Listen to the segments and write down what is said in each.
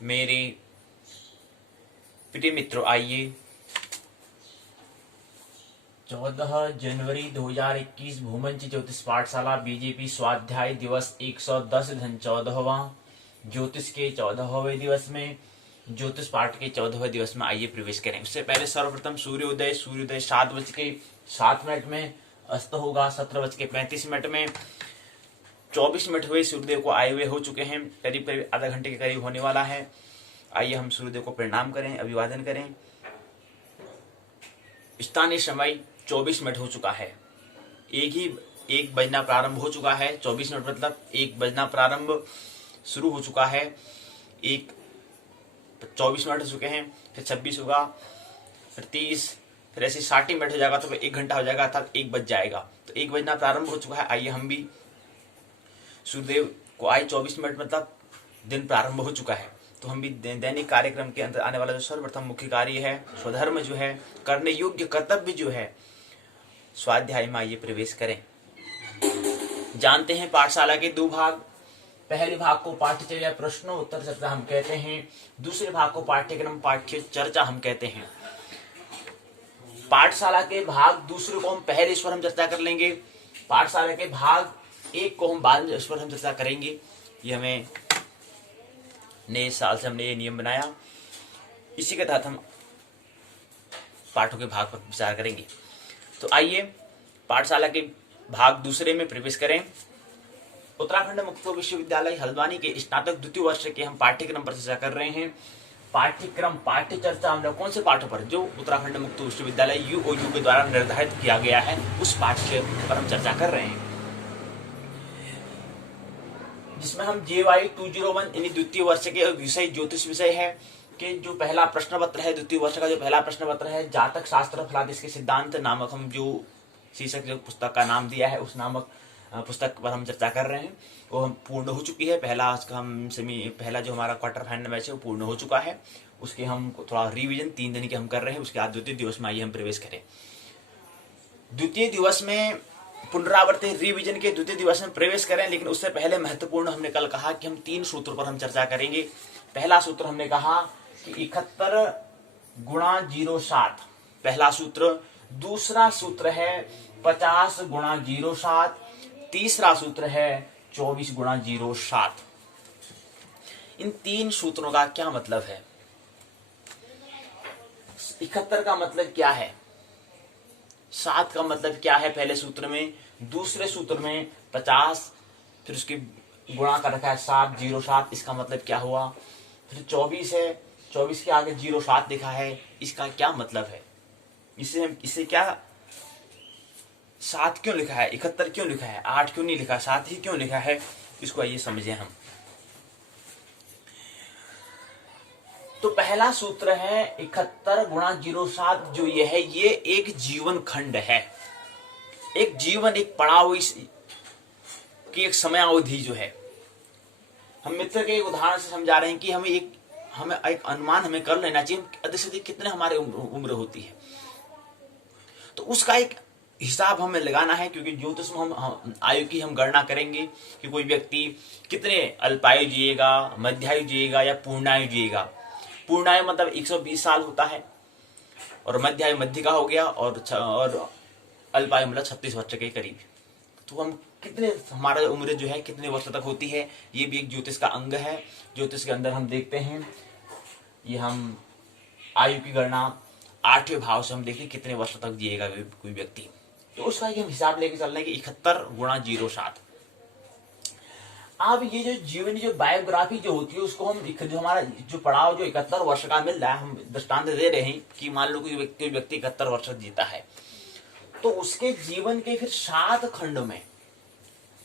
मेरे प्रिय मित्रों, आइए 14 जनवरी 2021 भूमंच ज्योतिष पाठशाला बीजेपी स्वाध्याय दिवस 110-14वां ज्योतिष के 14वें दिवस में, ज्योतिष पाठ के 14वें दिवस में आइए प्रवेश करें। उससे पहले सर्वप्रथम सूर्योदय 7:07 में, अस्त होगा 17:35 में। 24 मिनट हुए सूर्यदेव को आए हुए हो चुके हैं, करीब करीब आधा घंटे के करीब होने वाला है। आइए हम सूर्यदेव को प्रणाम करें, अभिवादन करें। स्थानीय समय 24 मिनट हो चुका है। एक बजना प्रारंभ हो चुका है। 24 मिनट मतलब 1 बजना प्रारंभ शुरू हो चुका है। 24 मिनट हो चुके हैं, फिर 26 होगा, फिर 30, फिर ऐसे 60 मिनट हो जाएगा, तो फिर 1 घंटा हो जाएगा, अर्थात 1 बज जाएगा। तो 1 बजना प्रारंभ हो चुका है। आइए हम भी सूर्यदेव को आए 24 मिनट मतलब दिन प्रारंभ हो चुका है, तो हम भी दैनिक कार्यक्रम के अंदर आने वाला जो सर्वप्रथम मुख्य कार्य है, स्वधर्म जो है, करने योग्य कर्तव्य जो है, स्वाध्याय में आइए प्रवेश करें। जानते हैं पाठशाला के 2 भाग। पहले भाग को पाठ्यचर्या प्रश्नोत्तर चर्चा हम कहते हैं, दूसरे भाग को पाठ्यक्रम पाठ्य चर्चा हम कहते हैं। पाठशाला के भाग दूसरे को हम पहले इस पर हम चर्चा कर लेंगे, पाठशाला के भाग 1 को हम बाद में इस पर हम चर्चा करेंगे। ये हमें नए साल से हमने ये नियम बनाया, इसी के तहत हम पाठों के भाग पर विचार करेंगे। तो आइए पाठशाला के भाग दूसरे में प्रवेश करें। उत्तराखंड मुक्त विश्वविद्यालय हल्द्वानी के स्नातक द्वितीय वर्ष के हम पाठ्यक्रम पर चर्चा कर रहे हैं। पाठ्यक्रम पाठ्य चर्चा हम लोग कौन से पाठों पर, जो उत्तराखंड मुक्त विश्वविद्यालय यूओयू के द्वारा निर्धारित किया गया है, उस पाठ्य पर हम चर्चा कर रहे हैं, जिसमें हम JY 201 यानी द्वितीय वर्ष के विषय ज्योतिष विषय है कि जो पहला प्रश्न पत्र है, द्वितीय वर्ष का जो पहला प्रश्न पत्र है, जातक शास्त्र फलादेश के सिद्धांत नामक हम जो शीर्षक जो पुस्तक का नाम दिया है, उस नामक पुस्तक पर हम चर्चा कर रहे हैं। वो हम पूर्ण हो चुकी है। पहला जो हमारा क्वार्टर फाइनल मैच है वो पूर्ण हो चुका है। उसके हम थोड़ा रिवीजन 3 दिन के हम कर रहे हैं। उसके बाद द्वितीय दिवस में आइए हम प्रवेश करें। द्वितीय दिवस में पुनरावर्तित रिवीजन के द्वितीय दिवस में प्रवेश करें, लेकिन उससे पहले महत्वपूर्ण हमने कल कहा कि हम 3 सूत्रों पर हम चर्चा करेंगे। पहला सूत्र हमने कहा कि 71 गुणा 07 पहला सूत्र। दूसरा सूत्र है 50 गुणा 07। तीसरा सूत्र है 24 गुणा 07। इन 3 सूत्रों का क्या मतलब है? 71 का मतलब क्या है, 7 का मतलब क्या है पहले सूत्र में, दूसरे सूत्र में 50, फिर उसके गुणा कर रखा है 7, 07, इसका मतलब क्या हुआ। फिर 24 है, 24 के आगे 07 लिखा है, इसका क्या मतलब है। इसे क्या 7 क्यों लिखा है, 71 क्यों लिखा है, 8 क्यों नहीं लिखा, 7 ही क्यों लिखा है, इसको आइए समझें हम। तो पहला सूत्र है 71 गुणा 07, जो ये है, ये एक जीवन खंड है, एक जीवन, एक पड़ाव की एक समयावधि जो है। हम मित्र के एक उदाहरण से समझा रहे हैं कि हमें एक अनुमान हमें कर लेना चाहिए अधिक से अधिक कितने हमारे उम्र होती है, तो उसका एक हिसाब हमें लगाना है, क्योंकि ज्योतिष में हम आयु की हम गणना करेंगे कि कोई व्यक्ति कितने अल्पायु जिएगा, मध्यायु जिएगा या पूर्णायु जिएगा। पूर्णायु मतलब 120 साल होता है, और मध्यायु मध्य का हो गया, और अल्पायु मतलब 36 वर्ष के करीब। तो हम कितने, हमारा उम्र जो है कितने वर्ष तक होती है, ये भी एक ज्योतिष का अंग है। ज्योतिष के अंदर हम देखते हैं, ये हम आयु की गणना 8वें भाव से हम देखते हैं कितने वर्ष तक जिएगा कोई व्यक्ति, तो उसका हम हिसाब लेके चल रहे हैं कि 71 गुणा 07। अब ये जो जीवन जो बायोग्राफी जो होती है, उसको हम जो हमारा जो पड़ाव जो 71 वर्ष का मिल रहा है, हम दृष्टांत दे रहे हैं कि मान लो कोई व्यक्ति 71 वर्ष जीता है, तो उसके जीवन के फिर 7 खंड में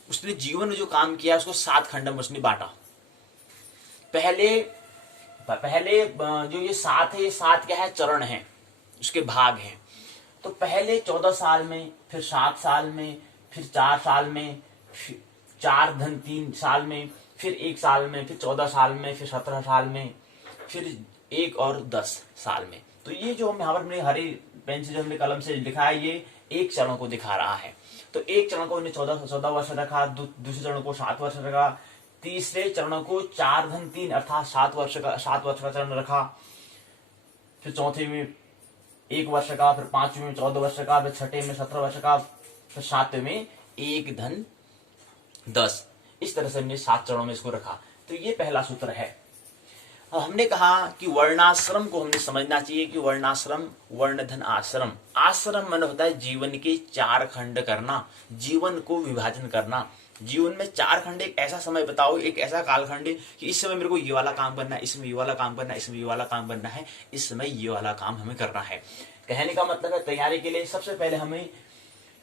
उसने जीवन में जो काम किया उसको 7 खंड में उसने बांटा। पहले जो ये 7 है, ये 7 क्या है, चरण है, उसके भाग हैं। तो पहले 14 साल में, फिर 7 साल में, फिर 4 साल में, 4-3 साल में, फिर 1 साल में, फिर 14 साल में, फिर 17 साल में, फिर 1 और 10 साल में। तो ये जो हम यहाँ पर हमने हरी पेन से जो हमने कलम से लिखा है, ये एक चरण को दिखा रहा है। तो एक चरण को हमने 14 वर्ष रखा, दूसरे चरण को 7 वर्ष रखा, तीसरे चरण को 4-3 अर्थात 7 वर्ष का चरण रखा। फिर चौथे में 1 वर्ष का, फिर 5वें में 14 वर्ष का, फिर छठे में 17 वर्ष का, फिर 7वें में 1-10। इस तरह से हमने 7 चरणों में इसको रखा। तो ये पहला सूत्र है। हमने कहा कि वर्णाश्रम को हमने समझना चाहिए कि वर्णाश्रम, वर्ण धन आश्रम। आश्रम मन होता है जीवन के 4 खंड करना, जीवन को विभाजन करना। जीवन में 4 खंड, एक ऐसा समय बताओ, एक ऐसा कालखंड कि इस समय मेरे को ये वाला काम करना है, इसमें ये वाला काम करना है, इसमें ये वाला काम करना है, इस समय ये वाला काम हमें करना है। कहने का मतलब है तैयारी के लिए सबसे पहले हमें,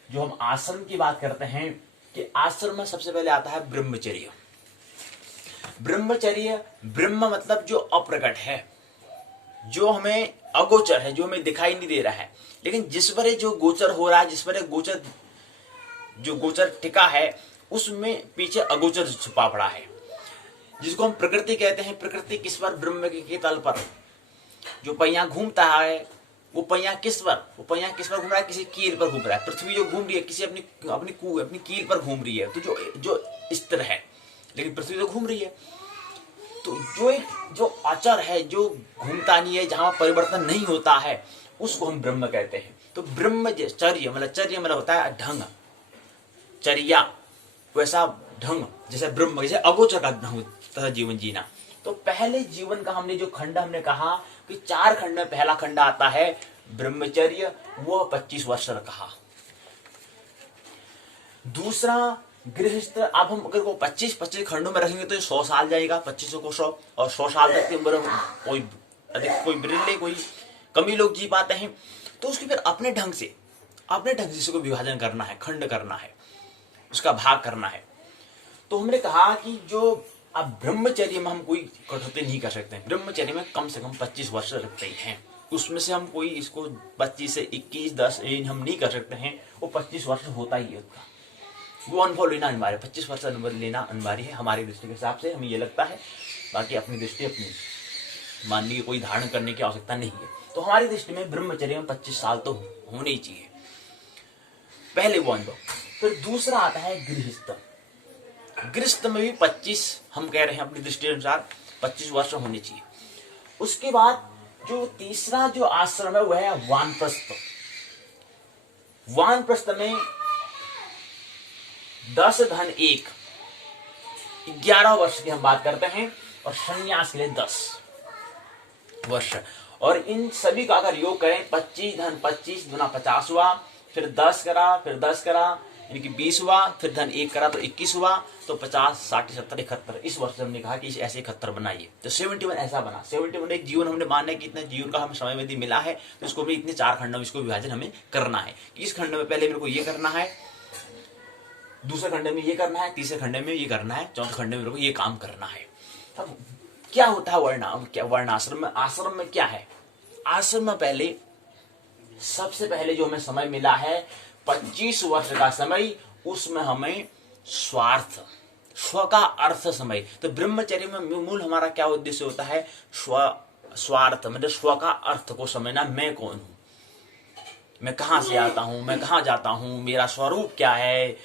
जो हम आश्रम की बात करते हैं, कि आश्रम में सबसे पहले आता है ब्रह्मचर्य। ब्रह्मचर्य, ब्रह्म मतलब जो अप्रकट है, जो हमें अगोचर है, जो हमें दिखाई नहीं दे रहा है, लेकिन जिस पर जो गोचर हो रहा है, जिस पर गोचर टिका है, उसमें पीछे अगोचर छुपा पड़ा है, जिसको हम प्रकृति कहते हैं। प्रकृति किस पर? ब्रह्म के तल पर। जो पहिया घूमता है, वो पहिया किस पर घूम रहा है? किसी कील पर घूम रहा है। पृथ्वी जो घूम रही है, किसी अपनी कील पर घूम रही है। तो जो स्थिर है, लेकिन पृथ्वी तो घूम रही है। तो जो अचर है, जो घूमता नहीं है, जहां परिवर्तन नहीं होता है, उसको हम ब्रह्म कहते हैं। तो ब्रह्मचर्य मतलब होता है ढंग, चर्या, वैसा ढंग, जैसे ब्रह्म, जैसे अगोचर का ढंग तथा जीवन जीना। तो पहले जीवन का हमने जो खंड हमने कहा कि 4 खंड में पहला खंड आता है ब्रह्मचर्य, वो 25 वर्ष कहा। दूसरा गृहस्थ। अब हम अगर को 25 खंडों में रखेंगे तो 100 साल जाएगा, 25 को 100, और 100 साल तक की उम्र कोई अधिक, कोई बिरले, कोई कम ही लोग जी पाते हैं। तो उसकी फिर अपने ढंग से इसको विभाजन करना है, खंड करना है, उसका भाग करना है। तो हमने कहा कि जो अब ब्रह्मचर्य में हम कोई कटौती नहीं कर सकते हैं। ब्रह्मचर्य में कम से कम 25 वर्ष रखते हैं। उसमें से हम कोई इसको 25 से 21, 10 हम नहीं कर सकते हैं। वो 25 वर्ष होता ही है उसका, वो अनुभव लेना अनिवार्य है। 25 वर्ष अनुभव लेना अनिवार्य है हमारी दृष्टि के हिसाब से, हमें ये लगता है। बाकी अपनी दृष्टि अपनी मानने की, कोई धारण करने की आवश्यकता नहीं है। तो हमारी दृष्टि में ब्रह्मचर्य में 25 साल तो होने ही चाहिए, पहले वो अनुभव। फिर दूसरा आता है गृहस्थ। गृहस्थ में भी 25 हम कह रहे हैं अपनी दृष्टि अनुसार 25 वर्ष होने चाहिए। उसके बाद जो तीसरा जो आश्रम है वह है वानप्रस्थ। वानप्रस्थ में 10-1 11 वर्ष की हम बात करते हैं, और सन्यास के लिए 10 वर्ष। और इन सभी का अगर योग करें, 25-25 गुना 50 हुआ, फिर 10 करा, फिर 10 करा, यानी कि 20 हुआ, फिर 1 करा तो 21 हुआ, तो 50, 60, 70, 71। इस वर्ष हमने कहा कि ऐसे 71 बनाइए। तो 71 ऐसा बना। 71 एक जीवन हमने माना कि इतना जीवन का हमें समय यदि मिला है, तो इसको भी इतने 4 खंडों में इसको विभाजन हमें करना है। इस खंड में पहले मेरे को ये करना है, दूसरे खंड में ये करना है, तीसरे खंड में ये करना है, चौथे खंड में मेरे को ये काम करना है। अब क्या होता है वर्णाश्रम में? आश्रम में क्या है? आश्रम में पहले, सबसे पहले जो हमें समय मिला है 25 वर्ष का समय, उसमें हमें स्व का अर्थ समय। तो ब्रह्मचर्य में मूल हमारा क्या उद्देश्य होता है? स्वार्थ, मतलब स्व का अर्थ को समझना। मैं कौन हूं, मैं कहां से आता हूं, मैं कहां जाता हूं, मेरा स्वरूप क्या है,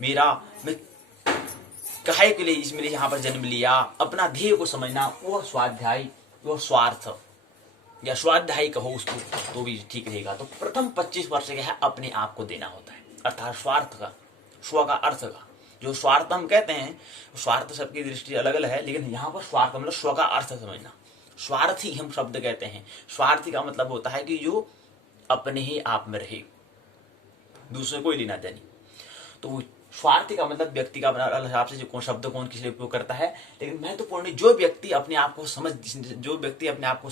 मैं काहे के लिए इसमें यहां पर जन्म लिया, अपना ध्येय को समझना। वो स्वाध्याय, वो स्वार्थ या स्वाध्याय कहो उसको तो भी ठीक रहेगा। तो प्रथम 25 वर्ष का है अपने आप को देना होता है, अर्थात स्वार्थ का, स्व का अर्थ का। जो स्वार्थ हम कहते हैं, स्वार्थ सबकी दृष्टि अलग अलग है, लेकिन यहाँ पर स्वार्थ मतलब स्व का अर्थ समझना। स्वार्थी हम शब्द कहते हैं। स्वार्थी का मतलब होता है कि जो अपने ही आप में रहे, दूसरे को ही लेना देनी। तो स्वार्थी का मतलब व्यक्ति का अपना हिसाब से कौन शब्द कौन किस लिए उपयोग करता है, लेकिन महत्वपूर्ण जो व्यक्ति अपने आप को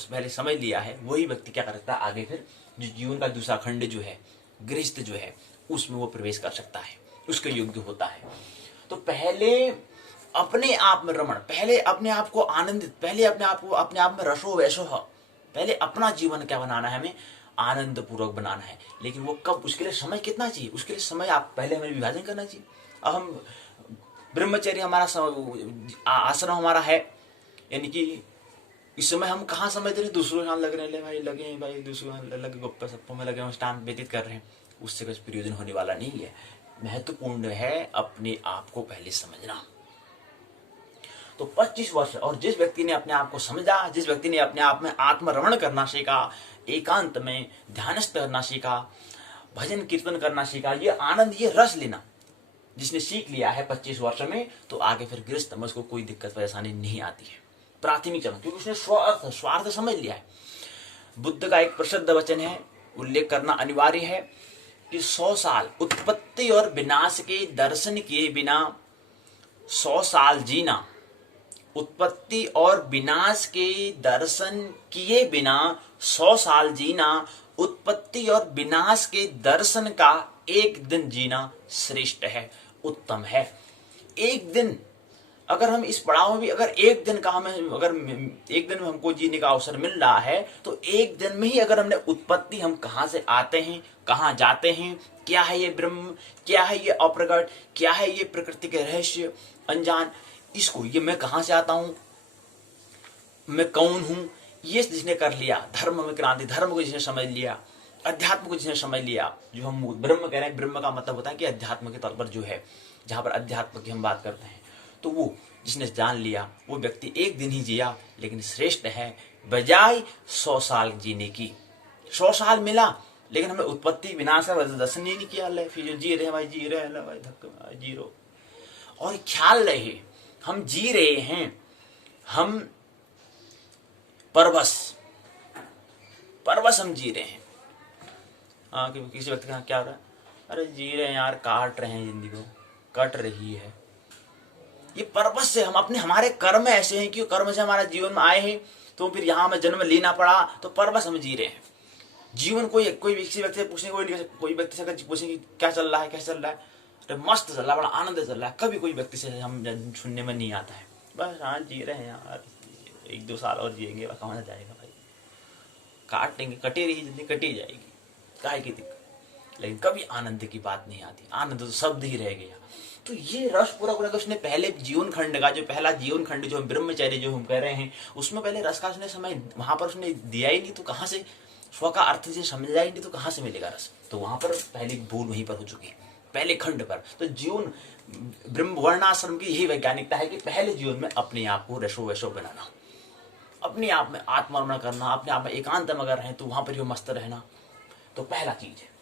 पहले समझ लिया है, वही व्यक्ति क्या करता है आगे फिर जो जीवन का दूसरा खंड जो है, गृहस्थ जो है, उसमें वो प्रवेश कर सकता है, उसके योग्य होता है। तो पहले अपने आप में रमण, पहले अपने आप को आनंदित, पहले अपने आप में रसो वैसो, पहले अपना जीवन क्या बनाना है, हमें आनंद पूर्वक बनाना है। लेकिन वो कब? उसके लिए समय कितना चाहिए? उसके लिए समय आप पहले हमें विभाजन करना चाहिए। अब हम ब्रह्मचर्य हमारा आश्रम हमारा है, यानी कि इस समय हम कहाँ समय दे रहे? दूसरों के लग रहे हैं, भाई दूसरों लगे गप्पे सप्पों में लगे, टाइम व्यतीत कर रहे हैं, उससे कुछ प्रयोजन होने वाला नहीं है। महत्वपूर्ण है अपने आप को पहले समझना, तो 25 वर्ष, और जिस व्यक्ति ने अपने आप को समझा, जिस व्यक्ति ने अपने आप में आत्मरमण करना सीखा, एकांत में ध्यानस्थ करना सीखा, भजन कीर्तन करना सीखा, ये आनंद, ये रस लेना जिसने सीख लिया है 25 वर्ष में, तो आगे फिर गृहस्थ में उसको कोई दिक्कत परेशानी नहीं आती है प्राथमिक चरण, क्योंकि उसने स्वार्थ समझ लिया है। बुद्ध का एक प्रसिद्ध वचन है, उल्लेख करना अनिवार्य है, कि 100 साल उत्पत्ति और विनाश के दर्शन किए बिना 100 साल जीना, उत्पत्ति और विनाश के दर्शन किए बिना 100 साल जीना, उत्पत्ति और विनाश के दर्शन का एक दिन जीना श्रेष्ठ है, उत्तम है। एक दिन अगर हम इस पड़ाव में भी अगर एक दिन का हमें, अगर एक दिन में हमको जीने का अवसर मिल रहा है, तो एक दिन में ही अगर हमने उत्पत्ति, हम कहां से आते हैं, कहां जाते हैं, क्या है ये ब्रह्म, क्या है ये अप्रगट, क्या है ये प्रकृति के रहस्य अनजान, इसको, ये मैं कहां से आता हूं, मैं कौन हूं, ये जिसने कर लिया, धर्म में क्रांति, धर्म को जिसने समझ लिया, अध्यात्म को जिसने समझ लिया, जो हम ब्रह्म कह रहे हैं, ब्रह्म का मतलब होता है कि अध्यात्म के तौर पर जो है, जहां पर अध्यात्म की हम बात करते हैं, तो वो जिसने जान लिया, वो व्यक्ति एक दिन ही जिया, लेकिन श्रेष्ठ है बजाय 100 साल जीने की। 100 साल मिला, लेकिन हमें उत्पत्ति विनाश का दर्शन ही नहीं किया, फिर जो जी रहे भाई, जी रहे भाई, धक्का जी रो, और ख्याल रहे हम जी रहे हैं, हम परवश हम जी रहे हैं। हाँ, किसी व्यक्ति का क्या हो रहा है, अरे जी रहे हैं यार, काट रहे हैं, जिंदगी को कट रही है, ये पर्पस से हम अपने, हमारे कर्म ऐसे हैं कि कर्म से हमारा जीवन में आए हैं, तो फिर यहाँ हमें जन्म लेना पड़ा, तो पर्पस हम जी रहे हैं। जीवन कोई किसी व्यक्ति से पूछने, कोई व्यक्ति से अगर पूछे कि क्या चल रहा है, कैसा चल रहा है, तो मस्त चल रहा है, बड़ा आनंद चल रहा है, कभी कोई व्यक्ति से हम सुनने में नहीं आता है, बस हाँ जी रहे हैं यार, 1-2 साल और जिएंगे, कहाँ जाएगा भाई, काट लेंगे, कटी रही जिंदगी, कटी जाएगी, काहे की दिक्कत, लेकिन कभी आनंद की बात नहीं आती, आनंद तो शब्द ही रह गया। तो ये रस पूरा उसने पहले जीवन खंड का, जो पहला जीवन खंड जो ब्रह्मचर्य जो हम कह रहे हैं, उसमें पहले रस का उसने समय वहां पर उसने दिया ही नहीं, तो कहां से, स्व का अर्थ से समझा ही नहीं, तो कहां से मिलेगा रस, तो वहां पर पहली भूल वहीं पर हो चुकी है, पहले खंड पर। तो जीवन ब्रह्म वर्णाश्रम की यही वैज्ञानिकता है कि पहले जीवन में अपने आप को रसो वैसो बनाना, अपने आप में आत्मरमण करना, अपने आप में एकांत में अगर रहे तो वहां पर मस्त रहना, तो पहला चीज है।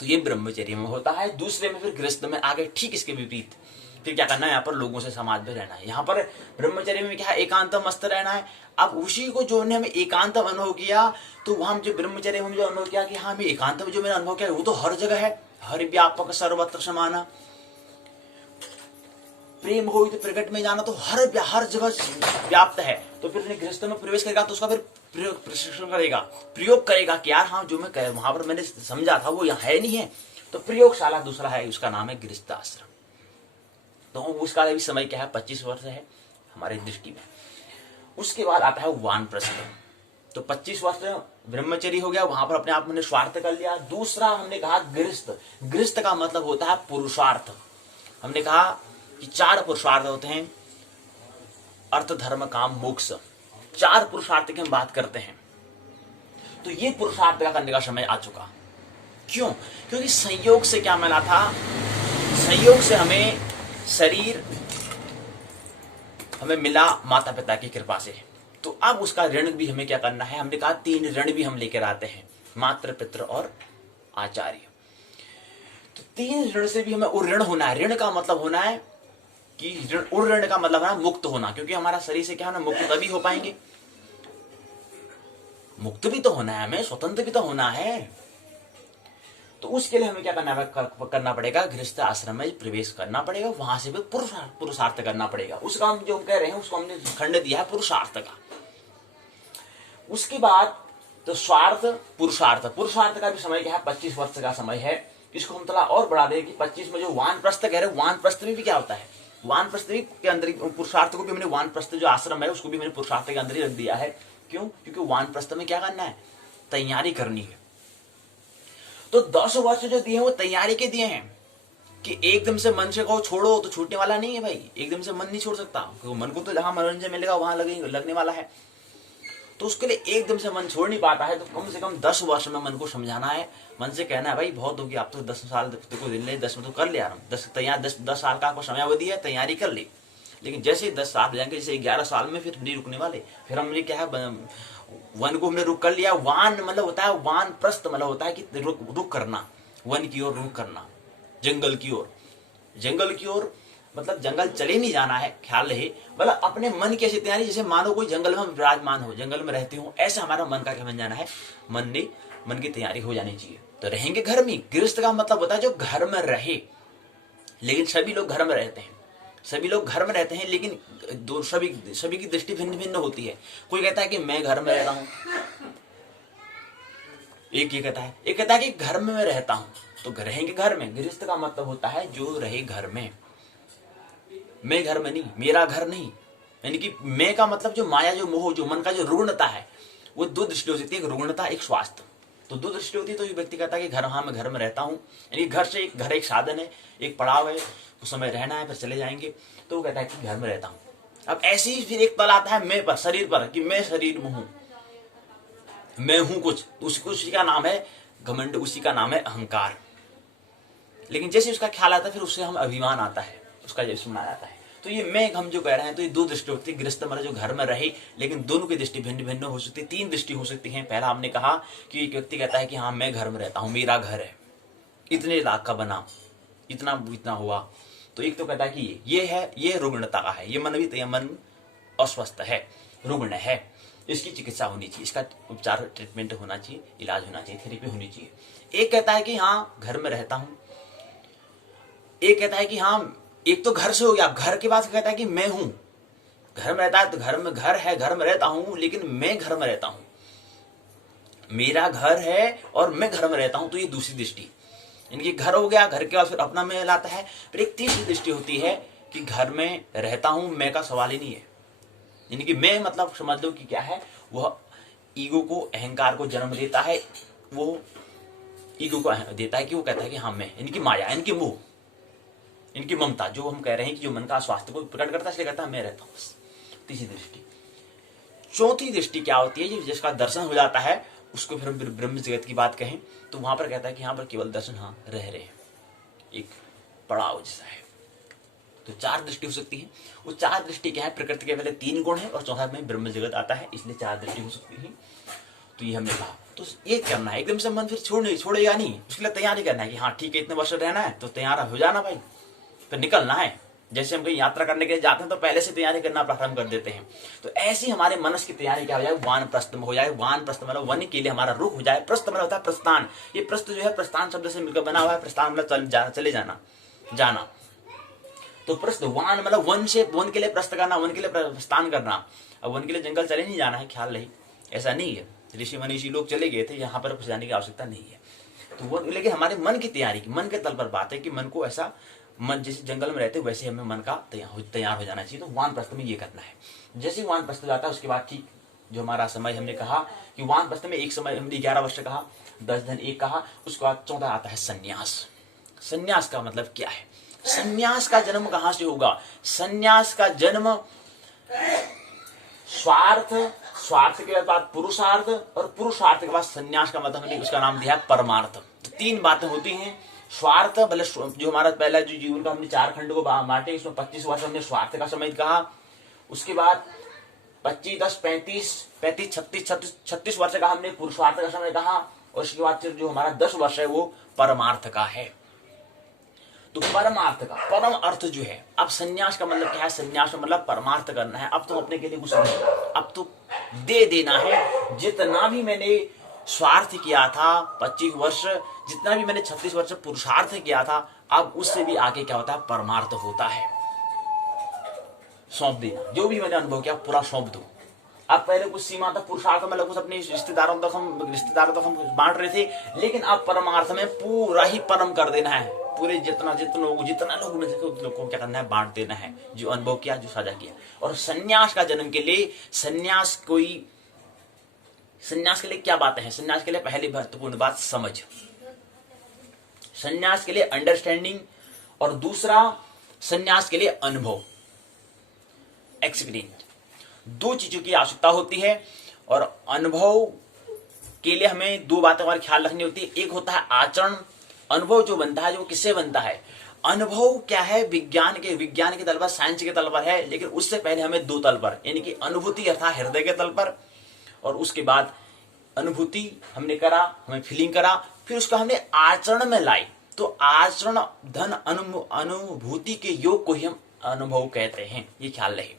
तो ये ब्रह्मचर्य में होता है। दूसरे में फिर गृहस्थ में आगे ठीक इसके विपरीत, फिर क्या करना है, यहाँ पर लोगों से समाज में रहना है। यहाँ पर ब्रह्मचर्य में क्या है, एकांत मस्त रहना है। अब उसी को जो हमें एकांत अनुभव किया, तो वहां जो ब्रह्मचर्य में जो अनुभव किया कि हाँ, हमें एकांत में जो मैंने अनुभव किया वो तो हर जगह है, हर व्यापक सर्वत्र समाना, प्रेम हो तो प्रकट में जाना, तो हर जगह व्याप्त है। तो फिर गृहस्थ में प्रवेश करेगा तो उसका फिर प्रशिक्षण करेगा, प्रयोग करेगा कि यार हाँ, जो मैं वहां पर मैंने समझा था वो यहाँ है नहीं है, तो प्रयोगशाला दूसरा है, उसका नाम है गृहस्थ आश्रम। तो उसका भी समय क्या है, 25 वर्ष है हमारे दृष्टि में। उसके बाद आता है वानप्रस्थ। तो 25 वर्ष ब्रह्मचर्य हो गया, वहां पर अपने आप में स्वार्थ कर लिया। दूसरा हमने कहा गृहस्थ। गृहस्थ का मतलब होता है पुरुषार्थ। हमने कहा कि 4 पुरुषार्थ होते हैं, अर्थ धर्म काम मोक्ष, 4 पुरुषार्थ की हम बात करते हैं। तो ये पुरुषार्थ का करने का समय आ चुका। क्यों? क्योंकि संयोग से क्या मिला था, संयोग से हमें शरीर हमें मिला माता पिता की कृपा से। तो अब उसका ऋण भी हमें क्या करना है, हमने कहा 3 ऋण भी हम लेकर आते हैं, मातृ पितृ और आचार्य। तो 3 ऋण से भी हमें ऋण होना है। ऋण का मतलब होना है कि ऋण का मतलब है मुक्त होना, क्योंकि हमारा शरीर से क्या है ना, मुक्त तभी हो पाएंगे, मुक्त भी तो होना है, हमें स्वतंत्र भी तो होना है। तो उसके लिए हमें क्या करना पड़ेगा, गृहस्थ आश्रम में प्रवेश करना पड़ेगा, वहां से भी पुरुषार्थ करना पड़ेगा। उसका हम जो कह रहे हैं उसको हमने खंड दिया है पुरुषार्थ का। उसके बाद तो स्वार्थ पुरुषार्थ का भी समय क्या है, 25 वर्ष का समय है। इसको हम थोड़ा और बढ़ा दें कि 25 में जो वानप्रस्थ कह रहे हैं, वानप्रस्थ में भी क्या होता है, वानप्रस्थ के अंदर पुरुषार्थ को भी हमने, वानप्रस्थ जो आश्रम है उसको भी मैंने पुरुषार्थ के अंदर ही रख दिया है। क्यों? क्योंकि वानप्रस्थ में क्या करना है, तैयारी करनी है। तो 10 वर्ष जो दिए हैं वो तैयारी के दिए हैं कि एकदम से मन से कहो छोड़ो तो छूटने वाला नहीं है भाई, एकदम से मन नहीं छोड़ सकता, क्योंकि मन को तो जहां मनोरंजन मिलेगा वहां लगने वाला है। तो उसके लिए एकदम से मन छोड़ नहीं पाता है, तो कम से कम 10 वर्ष में मन को समझाना है, मन से कहना है भाई बहुत होगी, आप तो 10 साल को दिन ले, 10 में तो कर ले यार, 10 साल का आपको समयावधि है, तैयारी कर ले। लेकिन जैसे 10 साल हो जाएंगे, जैसे 11 साल में फिर नहीं रुकने वाले। फिर हमने क्या है, वन को हमने रुक कर लिया। वान मतलब होता है, वान प्रस्थ मतलब होता है कि रुक करना, वन की ओर रुक करना, जंगल की ओर। जंगल की ओर मतलब जंगल चले नहीं जाना है, ख्याल रहे। मतलब अपने मन की ऐसी तैयारी जैसे मानो कोई जंगल में विराजमान हो, जंगल में रहते हो, ऐसा हमारा मन का क्या बन जाना है, मन की तैयारी हो जानी चाहिए। तो रहेंगे घर में। गृहस्थ का मतलब होता है जो घर में रहे। लेकिन सभी लोग घर में रहते हैं, सभी लोग घर में रहते हैं, लेकिन सभी की दृष्टि भिन्न भिन्न होती है। कोई कहता है कि मैं घर में रहता हूं, एक ये कहता है कि घर में मैं रहता हूं। तो रहेंगे घर में। गृहस्थ का मतलब होता है जो रहे घर में। मैं घर में नहीं, मेरा घर नहीं। यानी कि मैं का मतलब जो माया, जो मोह, जो मन का जो रुग्णता है, वो दो दृष्टि हो सकती है, एक रुग्णता, एक स्वास्थ्य। तो दो दृष्टि होती है। तो ये व्यक्ति कहता है कि घर, हाँ मैं घर में रहता हूँ, यानी घर एक साधन है, एक पड़ाव है, कुछ समय रहना है फिर चले जाएंगे। तो वो कहता है कि घर में रहता हूँ। अब ऐसे ही फिर एक तल आता है मैं पर, शरीर पर, कि मैं शरीर में हूं, मैं हूं कुछ। उसी का नाम है घमंड, उसी का नाम है अहंकार। लेकिन जैसे उसका ख्याल आता है फिर उससे हम अभिमान आता है, उसका जैसे सुना जाता है। तो ये मैं हम जो कह रहे हैं, तो ये दो दृष्टि होती है। गृहस्थ मतलब जो घर में रहे, लेकिन दोनों की दृष्टि भिन्न भिन्न हो सकती है। 3 दृष्टि हो सकती है। पहला हमने कहा कि एक व्यक्ति कहता है कि हाँ मैं घर में रहता हूं, मेरा घर है, इतने लाख का बना, इतना हुआ। तो एक तो कहता है कि ये है, ये रुग्णता का है, ये मन भी, मन अस्वस्थ है, रुग्ण है, इसकी चिकित्सा होनी चाहिए, इसका उपचार, ट्रीटमेंट होना चाहिए, इलाज होना चाहिए, थेरेपी होनी चाहिए। एक कहता है कि हाँ घर में रहता हूं, एक कहता है कि हाँ, एक तो घर से हो गया। घर के बाद कहता है कि मैं हूं, घर में रहता है, तो घर में घर है, घर में रहता हूं, लेकिन मैं घर में रहता हूं, मेरा घर है और मैं घर में रहता हूं। तो ये दूसरी दृष्टि, इनकी घर हो गया, घर के बाद फिर अपना मैं लाता है। फिर एक तीसरी दृष्टि होती है कि घर में रहता हूं, मैं का सवाल ही नहीं है। यानी कि मैं मतलब समझ लो कि क्या है, वह ईगो को, अहंकार को जन्म देता है। वो ईगो को देता है कि वो कहता है कि हाँ मैं, इनकी माया, इनकी मोह, इनकी ममता, जो हम कह रहे हैं कि जो मन का स्वास्थ्य को प्रकट करता है, इसलिए कहता है मैं रहता हूं। तीसरी दृष्टि। चौथी दृष्टि क्या होती है, जिसका दर्शन हो जाता है, उसको फिर ब्रह्म जगत की बात कहें तो वहां पर कहता है कि यहाँ पर केवल दर्शन, हाँ रह रहे हैं, एक पड़ाव जैसा है। तो 4 दृष्टि हो सकती है। वो 4 दृष्टि क्या है, प्रकृति के पहले 3 गुण है और चौथा में ब्रह्म जगत आता है, इसलिए 4 दृष्टि हो सकती है। तो ये हमने कहा। तो ये करना है, एकदम से मन फिर छोड़ेगा नहीं, उसके लिए तैयारी करना है कि हाँ ठीक है, इतने वर्ष रहना है तो तैयार हो जाना भाई, फिर निकलना है। जैसे हम कहीं यात्रा करने के लिए जाते हैं तो पहले से तैयारी करना प्रारंभ कर देते हैं। तो ऐसी हमारे मनस की तैयारी क्या हो जाए, वानप्रस्थ में हो जाए। वानप्रस्थ मतलब वन के लिए हमारा रुख हो जाए। प्रस्थ मतलब होता है प्रस्थान। ये प्रस्थ जो है प्रस्थान शब्द से मिलकर बना हुआ है। प्रस्थान मतलब चले जाना। तो प्रस्थ, वान मतलब वन के लिए प्रस्थ करना, वन के लिए प्रस्थान करना। अब वन के लिए जंगल चले नहीं जाना है, ख्याल नहीं, ऐसा नहीं है। ऋषि मनीषी लोग चले गए थे, यहाँ पर जाने की आवश्यकता नहीं है। तो वो, लेकिन हमारे मन की तैयारी की, मन के तल पर बात है कि मन को ऐसा, मन जैसे जंगल में रहते वैसे हमें मन का तैयार हो जाना चाहिए। तो वानप्रस्थ में ये करना है। जैसे वानप्रस्थ जाता है उसके बाद ठीक जो हमारा समय, हमने कहा कि वानप्रस्थ में एक समय हमने 11 वर्ष कहा, 10 दिन 1 कहा। उसके बाद 14 आता है संन्यास। संन्यास का मतलब क्या है, संन्यास का जन्म कहां से होगा। संन्यास का जन्म स्वार्थ के बाद पुरुषार्थ, और पुरुषार्थ के बाद संन्यास का मतलब हमने उसका नाम दिया परमार्थ। तो 3 बातें होती हैं। स्वार्थ भले, जो हमारा पहला जो जीवन का हमने 4 खंड को बांटे, इसमें 25 वर्ष हमने स्वार्थ का समय कहा। उसके बाद 25, 10, 35, 36 वर्ष का हमने पुरुषार्थ का समय कहा। और उसके बाद जो हमारा 10 वर्ष है वो परमार्थ का है। तो परमार्थ का परम अर्थ जो है, अब संन्यास का मतलब क्या है, संन्यास का मतलब परमार्थ करना है। अब तो अपने के लिए कुछ नहीं, अब तो दे देना है। जितना भी मैंने स्वार्थ किया था 25 वर्ष, जितना भी मैंने 36 वर्ष पुरुषार्थ किया था, अब उससे भी आगे क्या होता है, परमार्थ होता है। सौंप देना, जो भी मैंने अनुभव किया पूरा सौंप दो। अब पहले कुछ सीमा तक पुरुषार्थ में कुछ अपने रिश्तेदारों तक हम बांट रहे थे, लेकिन अब परमार्थ में पूरा ही परम कर देना है। पूरे जितना लोग को क्या करना है, बांट देना है, जो अनुभव किया, जो साझा किया। और संन्यास का जन्म के लिए, संन्यास के लिए क्या बातें हैं, संन्यास के लिए पहली महत्वपूर्ण बात समझ, संन्यास के लिए अंडरस्टैंडिंग, और दूसरा संन्यास के लिए अनुभव, एक्सपीरियंस। 2 चीजों की आवश्यकता होती है। और अनुभव के लिए हमें 2 बातें हमारे ख्याल रखनी होती है। एक होता है आचरण। अनुभव जो बनता है, जो किससे बनता है, अनुभव क्या है, विज्ञान के तल पर, साइंस के तल पर है, लेकिन उससे पहले हमें दो तल पर, यानी कि अनुभूति अर्थात हृदय के तल पर, और उसके बाद अनुभूति हमने करा, हमें फीलिंग करा, फिर उसका हमने आचरण में लाई। तो आचरण धन अनुभूति के योग को ही हम अनुभव कहते हैं, ये ख्याल रहे।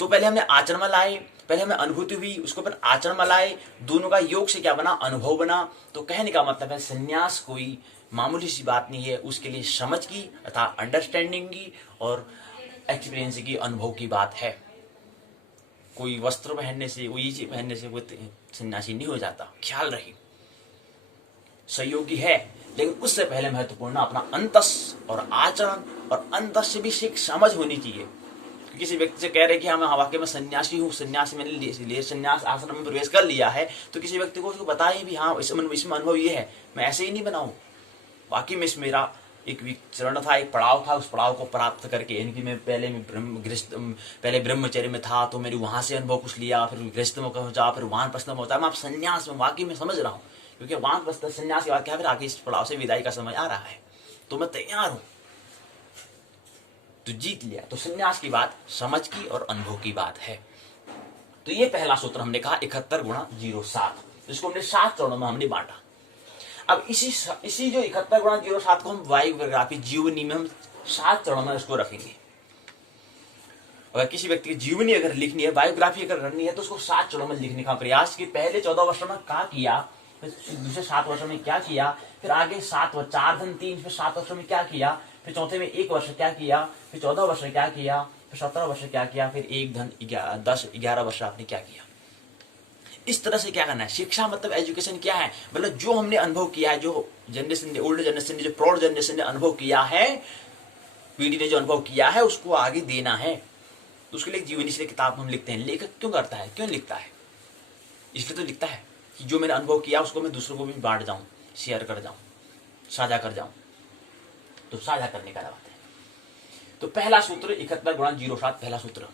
तो पहले हमने आचरण में लाए, पहले हमें अनुभूति हुई, उसको फिर आचरण में लाए, दोनों का योग से क्या बना, अनुभव बना। तो कहने का मतलब है संन्यास कोई मामूली सी बात नहीं है, उसके लिए समझ की अर्थात अंडरस्टैंडिंग की और एक्सपीरियंस की, अनुभव की बात है। कोई वस्त्र पहनने से, कोई चीज पहनने से कोई सन्यासी नहीं हो जाता, ख्याल रही। सहयोगी है, लेकिन उससे पहले महत्वपूर्ण अपना अंतस और आचरण, और अंतस से भी एक समझ होनी चाहिए। किसी व्यक्ति से कह रहे कि हाँ मैं वाकई में सन्यासी हूँ, सन्यासी मैंने लिए संन्यास आश्रम में प्रवेश कर लिया है, तो किसी व्यक्ति को उसको बताए भी हाँ इसमें अनुभव ये है, मैं ऐसे ही नहीं बनाऊं, बाकी में इसमें मेरा एक चरण था, एक पड़ाव था, उस पड़ाव को प्राप्त करके, यानी कि मैं पहले ब्रह्मचर्य में था तो मेरी वहां से अनुभव कुछ लिया, फिर गृहस्थ में पहुंचा, फिर वहां प्रश्न में होता है, मैं आप संन्यास में वाकई में समझ रहा हूँ, क्योंकि वहां संन्यास के बाद क्या, फिर आगे इस पड़ाव से विदाई का समय आ रहा है, तो मैं तैयार हूं, तो जीत लिया। तो संन्यास की बात समझ की और अनुभव की बात है। तो ये पहला सूत्र हमने कहा 71 गुणा 07, इसको हमने 7 चरणों में हमने बांटा। अब इसी जो 71 गुणा 07 को हम बायोग्राफी जीवनी में हम 7 चरणों में इसको रखेंगे। अगर किसी व्यक्ति की जीवनी अगर लिखनी है, बायोग्राफी अगर करनी है, तो उसको 7 चरणों में लिखने का प्रयास, कि पहले 14 वर्षों में क्या किया, फिर दूसरे 7 वर्षों में क्या किया, फिर आगे 4 धन 3, फिर 7 वर्षों में क्या किया, फिर चौथे में 1 वर्ष क्या किया, फिर 14 वर्ष क्या किया, फिर 17 वर्ष क्या किया, फिर 1 धन 11 वर्ष आपने क्या किया। इस तरह से क्या करना है। शिक्षा मतलब एजुकेशन क्या है, मतलब जो हमने अनुभव किया है, जो जनरेशन ने, ओल्ड जनरेशन ने, जो प्रौढ़ जनरेशन ने अनुभव किया है, पीढ़ी ने जो अनुभव किया है, उसको आगे देना है। तो उसके लिए जीवनी से किताब हम लिखते हैं। लेखक क्यों करता है, क्यों लिखता है, इसलिए तो लिखता है कि जो मैंने अनुभव किया उसको मैं दूसरों को भी बांट जाऊं, शेयर कर जाऊं, साझा कर जाऊं। तो साझा करने का बात है। तो पहला सूत्र 71 गुणा 07, पहला सूत्र।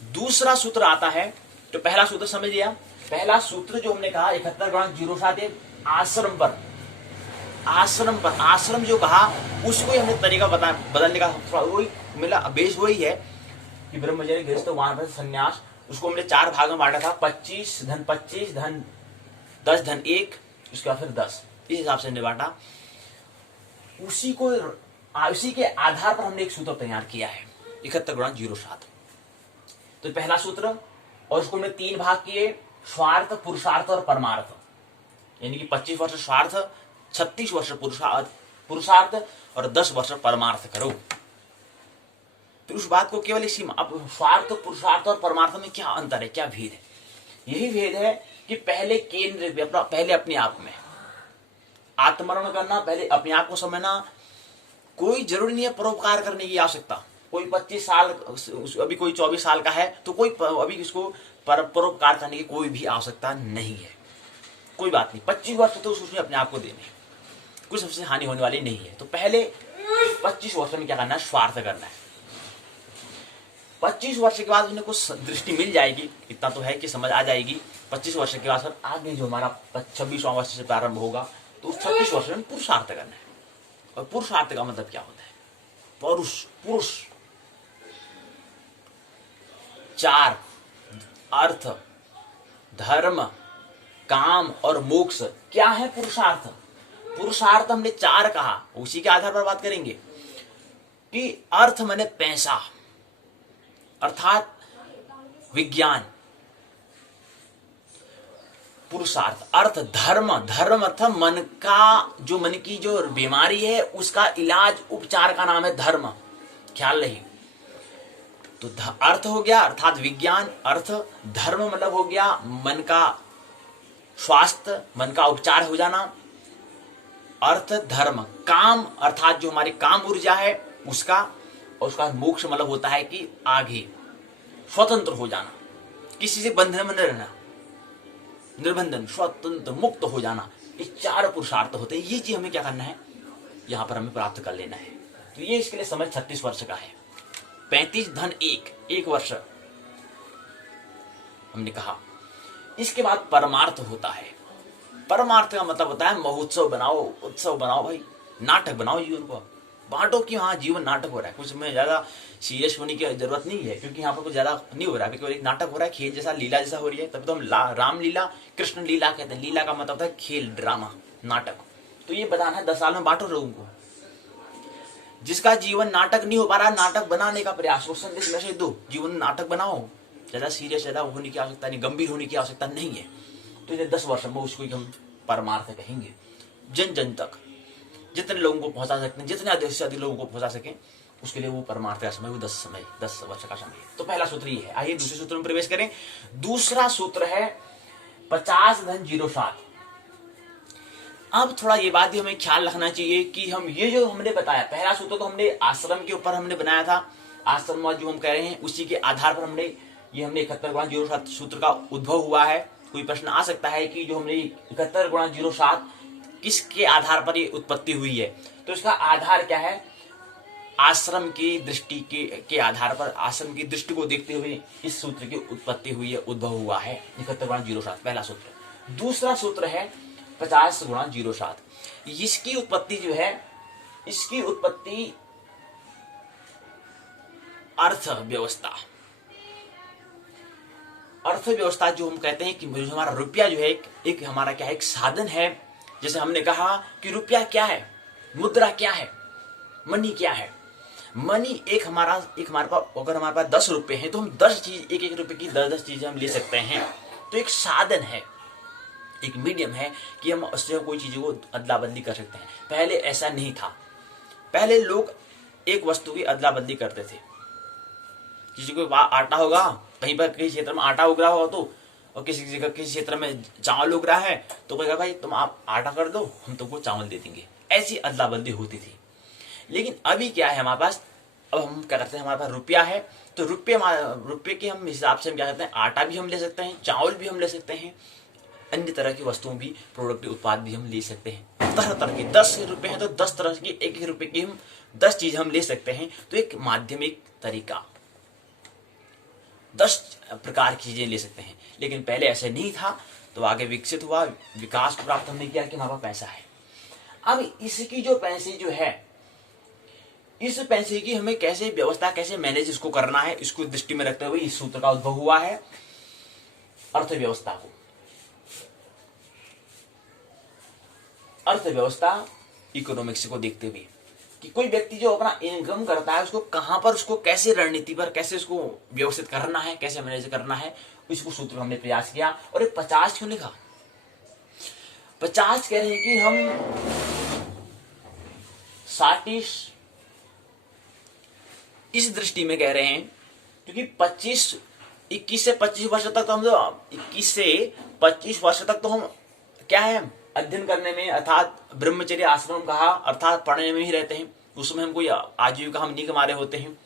दूसरा सूत्र आता है, तो पहला सूत्र समझ लिया। पहला सूत्र जो हमने कहा 71 गुणा 07, आश्रम पर, आश्रम जो कहा उसको ही हमने तरीका बदलने का, वही मिला, बेस वही है कि ब्रह्मचर्य, गृहस्थ, वानप्रस्थ, संन्यास, उसको हमने 4 भाग में बांटा था, 25 धन 10 धन 1, उसके बाद फिर 10, इस हिसाब से हमने बांटा। उसी के आधार पर हमने एक सूत्र तैयार किया है 71 गुणा 07। तो पहला सूत्र, और उसको हमने 3 भाग किए, स्वार्थ, पुरुषार्थ और परमार्थ, यानी कि 25 वर्ष स्वार्थ, 36 वर्ष पुरुषार्थ और 10 वर्ष परमार्थ करो। फिर उस बात को केवल इसी, अब स्वार्थ, पुरुषार्थ और परमार्थ में क्या अंतर है, क्या भेद है। यही भेद है कि पहले पहले अपने आप में आत्मरण करना, पहले अपने आप को समझना। कोई जरूरी नहीं है परोपकार करने की आवश्यकता। कोई 25 साल, अभी कोई 24 साल का है, तो कोई अभी इसको परोपकार करने की कोई भी आवश्यकता नहीं है, कोई बात नहीं। 25 वर्ष तो उसने अपने आप को देने, कुछ सबसे हानि होने वाली नहीं है। तो पहले 25 वर्ष में क्या करना है, स्वार्थ करना है। 25 वर्ष के बाद उन्हें कुछ दृष्टि मिल जाएगी, इतना तो है कि समझ आ जाएगी। 25 वर्ष के बाद सर आगे जो हमारा 26वां वर्ष से प्रारंभ होगा, तो उस 26 वर्ष में पुरुषार्थ करना है। और पुरुषार्थ का मतलब क्या होता है, पुरुष 4 अर्थ, धर्म, काम और मोक्ष। क्या है पुरुषार्थ? पुरुषार्थ हमने 4 कहा, उसी के आधार पर बात करेंगे कि अर्थ माने पैसा अर्थात विज्ञान, पुरुषार्थ, अर्थ, धर्म अर्थ मन की जो बीमारी है उसका इलाज, उपचार का नाम है धर्म, ख्याल रही। तो अर्थ हो गया अर्थात विज्ञान, अर्थ, धर्म मतलब हो गया मन का स्वास्थ्य, मन का उपचार हो जाना, अर्थ धर्म, काम अर्थात जो हमारी काम ऊर्जा है उसका, और उसका मोक्ष मतलब होता है कि आगे स्वतंत्र हो जाना, किसी से बंधन में न रहना, निर्बंधन, स्वतंत्र, मुक्त हो जाना। ये 4 पुरुषार्थ होते हैं। ये चीज हमें क्या करना है, यहां पर हमें प्राप्त कर लेना है। तो ये इसके लिए समय 36 वर्ष का है। 35 धन 1 वर्ष हमने कहा, इसके बाद परमार्थ होता है। परमार्थ का मतलब होता है महोत्सव बनाओ, उत्सव बनाओ भाई, नाटक बनाओ जीवन को, बांटो कि हाँ जीवन नाटक हो रहा है। कुछ में ज्यादा सीरियस होने की जरूरत नहीं है, क्योंकि यहाँ पर कुछ ज्यादा नहीं हो रहा है, केवल एक नाटक हो रहा है, खेल जैसा, लीला जैसा हो रही है। तब तो हम रामलीला कृष्ण लीला कहते हैं। लीला का मतलब होता है खेल, ड्रामा, नाटक। तो ये बताना है 10 साल में बांटो लोगों को। जिसका जीवन नाटक नहीं हो पा रहा, नाटक बनाने का प्रयास, उस संदेश मैसेज दो, जीवन नाटक बनाओ। ज्यादा सीरियस, ज्यादा होने की आवश्यकता नहीं, गंभीर होने की आवश्यकता नहीं है। तो ये 10 वर्ष में उसको हम परमार्थ कहेंगे। जन जन तक जितने लोगों को पहुंचा सकते हैं, जितने अधिक से अधिक लोगों को पहुंचा सकें, उसके लिए वो परमार्थ का समय, वो 10 वर्ष का समय है। तो पहला सूत्र ये है। आइए दूसरे सूत्र में प्रवेश करें। दूसरा सूत्र है 50-07। अब थोड़ा ये बात भी हमें ख्याल रखना चाहिए कि हम ये जो हमने बताया, पहला सूत्र तो हमने आश्रम के ऊपर हमने बनाया था, आश्रम जो हम कह रहे हैं उसी के आधार पर हमने 71 सूत्र का उद्भव हुआ है। कोई प्रश्न आ सकता है कि जो हमने 71-07 किसके आधार पर ये उत्पत्ति हुई है, तो इसका आधार क्या है? आश्रम की दृष्टि के आधार पर, आश्रम की दृष्टि को देखते हुए इस सूत्र की उत्पत्ति हुई है, उद्भव हुआ है 71-07 पहला सूत्र। दूसरा सूत्र है 50-07। इसकी उत्पत्ति जो है, इसकी उत्पत्ति अर्थव्यवस्था, अर्थव्यवस्था जो हम कहते हैं कि हमारा रुपया जो है एक हमारा क्या है, एक साधन है। जैसे हमने कहा कि रुपया क्या है, मुद्रा क्या है, मनी क्या है। मनी एक हमारे पास, अगर हमारे पास 10 रुपए हैं तो हम 10 चीज, एक रुपए की 10 चीजें हम ले सकते हैं। तो एक साधन है, एक मीडियम है कि हम उससे कोई चीजों को अदला बदली कर सकते हैं। पहले ऐसा नहीं था। पहले लोग एक वस्तु की अदला बदली करते थे। किसी को आटा होगा, कहीं पर किसी क्षेत्र में आटा उग रहा होगा तो, और किसी जगह किसी क्षेत्र में चावल उग रहा है तो कहेगा भाई तुम आप आटा कर दो, हम तुमको चावल दे देंगे। ऐसी अदला बदली होती थी। लेकिन अभी क्या है हमारे पास, अब हम क्या करते हैं, हमारे पास रुपया है तो रुपये के हम हिसाब से हम क्या करते हैं, आटा भी हम ले सकते हैं, चावल भी हम ले सकते हैं, अन्य तरह की वस्तुओं भी, प्रोडक्ट उत्पाद भी हम ले सकते हैं। तरह तरह की 10 रुपए हैं तो 10 तरह की, एक रुपए की हम 10 चीज हम ले सकते हैं। तो एक माध्यमिक तरीका, 10 प्रकार की चीजें ले सकते हैं। लेकिन पहले ऐसे नहीं था। तो आगे विकसित हुआ, विकास को प्राप्त हमने किया कि हमारे पास पैसा है। अब इसकी जो पैसे जो है, इस पैसे की हमें कैसे व्यवस्था, कैसे मैनेज इसको करना है, इसको दृष्टि में रखते हुए इस सूत्र का उद्भव हुआ है। अर्थव्यवस्था को, अर्थव्यवस्था इकोनॉमिक्स को देखते हुए कि कोई व्यक्ति जो अपना इनकम करता है उसको कहां पर, उसको कैसे रणनीति पर, कैसे उसको व्यवस्थित करना है, कैसे मैनेज करना है, इसको सूत्र हमने प्रयास किया। और ये 50 क्यों लिखा? 50 कह रहे हैं कि हम 60 इस दृष्टि में कह रहे हैं क्योंकि 21 से 25 वर्ष तक तो हम, 21 से 25 वर्ष तक तो हम क्या है, अध्ययन करने में, अर्थात ब्रह्मचर्य आश्रम कहा, अर्थात पढ़ने में ही रहते हैं। उसमें हम कोई आजीविका हम नहीं कमा रहे होते हैं।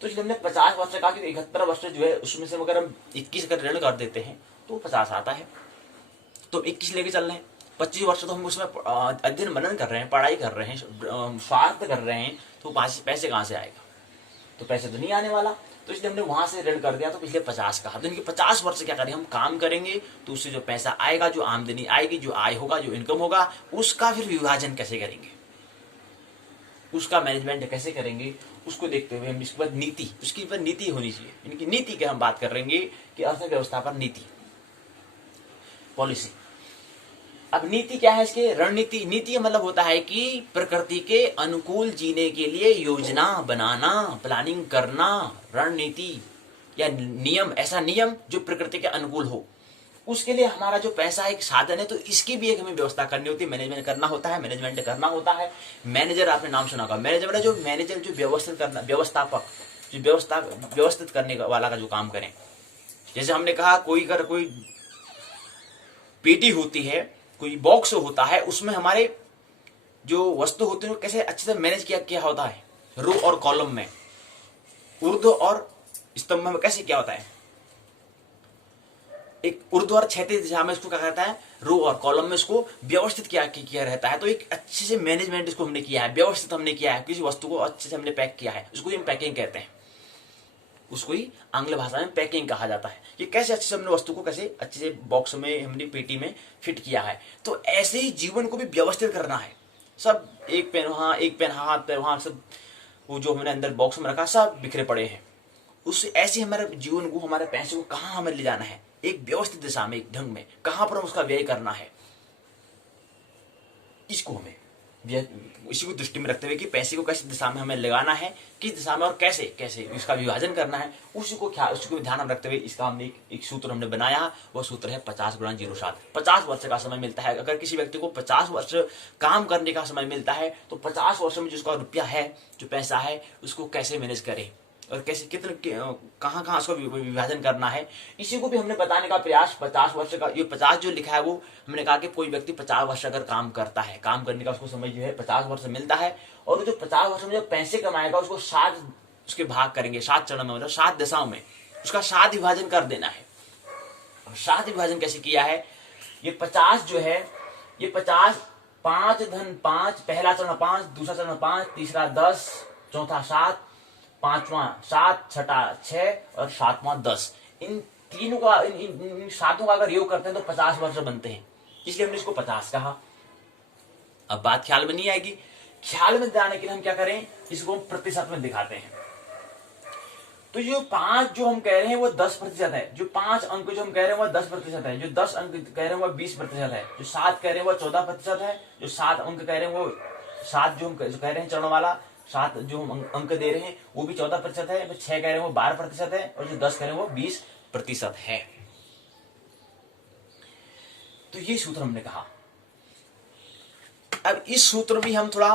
तो इसलिए हमने 50 वर्ष कहा कि 71 वर्ष जो है उसमें से अगर हम 21 का ऋण कर देते हैं तो 50 आता है। तो 21 लेके चल रहे हैं, 25 वर्ष तो हम उसमें अध्ययन मनन कर रहे हैं, पढ़ाई कर रहे हैं, स्वार्थ कर रहे हैं, तो पैसे कहाँ से आएगा? तो पैसे तो नहीं आने वाला। तो इसलिए हमने वहां से ऋण कर दिया, तो पिछले 50 कहा। तो इनके 50 वर्ष क्या करें, हम काम करेंगे तो उससे जो पैसा आएगा, जो आमदनी आएगी, जो आय होगा, जो इनकम होगा, उसका फिर विभाजन कैसे करेंगे, उसका मैनेजमेंट कैसे करेंगे, उसको देखते हुए हम इसके बाद नीति, उसकी पर नीति होनी चाहिए। इनकी नीति की हम बात कर रहे हैं कि अर्थव्यवस्था पर नीति, पॉलिसी। अब नीति क्या है इसके? रणनीति। नीति का मतलब होता है कि प्रकृति के अनुकूल जीने के लिए योजना बनाना, प्लानिंग करना, रणनीति या नियम, ऐसा नियम जो प्रकृति के अनुकूल हो। उसके लिए हमारा जो पैसा एक साधन है, तो इसकी भी एक हमें व्यवस्था करनी होती है, मैनेजमेंट करना होता है, मैनेजमेंट करना होता है। मैनेजर, आपने नाम सुना होगा, मैनेजर जो मैनेजर जो व्यवस्थित करना, व्यवस्थापक जो व्यवस्थित करने वाला का जो काम करें। जैसे हमने कहा कोई पेटी होती है, कोई बॉक्स होता है, उसमें हमारे जो वस्तु होती है कैसे अच्छे से मैनेज किया होता है। रो और कॉलम में, ऊर्ध्व और स्तंभ में कैसे क्या होता है, एक ऊर्ध्व और क्षैतिज दिशा में इसको क्या कहता है, रो और कॉलम में इसको व्यवस्थित किया रहता है। तो एक अच्छे से मैनेजमेंट इसको हमने किया है, व्यवस्थित हमने किया है, किसी वस्तु को अच्छे से हमने पैक किया है, उसको हम पैकिंग कहते हैं। उसको ही आंग्ल भाषा में पैकिंग कहा जाता है। कि कैसे अच्छे से हमने वस्तु को कैसे अच्छे से बॉक्स में हमने पेटी में फिट किया है। तो ऐसे ही जीवन को भी व्यवस्थित करना है। सब एक पेन वहां, एक पेन हाथ पैर वहां, सब वो जो हमने अंदर बॉक्स में रखा सब बिखरे पड़े हैं। उससे ऐसे हमारे जीवन को, हमारे पैसे को कहाँ हमें ले जाना है, एक व्यवस्थित दिशा में, एक ढंग में, कहां पर हम उसका व्यय करना है, इसको हमें इसी को दृष्टि में रखते हुए कि पैसे को कैसे दिशा में हमें लगाना है, किस दिशा में और कैसे कैसे इसका विभाजन करना है, उसी को ध्यान में रखते हुए इसका हमने एक सूत्र हमने बनाया। वह सूत्र है 50 गुणा 07। 50 वर्ष का समय मिलता है। अगर किसी व्यक्ति को 50 वर्ष काम करने का समय मिलता है तो 50 वर्ष में जिसका रुपया है, जो पैसा है, उसको कैसे मैनेज करे और कैसे कितने कहाँ कहाँ उसका विभाजन करना है, इसी को भी हमने बताने का प्रयास। 50 वर्ष का ये 50 जो लिखा है वो हमने कहा कि कोई व्यक्ति 50 वर्ष अगर काम करता है, काम करने का उसको समय जो है 50 वर्ष मिलता है, और जो 50 वर्ष में जो पैसे कमाएगा उसको 7 उसके भाग करेंगे, 7 चरण में, मतलब 7 दिशाओं में उसका 7 विभाजन कर देना है। 7 विभाजन कैसे किया है, ये 50 जो है, ये 50 5 धन 5, पहला चरण 5, दूसरा चरण 5, तीसरा 10, चौथा 7, पांचवा 7, छठा 6 और सातवां 10। इन तीनों का इन सातों का अगर योग करते हैं तो 50 वर्ष बनते हैं, इसलिए हमने इसको 50 कहा। अब बात ख्याल में नहीं आएगी, ख्याल में दिलाने के लिए हम क्या करें, इसको हम प्रतिशत में दिखाते हैं। तो जो 5 जो हम कह रहे हैं वो 10% है, जो 5 अंक जो हम कह रहे हैं वो 10% है, जो 10 अंक कह रहे हैं वो 20% है, जो 7 कह रहे हैं वो 14% है, जो 7 अंक कह रहे हैं वो 7 जो हम कह रहे हैं चरणों वाला 7 जो हम अंक दे रहे हैं वो भी 14% है, जो 6 कह रहे हैं वो 12% है, और जो 10 कह रहे हैं वो 20% है। तो ये सूत्र हमने कहा। अब इस सूत्र में हम थोड़ा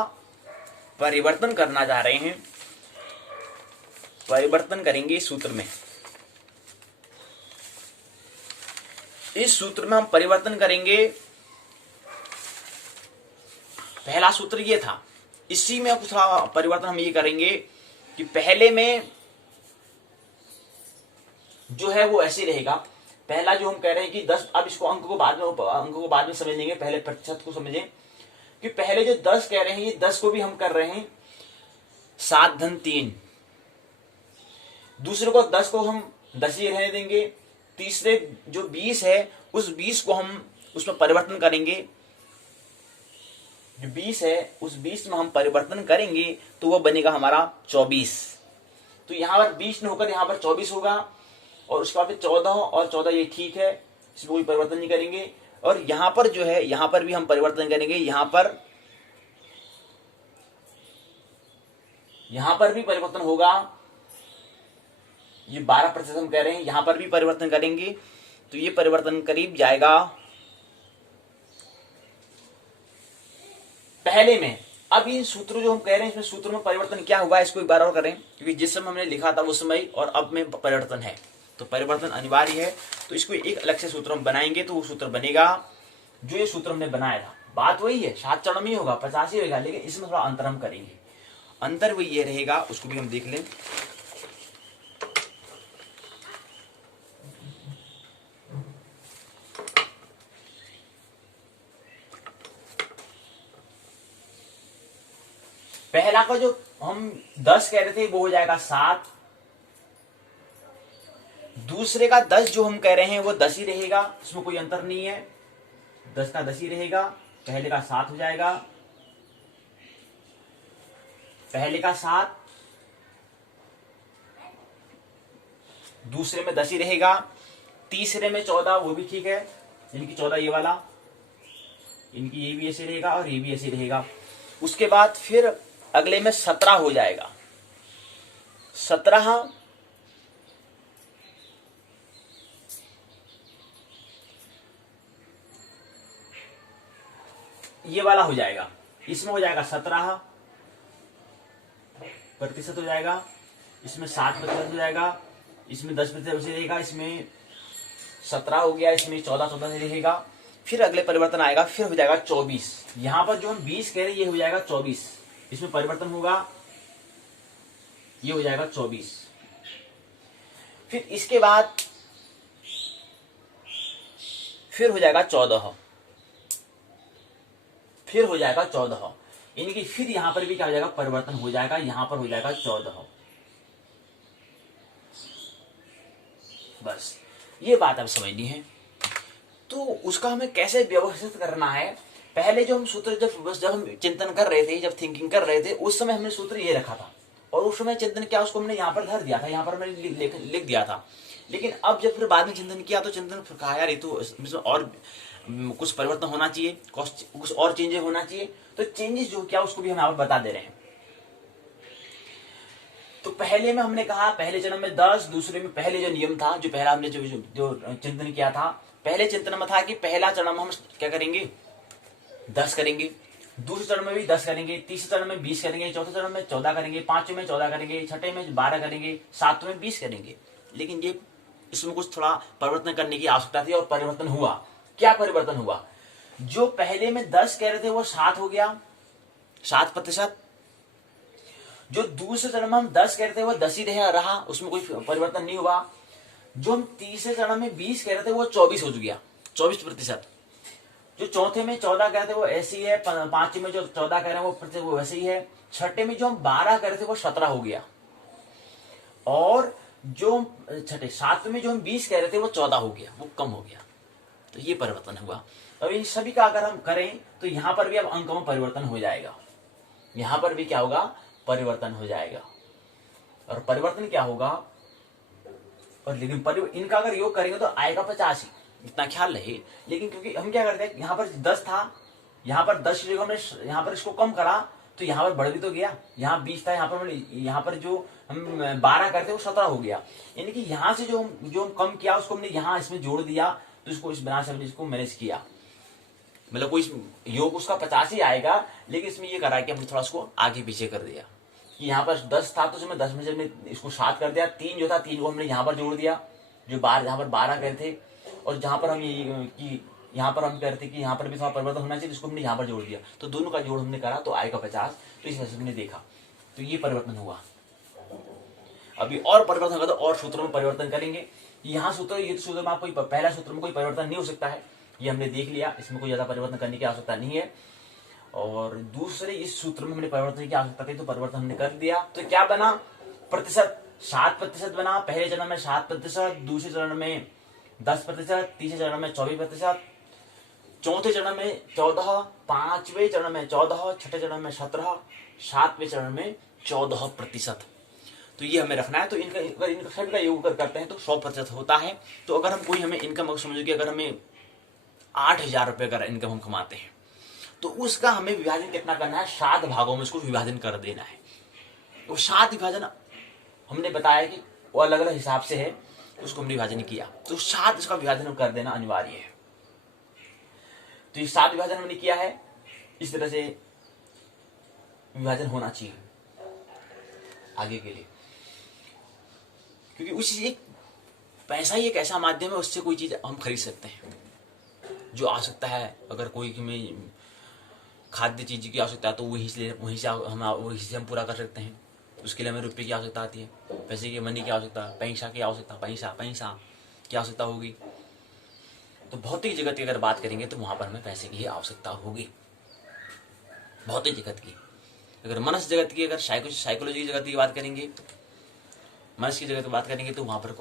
परिवर्तन करना चाह रहे हैं, परिवर्तन करेंगे इस सूत्र में। इस सूत्र में हम परिवर्तन करेंगे। पहला सूत्र ये था, इसी में अब थोड़ा परिवर्तन हम ये करेंगे कि पहले में जो है वो ऐसे रहेगा। पहला जो हम कह रहे हैं कि 10, अब इसको अंक को बाद में समझ लेंगे, पहले प्रतिशत को समझें कि पहले जो 10 कह रहे हैं, ये 10 को भी हम कर रहे हैं 7 धन 3। दूसरे को 10 को हम 10 ही रहने देंगे। तीसरे जो 20 है उस 20 को हम उसमें परिवर्तन करेंगे, जो 20 है उस 20 में हम परिवर्तन करेंगे तो वो बनेगा हमारा 24। तो यहां पर 20 न होकर यहां पर 24 होगा, और उसके बाद 14 और 14 ये ठीक है, इसमें कोई परिवर्तन नहीं करेंगे। और यहां पर जो है, यहां पर भी हम परिवर्तन करेंगे, यहां पर भी परिवर्तन होगा। ये 12% हम कह रहे हैं, यहां पर भी परिवर्तन करेंगे तो ये परिवर्तन करीब जाएगा पहले में। अब ये सूत्र जो हम कह रहे हैं इसमें सूत्र में परिवर्तन क्या हुआ है इसको एक बार और करें, क्योंकि जिस समय हमने लिखा था उस समय और अब में परिवर्तन है, तो परिवर्तन अनिवार्य है। तो इसको एक अलग से सूत्र हम बनाएंगे तो वो सूत्र बनेगा जो ये सूत्र हमने बनाया था। बात वही है, 7 चरण में ही होगा, 50 ही होगा, लेकिन इसमें थोड़ा अंतर हम करेंगे। अंतर वो ये रहेगा, उसको भी हम देख लें। पहला का जो हम 10 कह रहे थे वो हो जाएगा 7। दूसरे का 10 जो हम कह रहे हैं वो 10 ही रहेगा, इसमें कोई अंतर नहीं है, 10 का 10 ही रहेगा। पहले का 7 हो जाएगा, पहले का 7, दूसरे में 10 ही रहेगा, तीसरे में 14 वो भी ठीक है, इनकी 14 ये वाला, इनकी ये भी ऐसे रहेगा और ये भी ऐसे रहेगा। उसके बाद फिर अगले में 17 हो जाएगा, 17 ये वाला हो जाएगा, इसमें हो जाएगा 17% हो जाएगा, इसमें 7% हो जाएगा, इसमें 10% रहेगा, इसमें 17 हो गया, इसमें 14 से रहेगा। फिर अगले परिवर्तन आएगा, फिर हो जाएगा 24। यहां पर जो हम 20 कह रहे हैं ये हो जाएगा 24, इसमें परिवर्तन होगा, ये हो जाएगा 24। फिर इसके बाद फिर हो जाएगा 14, फिर हो जाएगा 14, यानी कि फिर यहां पर भी क्या हो जाएगा, परिवर्तन हो जाएगा, यहां पर हो जाएगा 14। बस ये बात अब समझनी है। तो उसका हमें कैसे व्यवस्थित करना है, पहले जो हम सूत्र जब हम चिंतन कर रहे थे, जब थिंकिंग कर रहे थे, उस समय हमने सूत्र ये रखा था और उस समय चिंतन क्या उसको हमने यहाँ पर धर दिया था, यहाँ पर हमने लिख दिया था। लेकिन अब जब फिर बाद में चिंतन किया तो चिंतन फिर कहा यार ये तो इसमें और कुछ परिवर्तन होना चाहिए, कुछ और चेंजेस होना चाहिए। तो चेंजेस जो क्या उसको भी हम यहाँ पर बता दे रहे हैं। तो पहले में हमने कहा पहले चरण में 10, दूसरे में पहले जो नियम था, जो पहला हमने जो चिंतन किया था, पहले चिंतन में था कि पहला चरण में हम क्या करेंगे 10 करेंगे, दूसरे चरण में भी 10 करेंगे, तीसरे चरण में 20 करेंगे, चौथे चरण में 14 करेंगे, पांचवें में 14 करेंगे, छठे में 12 करेंगे, सातवें में 20 करेंगे। लेकिन ये इसमें कुछ थोड़ा परिवर्तन करने की आवश्यकता थी और परिवर्तन हुआ। क्या परिवर्तन हुआ, जो पहले में 10 कह रहे थे वो 7 हो गया, 7%। जो दूसरे चरण में हम 10 कह रहे थे वो 10 ही रहा, उसमें कोई परिवर्तन नहीं हुआ। जो हम तीसरे चरण में 20 कह रहे थे वो 24 हो गया, 24%। जो चौथे में 14 कह रहे थे वो ऐसी है, पांचवें में जो 14 कह रहे हैं वो वैसे ही है, छठे में जो हम 12 कह रहे थे वो 17 हो गया, और जो छठे सातवें में जो हम 20 कह रहे थे वो 14 हो गया, वो कम हो गया। तो ये परिवर्तन हुआ। अब इन सभी का अगर हम करें तो यहां पर भी अब अंक में परिवर्तन हो जाएगा, यहां पर भी क्या होगा, परिवर्तन हो जाएगा। और परिवर्तन क्या होगा, और लेकिन इनका अगर योग करेंगे तो आएगा 85, इतना ख्याल रहे। लेकिन क्योंकि हम क्या करते हैं, यहाँ पर 10 था, यहाँ पर 10 की जगह हमने यहाँ पर इसको कम करा तो यहाँ पर बढ़ भी तो गया, यहाँ 20 था, यहाँ पर जो हम 12 करते वो 17 हो गया। यानी कि यहाँ से जो हम कम किया उसको हमने यहाँ इसमें जोड़ दिया, तो इसको इस बना से हमने इसको मैनेज किया। मतलब कोई योग उसका 50 ही आएगा, लेकिन इसमें ये करा कि हमने थोड़ा उसको आगे पीछे कर दिया कि यहाँ पर 10 था तो उसमें 10 में से हमने इसको 7 कर दिया, 3 जो था 3 को हमने यहाँ पर जोड़ दिया, जो यहाँ पर 12 कह थे, और जहां पर हम यहाँ पर हम कह रहे थे कि यहाँ पर भी थोड़ा परिवर्तन होना चाहिए, इसको हमने यहाँ पर जोड़ दिया, तो दोनों का जोड़ हमने करा तो आएगा 50। तो इस वजह से हमने देखा, तो ये परिवर्तन हुआ। अभी और परिवर्तन होगा तो और सूत्रों में परिवर्तन करेंगे। यहाँ सूत्र, ये सूत्र में आपको पहला सूत्र में कोई परिवर्तन नहीं हो सकता है, ये हमने देख लिया, इसमें कोई ज्यादा परिवर्तन करने की आवश्यकता नहीं है। और दूसरे इस सूत्र में हमने परिवर्तन की आवश्यकता थी तो परिवर्तन हमने कर दिया। तो क्या बना, प्रतिशत 7% बना, पहले चरण में 7%, दूसरे चरण में 10%, तीसरे चरण में 24%, चौथे चरण में 14, पांचवें चरण में 14, छठे चरण में 17, सातवें चरण में 14%। तो ये हमें रखना है। तो इनका सभी का योग करते हैं तो 100% होता है। तो अगर हम कोई हमें इनकम समझो कि अगर हमें 8,000 रुपए का इनकम हम कमाते हैं तो उसका हमें विभाजन कितना करना है, 7 भागों में उसको विभाजन कर देना है। तो 7 विभाजन हमने बताया कि वो अलग अलग हिसाब से है, उसको हमने विभाजन किया, तो 7 इसका विभाजन कर देना अनिवार्य है। तो ये 7 विभाजन हमने किया है, इस तरह से विभाजन होना चाहिए आगे के लिए, क्योंकि उसी एक पैसा ही एक ऐसा माध्यम है, उससे कोई चीज हम खरीद सकते हैं जो आवश्यकता है। अगर कोई हमें खाद्य चीज की आवश्यकता है तो वहीं से हम पूरा कर सकते हैं। उसके लिए हमें रुपये की आवश्यकता आती है, पैसे की, मनी की आवश्यकता, पैसा की आवश्यकता, पैसा की आवश्यकता होगी। तो भौतिक जगत की अगर बात करेंगे तो वहां पर हमें पैसे की ही आवश्यकता होगी, भौतिक जगत की। अगर मनस जगत की, अगर साइकोलॉजी की जगत की बात करेंगे, मनस की जगत की बात करेंगे तो वहां पर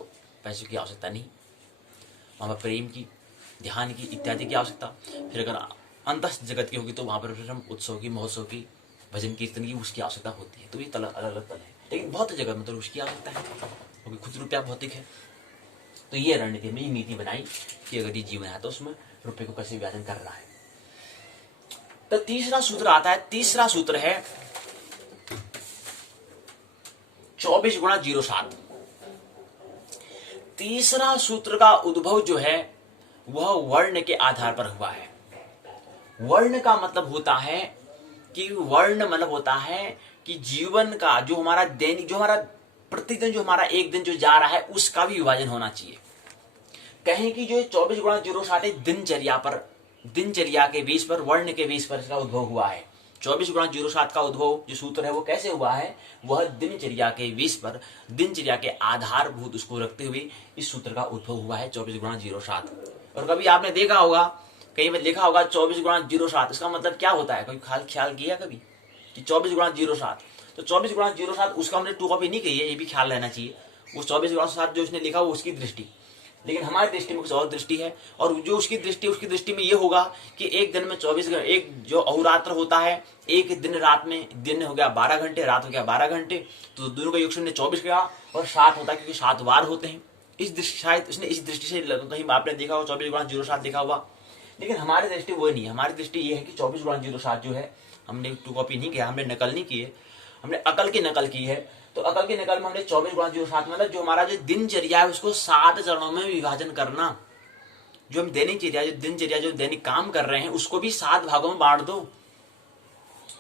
पैसे की आवश्यकता नहीं, वहां पर प्रेम की, ध्यान की इत्यादि की आवश्यकता। फिर अगर अंतस जगत की होगी तो वहां पर हम उत्सव की, महोत्सव की, भजन कीर्तन की उसकी आवश्यकता होती है। तो ये अलग अलग तल है, लेकिन भौतिक जगत में तो उसकी आवश्यकता है क्योंकि खुद रुपया भौतिक है। तो ये रणनीति में ये नीति बनाई कि अगर ये जीवन है तो उसमें रुपये को कैसे विभाजन करना है। तो तीसरा सूत्र आता है, तीसरा सूत्र है 24 गुणा 07। तीसरा सूत्र का उद्भव जो है वह वर्ण के आधार पर हुआ है। वर्ण का मतलब होता है कि वर्ण मतलब होता है कि जीवन का जो हमारा दैनिक, जो हमारा प्रतिदिन, जो हमारा एक दिन जो जा रहा है उसका भी विभाजन होना चाहिए। कहें कि जो 24 गुणा 07 दिनचर्या पर, दिनचर्या के बेस पर, वर्ण के बेस पर इसका उद्भव हुआ है। 24 गुणा 07 का उद्भव जो सूत्र है वो कैसे हुआ है, वह दिनचर्या के बेस पर, दिनचर्या के आधारभूत उसको रखते हुए इस सूत्र का उद्भव हुआ है 24 गुणा 07। और कभी आपने देखा होगा, कहीं पर लिखा होगा 24 गुणा 07, इसका मतलब क्या होता है, कोई ख्याल किया कभी कि 24 गुणा 07? तो 24 गुणा 07 उसका हमने 2 कॉपी नहीं की है, ये भी ख्याल रहना चाहिए। वो 24 गुणा 07 जो उसने लिखा वो उसकी दृष्टि, लेकिन हमारी दृष्टि में कुछ और दृष्टि है, और जो उसकी दृष्टि में ये होगा कि एक दिन में 24 घंटे, एक जो अहोरात्र होता है, एक दिन रात में, दिन हो गया 12 घंटे, रात हो गया 12 घंटे, तो दोनों का योग शून्य 24 गया, और 7 होता है क्योंकि 7 वार होते हैं। इस दृष्टि, शायद उसने इस दृष्टि से कहीं आपने देखा हो 24 × 07 देखा हुआ, लेकिन हमारी दृष्टि वो नहीं है। हमारी दृष्टि ये है कि 24 × 07 जो है, हमने टू कॉपी नहीं किया, हमने नकल नहीं की है, हमने अकल की नकल की है। तो अकल की नकल में हमने 24 × 07 मतलब जो हमारा जो दिनचर्या है उसको 7 चरणों में विभाजन करना। जो हम दिनचर्या जो दैनिक काम कर रहे हैं उसको भी 7 भागों में बांट दो।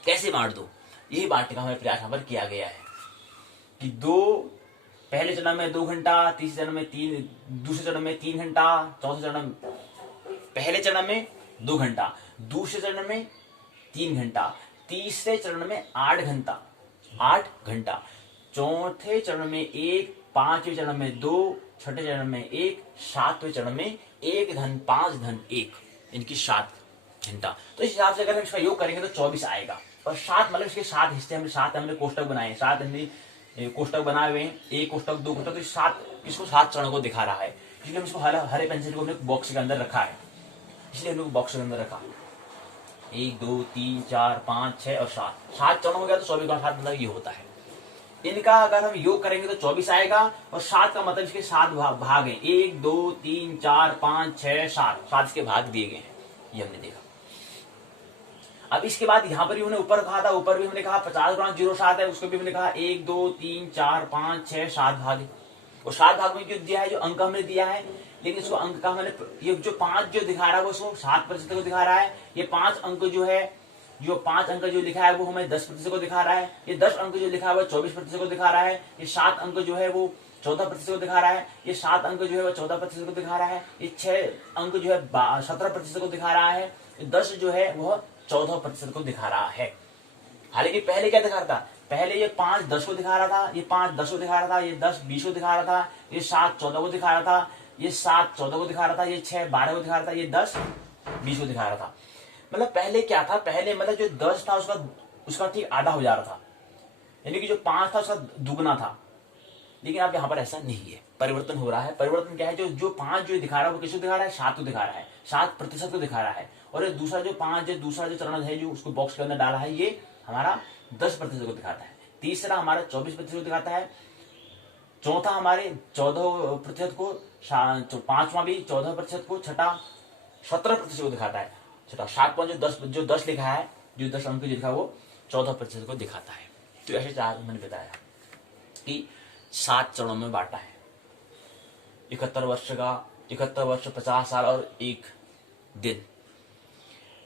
कैसे बांट दो, यही बांटने का हमें प्रयास यहाँ पर किया गया है कि पहले चरण में 2 घंटा, तीसरे चरण में 3, दूसरे चरण में 3 घंटा, चौथे चरण, पहले चरण में 2 घंटा, दूसरे चरण में 3 घंटा, तीसरे चरण में 8 घंटा, चौथे चरण में 1, पांचवें चरण में 2, छठे चरण में 1, सातवें चरण में 1 धन 5 धन 1, इनकी 7 घंटा। तो इस हिसाब से अगर हम इसका योग करेंगे तो 24 आएगा। और 7 मतलब इसके 7 हिस्से, हमने कोष्टक बनाए, 7 हमने कोष्टक बनाए हुए हैं, 1 कोष्टक 2 कोष्टक, तो 7 इसको 7 चरणों को दिखा रहा है। इसलिए हम इसको हरे पेंसिल को हमने बॉक्स के अंदर रखा है, इसलिए हम लोग बॉक्स के अंदर रखा 1 2 3 4 5 6 और 7 चरण हो गया। तो 24 × 7 मतलब ये होता है। इनका अगर हम योग करेंगे तो 24 आएगा, और 7 का मतलब इसके 7 भाग हैं, 1 2 3 4 5 6 7 इसके भाग दिए गए हैं, ये हमने देखा। अब इसके बाद यहाँ पर भी हमने ऊपर कहा था, ऊपर भी हमने कहा 50 × 07 है, उसको भी हमने कहा 1 2 3 4 5 6 7 भाग है। और 7 भाग में जो दिया है, जो अंक हमने दिया है, लेकिन इसको अंक का मैंने, ये जो 5 जो दिखा रहा है वो उसको 7% को दिखा रहा है। ये 5 अंक जो है, जो 5 अंक जो लिखा है वो हमें 10% को दिखा रहा है। ये 10 अंक जो लिखा है वो 24% को दिखा रहा है। ये 7 अंक जो है वो 14% को दिखा रहा है। ये 7 अंक जो है वो 14% को दिखा रहा है। ये 6 अंक जो है 17% को दिखा रहा है। 10 जो है वह 14% को दिखा रहा है। हालांकि पहले क्या दिखा रहा था, पहले ये 5 10 को दिखा रहा था, ये 5 10 को दिखा रहा था, ये 10 20 को दिखा रहा था, ये 7 14 को दिखा रहा था, ये 7 14 को दिखा रहा था, ये 6 12 को दिखा रहा था, ये 10 20 को दिखा रहा था। मतलब पहले क्या था, पहले मतलब जो 10 था उसका ठीक आधा हो जा रहा था, यानी कि जो 5 था उसका दुगना था। लेकिन अब यहाँ पर ऐसा नहीं है, परिवर्तन हो रहा है। परिवर्तन क्या है, जो 5 जो दिखा रहा है वो किसको दिखा रहा है, 7 को दिखा रहा है, 7% को दिखा रहा है। और ये दूसरा जो 5 दूसरा जो चरण है जो उसको बॉक्स के अंदर डाला है, ये हमारा 10% को दिखाता है। तीसरा हमारा 24% को दिखाता है। चौथा हमारे 14% को, पांचवा भी 14% को, छठा 17% को दिखाता है। छठा 7 जो 10 लिखा है, जो 10 अंक जो लिखा है वो 14% को दिखाता है। तो ऐसे चार मैंने बताया कि 7 चरणों में बांटा है। 71 वर्ष 50 साल और 1 दिन।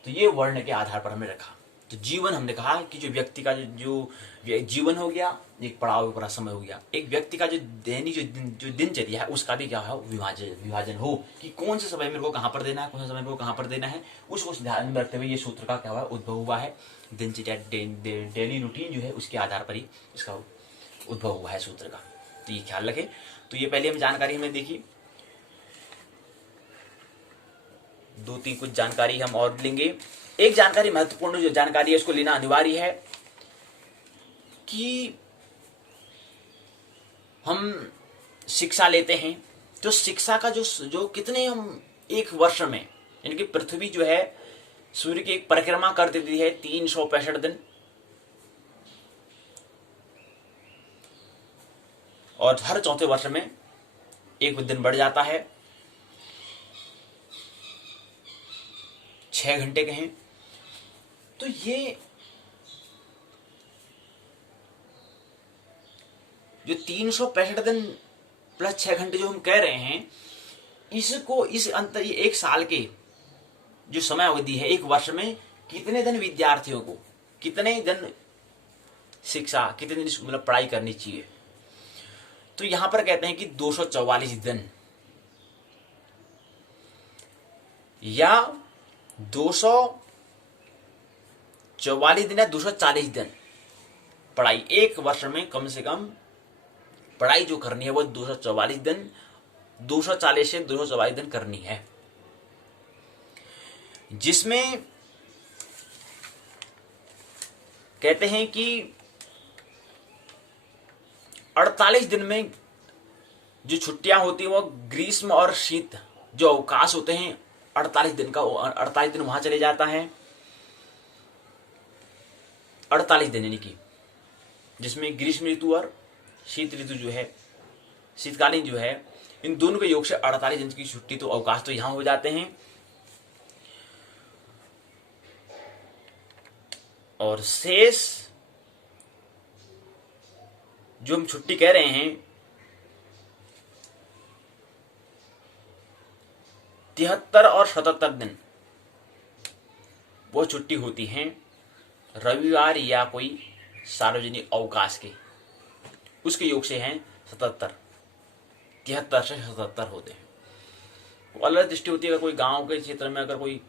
तो ये वर्ण के आधार पर हमने रखा। तो जीवन हमने कहा कि जो व्यक्ति का जो जीवन हो गया, एक पड़ाव पूरा समय हो गया। एक व्यक्ति का जो दैनिक जो दिनचर्या है उसका भी क्या है, विभाजन हो कि कौन से समय मेरे को कहां पर देना है, कौन से समय मेरे को कहां पर देना है, उसको ध्यान में रखते हुए ये सूत्र का क्या हुआ, उद्भव हुआ है। दिनचर्या डेली रूटीन जो है उसके आधार पर ही इसका उद्भव हुआ है सूत्र का। तो ये ख्याल रखें। तो ये पहले हम जानकारी हमने देखी, 2-3 कुछ जानकारी हम और लेंगे। एक जानकारी, महत्वपूर्ण जो जानकारी है उसको लेना अनिवार्य है कि हम शिक्षा लेते हैं तो शिक्षा का जो कितने हम एक वर्ष में, यानी कि पृथ्वी जो है सूर्य की एक परिक्रमा कर देती है 365 दिन, और हर चौथे वर्ष में एक दिन बढ़ जाता है, 6 घंटे कहें। तो ये जो 365 दिन प्लस 6 घंटे जो हम कह रहे हैं, इसको इस अंतर, ये एक साल के जो समय अवधि है, एक वर्ष में कितने दिन विद्यार्थियों को, कितने दिन शिक्षा, कितने दिन मतलब पढ़ाई करनी चाहिए। तो यहां पर कहते हैं कि 244 दिन या 244 दिन या 240 दिन पढ़ाई, एक वर्ष में कम से कम पढ़ाई जो करनी है वो 244 दिन, 240 से 244 दिन करनी है, जिसमें कहते हैं कि 48 दिन में जो छुट्टियां होती हैं वो ग्रीष्म और शीत जो अवकाश होते हैं 48 दिन का, 48 दिन वहां चले जाता है। 48 दिन यानी कि जिसमें ग्रीष्म ऋतु और शीत ऋतु जो है, शीतकालीन जो है, इन दोनों के योग से 48 दिन की छुट्टी तो अवकाश तो यहां हो जाते हैं। और शेष जो हम छुट्टी कह रहे हैं 73 और 77 दिन, वो छुट्टी होती हैं रविवार या कोई सार्वजनिक अवकाश के, उसके योग से हैं 77, 73 से 77 होते हैं। अलग दृष्टि होती है। अगर कोई गांव के क्षेत्र में, अगर कोई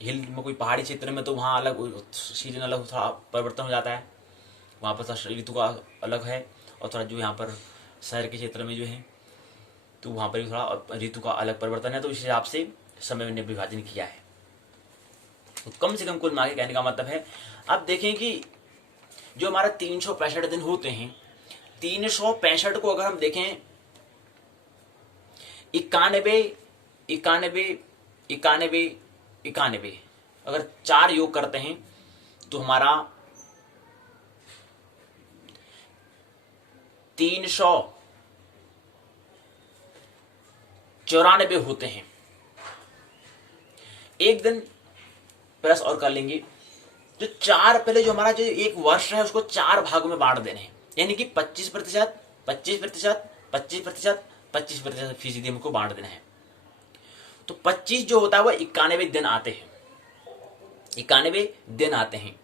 हिल में, कोई पहाड़ी क्षेत्र में, तो वहाँ अलग सीजन अलग थोड़ा परिवर्तन हो जाता है, वहाँ पर ऋतु का अलग है। और थोड़ा जो यहाँ पर शहर के क्षेत्र में जो है तो वहाँ पर भी थोड़ा ऋतु का अलग परिवर्तन है, तो इस हिसाब से समय ने विभाजन किया है। तो कम से कम कुल मिला के कहने का मतलब है, अब देखें कि जो हमारा 365 दिन होते हैं, 365 को अगर हम देखें 91, 91, 91, 91 अगर 4 योग करते हैं तो हमारा 394 होते हैं। एक दिन प्लस और कर लेंगे। जो 4 पहले जो हमारा जो एक वर्ष है उसको 4 भागों में बांट देने हैं, यानी कि 25%, 25%, 25%, 25% फीसदी हमको बांट देना है। तो 25 जो होता है वो 91 दिन आते हैं, 91 दिन आते हैं।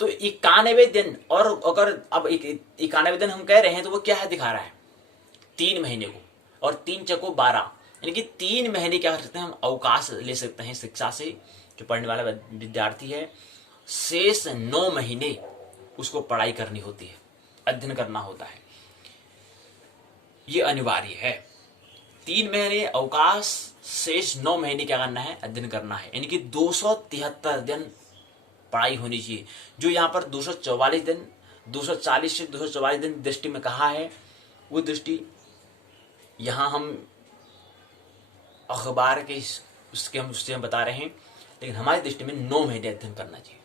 तो 91 दिन, और अगर अब 91 दिन हम कह रहे हैं तो वो क्या है दिखा रहा है 3 महीने को, और 3 चको 12, यानी कि 3 महीने क्या कर सकते हैं हम अवकाश ले सकते हैं शिक्षा से, जो पढ़ने वाला विद्यार्थी है। शेष 9 महीने उसको पढ़ाई करनी होती है, अध्ययन करना होता है, ये अनिवार्य है। 3 महीने अवकाश, शेष 9 महीने क्या करना है, अध्ययन करना है, यानी कि 273 दिन पढ़ाई होनी चाहिए। जो यहाँ पर 244 दिन, 240 से 244 दिन दृष्टि में कहा है, वो दृष्टि यहाँ हम अखबार के उसके हम बता रहे हैं, लेकिन हमारी दृष्टि में 9 महीने अध्ययन करना चाहिए,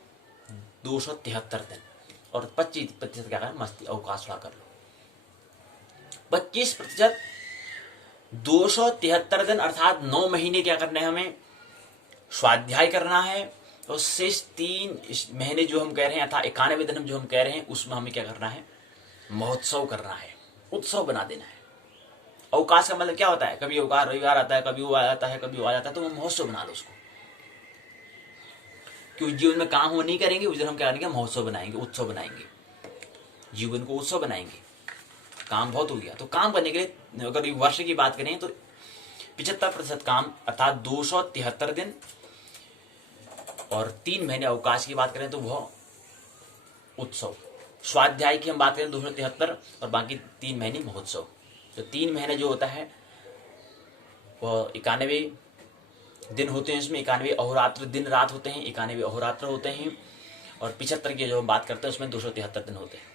273 दिन। और 25% क्या करें, मस्ती अवकाश थोड़ा कर लो। 25% 273 दिन अर्थात 9 महीने क्या करना है, हमें स्वाध्याय करना है। और शेष 3 महीने जो हम कह रहे हैं अर्थात 91 दिन जो हम कह रहे हैं, उसमें हमें क्या करना है, महोत्सव करना है, उत्सव बना देना है। अवकाश का मतलब क्या होता है, कभी अवकाश रविवार आता है, कभी वो आ जाता है, कभी वो आ जाता है, तो वो महोत्सव बना लो उसको। क्योंकि जीवन में काम वो नहीं करेंगे, उस दिन हम क्या करेंगे, महोत्सव बनाएंगे, उत्सव बनाएंगे, जीवन को उत्सव बनाएंगे। काम बहुत हो गया, तो काम करने के लिए अगर वर्ष की बात करें तो 75% काम अर्थात 273 दिन, और 3 महीने अवकाश की बात करें तो वह उत्सव। स्वाध्याय की हम बात करें 273 और बाकी 3 महीने महोत्सव। तो 3 महीने जो होता है वह 91 दिन होते हैं। इसमें 91 अहोरात्र दिन रात होते हैं, 91 अहोरात्र होते हैं। और 75 की जो हम बात करते हैं उसमें 273 दिन होते हैं।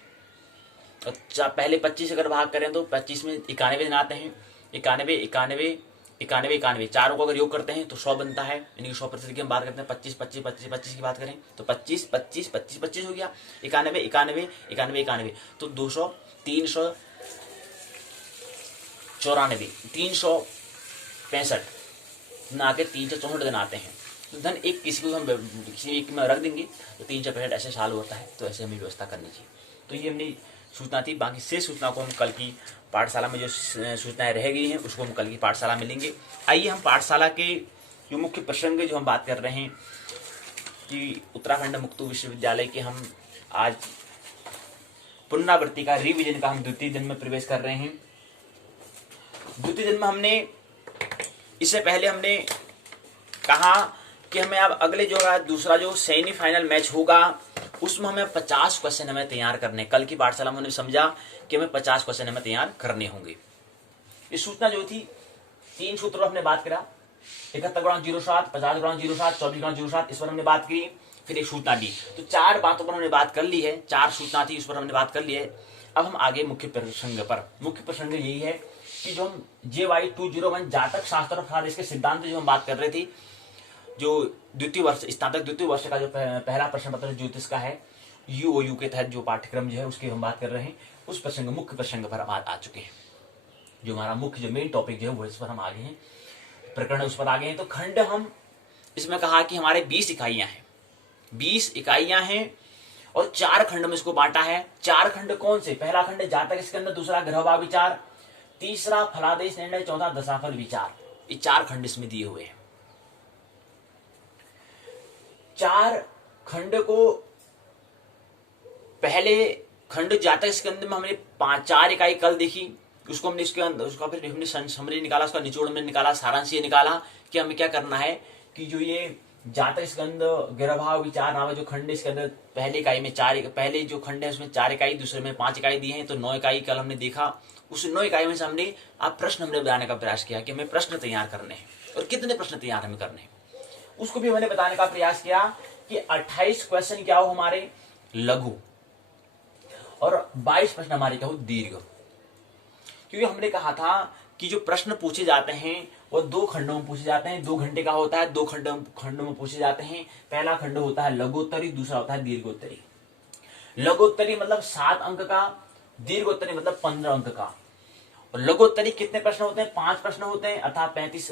और पहले 25 अगर भाग करें तो 25 में 91 दिन आते हैं। 91, 91, 91, 91 चारों को अगर योग करते हैं तो 100 बनता है, यानी कि 100% की हम बात करते हैं। 25, 25, 25, 25 की बात करें तो 25, 25, 25, 25 हो गया। 91, 91, 91, 91 तो 200, 394, 365 ना के 364 दिन आते हैं। तो धन एक किसी को हम किसी एक में रख देंगे तो 365 ऐसे साल होता है, तो ऐसे हमें व्यवस्था करनी चाहिए। तो ये हमने सूचना थी। बाकी से सूचना को हम कल की पाठशाला में जो सूचनाएं रह गई हैं उसको हम कल की पाठशाला में लेंगे। आइए हम पाठशाला के जो मुख्य प्रसंग जो हम बात कर रहे हैं कि उत्तराखंड मुक्तो विश्वविद्यालय के हम आज पुनरावृत्ति का रिवीजन का हम द्वितीय दिन में प्रवेश कर रहे हैं। द्वितीय दिन में हमने इससे पहले हमने कहा कि हमें अब अगले जो दूसरा जो सेमीफाइनल मैच होगा उसमें हमें 50 क्वेश्चन हमें तैयार करने। कल की पाठशाला में हमने समझा कि हमें 50 क्वेश्चन हमें तैयार करने होंगे। इस सूचना जो थी 3 सूत्रों हमने बात करा, 71×07, 50×07, 24×07, इस पर हमने बात की। फिर एक सूचना दी, तो 4 बातों पर हमने बात कर ली है। 4 सूचना थी उस पर हमने बात कर ली है। अब हम आगे मुख्य प्रसंग पर। मुख्य प्रसंग यही है कि जो हम JY201 जातक शास्त्र और फलादेश के सिद्धांत जो हम बात कर रहे थे, जो द्वितीय वर्ष स्नातक द्वितीय वर्ष का जो पहला प्रश्न पत्र ज्योतिष का है, UOU के तहत जो पाठ्यक्रम जो है उसकी हम बात कर रहे हैं, उस प्रसंग मुख्य प्रसंग पर हम आ चुके हैं। जो हमारा मुख्य जो मेन टॉपिक जो है वो इस पर हम आगे हैं, प्रकरण उस पर आगे हैं। तो खंड हम इसमें कहा कि हमारे 20 इकाइयां हैं, 20 इकाइयां हैं और 4 खंड में इसको बांटा है। 4 खंड कौन से? पहला खंड जातक स्कंद, दूसरा ग्रहभाव विचार, तीसरा फलादेश निर्णय, चौथा दशाफल विचार। ये 4 खंड इसमें दिए हुए हैं। 4 खंड को पहले खंड जातक स्कंद में हमने 4 इकाई कल देखी, उसको हमने इसके अंदर उसका फिर हमने समरी निकाला, उसका निचोड़ में निकाला, सारांश ये निकाला कि हमें क्या करना है कि जो ये जातक स्कंद गर्भाव विचार नामक जो खंड इसके अंदर पहले इकाई में पहले जो खंड है उसमें 4 इकाई, दूसरे में 5 इकाई दिए हैं, तो 9 इकाई कल हमने देखा। उस 9 इकाई में से हमने आप प्रश्न हमने बताने का प्रयास किया कि हमें प्रश्न तैयार करने हैं और कितने प्रश्न तैयार हमें करने हैं, उसको भी हमने बताने का प्रयास किया कि 28 क्वेश्चन क्या हो हमारे लघु और 22 प्रश्न हमारे क्या हो दीर्घ। क्योंकि हमने कहा था कि जो प्रश्न पूछे जाते हैं वो 2 खंडों में पूछे जाते हैं, 2 घंटे का होता है, 2 खंडों में पूछे जाते हैं। पहला खंड होता है लघुत्तरी, दूसरा होता है दीर्घोत्तरी। लघुत्तरी मतलब 7 अंक का, दीर्घोत्तरी मतलब 15 अंक का। और लघुत्तरी कितने प्रश्न होते हैं? 5 प्रश्न होते हैं, अर्थात 35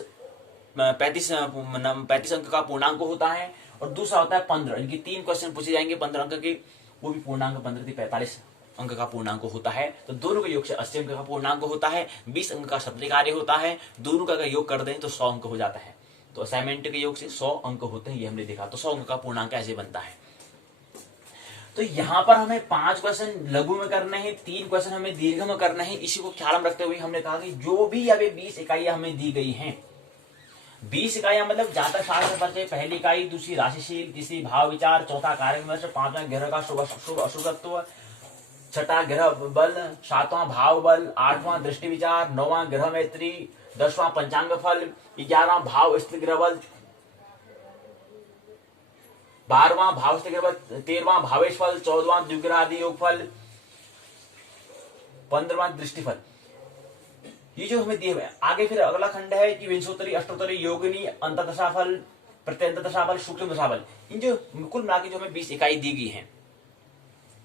अंक का पूर्णांक होता है। और दूसरा होता है 15, इनकी 3 क्वेश्चन पूछे जाएंगे 15 अंक के, वो भी पूर्णांक 15 45 अंक का पूर्णांक होता है। तो दोनों के योग से 80 अंक का पूर्णांक होता है, 20 अंक का शब्द कार्य होता है। दोनों का अगर योग कर दें तो 100 अंक हो जाता है। तो असाइनमेंट के योग से 100 अंक होते हैं, ये हमने देखा। तो 100 अंक का पूर्णांक ऐसे बनता है। तो यहाँ पर हमें 5 क्वेश्चन लघु में करने हैं, 3 क्वेश्चन हमें दीर्घ में करने हैं। इसी को ख्याल में रखते हुए हमने कहा कि जो भी अभी 20 इकाइयां हमें दी गई हैं, 20 इकाइयां मतलब जातक शास्त्र परिचय पहली इकाई, दूसरी राशिशील, तीसरी भाव विचार, चौथा कार्य विमर्श, 5वां ग्रह का शुभ अशुभ तत्व, 6वां ग्रह बल, 7वां भाव बल, 8वां दृष्टि विचार, 9वां ग्रह मैत्री, 10वां पंचांग फल, 11वां भाव स्थित ग्रह बल, 12वां भाव स्थित ग्रह बल, 13वां भावेश फल, 14वां द्विग्रह आदि योग फल, 15वां दृष्टि फल। ये जो हमें दिए हुए। आगे फिर अगला खंड है कि विंशोत्तरी, अष्टोत्तरी, योगिनी, अंतर्दशा फल, प्रत्यंत दशा फल, सूक्ष्म दशा फल। इन जो कुल मिला के जो हमें 20 इकाई दी गई है,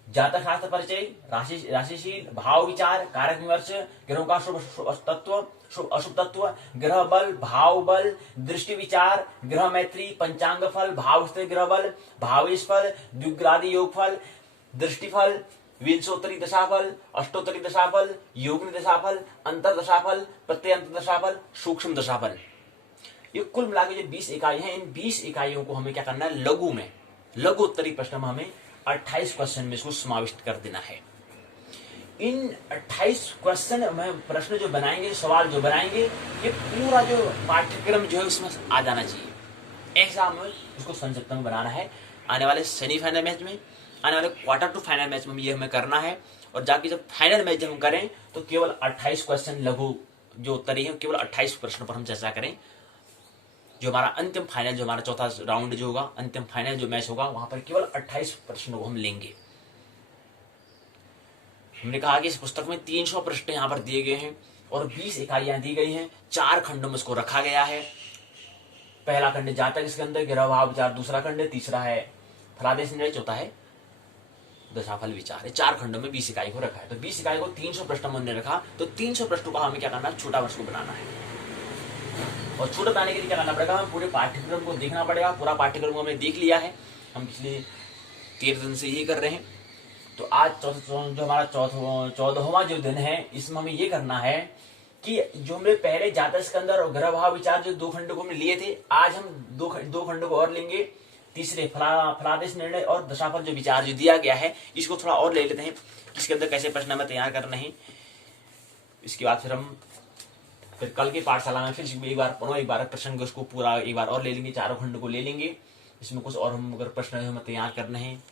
जातक शास्त्र परिचय, राशिशील, भाव विचार, कारक विमर्श, ग्रहों का शुभ तत्व, शुभ अशुभ तत्व, ग्रह बल, भाव बल, दृष्टि विचार, ग्रह मैत्री, पंचांग फल, भाव स्थित ग्रह बल, भावेश फल, द्विग्रादि योग फल, दृष्टि फल, विंशोत्तरी दशाफल, अष्टोत्तरी दशाफल, योगिनी दशाफल, अंतर दशाफल, प्रत्यंत दशाफल, सूक्ष्म दशाफल। ये कुल मिला के जो 20 इकाई है, इन 20 इकाइयों को हमें क्या करना है लघु में, लघुत्तरी प्रश्न में हमें 28 क्वेश्चन में इसको समाविष्ट कर देना है। इन 28 क्वेश्चन में प्रश्न जो बनाएंगे, सवाल जो बनाएंगे, ये पूरा जो पाठ्यक्रम जो है उसमें आ जाना चाहिए। एग्जाम में उसको संक्षिप्त में बनाना है। आने वाले सेमीफाइनल मैच में, आने वाले क्वार्टर टू फाइनल मैच में ये हमें करना है। और जाके जब फाइनल मैच जब हम करें तो केवल 28 क्वेश्चन लघु जो उत्तरी है, केवल 28 प्रश्नों पर हम चर्चा करें। जो हमारा अंतिम फाइनल, जो हमारा चौथा राउंड जो होगा, अंतिम फाइनल जो मैच होगा, वहां पर केवल 28 प्रश्नों को हम लेंगे। हमने कहा कि इस पुस्तक में 300 प्रश्न यहाँ पर दिए गए हैं और 20 इकाइयां दी गई हैं। 4 खंडों में इसको रखा गया है। पहला खंड जातक इसके अंदर ग्रह भाव विचार, दूसरा खंड, तीसरा है फलादेश निर्णय, चौथा है दशाफल विचार। 4 खंडों में 20 इकाई को रखा है। तो 20 इकाई को 300 प्रश्न हमने रखा। तो 300 प्रश्नों का हमें क्या करना है, छोटा वर्ष को बनाना है। और छोटा बनाने के लिए क्या करना पड़ेगा, हमें पूरे पाठ्यक्रम को देखना पड़ेगा। पूरा पाठ्यक्रम को हमने देख लिया है, हम पिछले 13 दिन से यही कर रहे हैं। तो आज जो हमारा 14वां जो दिन है, इसमें हमें ये करना है कि जो हमने पहले जातक के अंदर और ग्रह भाव विचार जो 2 खंडों को हमने लिए थे, आज हम 2 खंडों को और लेंगे। तीसरे फलादेश निर्णय और दशाफल जो विचार जो दिया गया है, इसको थोड़ा और ले लेते हैं, इसके अंदर कैसे प्रश्न हमें तैयार करना है। इसके बाद फिर कल की पाठशाला में फिर एक बार प्रश्न उसको पूरा एक बार और ले लेंगे, 4 खंड को ले लेंगे। इसमें कुछ और हम अगर प्रश्न हमें तैयार करने हैं,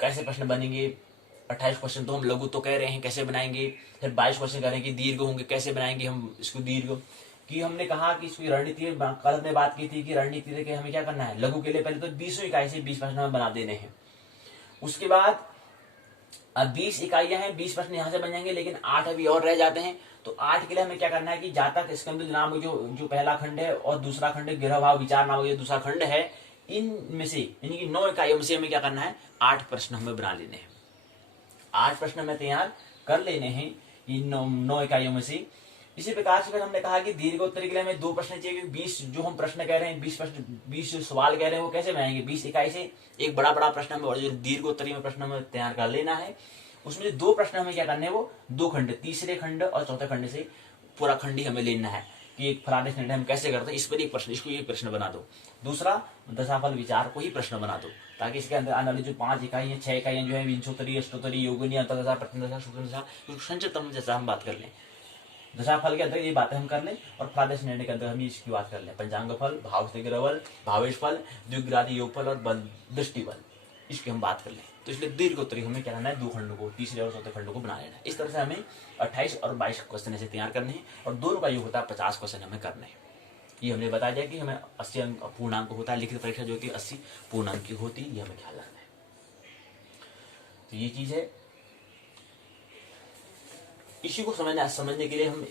कैसे प्रश्न बनेंगे। 28 क्वेश्चन तो हम लघु तो कह रहे हैं, कैसे बनाएंगे। फिर 22 क्वेश्चन करेंगे दीर्घ होंगे, कैसे बनाएंगे हम इसको दीर्घ। कि हमने कहा कि इसकी रणनीति, कल हमने बात की थी कि रणनीति के हमें क्या करना है, लघु के लिए पहले तो 20 इकाई से 20 प्रश्न हमें बना देने हैं। उसके बाद अब 20 इकाइयां हैं, 20 प्रश्न यहाँ से बन जाएंगे, लेकिन 8 अभी और रह जाते हैं। तो 8 के लिए हमें क्या करना है कि जातक स्कंद नामक जो पहला खंड है और दूसरा खंड गिरह भाव विचार नामक जो दूसरा खंड है, इनमें से यानी कि 9 इकाइयों में से हमें क्या करना है, 8 प्रश्न हमें बना लेने हैं। 8 प्रश्न हमें तैयार कर लेने हैं इन 9 इकाइयों में से। इसी प्रकार से फिर हमने कहा कि दीर्घोत्तरी के लिए हमें 2 प्रश्न चाहिए, क्योंकि 20 जो हम प्रश्न कह रहे हैं, 20 प्रश्न 20 जो सवाल कह रहे हैं वो कैसे बनाएंगे, 20 इकाई से एक बड़ा बड़ा प्रश्न हमें, और जो दीर्घोत्तरी में प्रश्न हमें तैयार कर लेना है। उसमें जो 2 प्रश्न हमें क्या करने हैं, वो 2 खंड, तीसरे खंड और चौथे खंड से पूरा खंड ही हमें लेना है कि एक फलाने खंड हम कैसे करते हैं, इस पर एक प्रश्न, इसको एक प्रश्न बना दो। दूसरा दशाफल विचार को ही प्रश्न बना दो, ताकि इसके अंदर आने वाली जो 5 इकाइयां 6 इकाइयां जो है, विंशोत्तरी, अष्टोत्तरी, योगिनी, अंतर्दशा, प्रथमदशा, सूक्ष्मदशा, संचितम जैसा हम बात कर लें। दशाफल के अंदर ये बातें हम कर लें, और फलादेश निर्णय के अंदर हम इसकी बात कर लें। पंचांग फल, भाव से गिरवल, भावेश फल, द्विग्रादि योगफल और बल दृष्टि बल, इसकी हम बात कर लें। तो इसलिए दीर्घोत्तरी हमें क्या करना है, 2 खंडों को, तीसरे और चौथे खंडों को बना लेना है। इस तरह से हमें 28 और 22 क्वेश्चन ऐसे तैयार करने हैं, और दोनों का योग होता है 50 क्वेश्चन हमें करने हैं। ये हमने बता दिया कि हमें 80 अंक पूर्णांक होता है, लिखित परीक्षा जो कि 80 पूर्णांक की होती है, ये हमें ख्याल रखना है। तो ये चीज है। इसी को समझने के लिए हम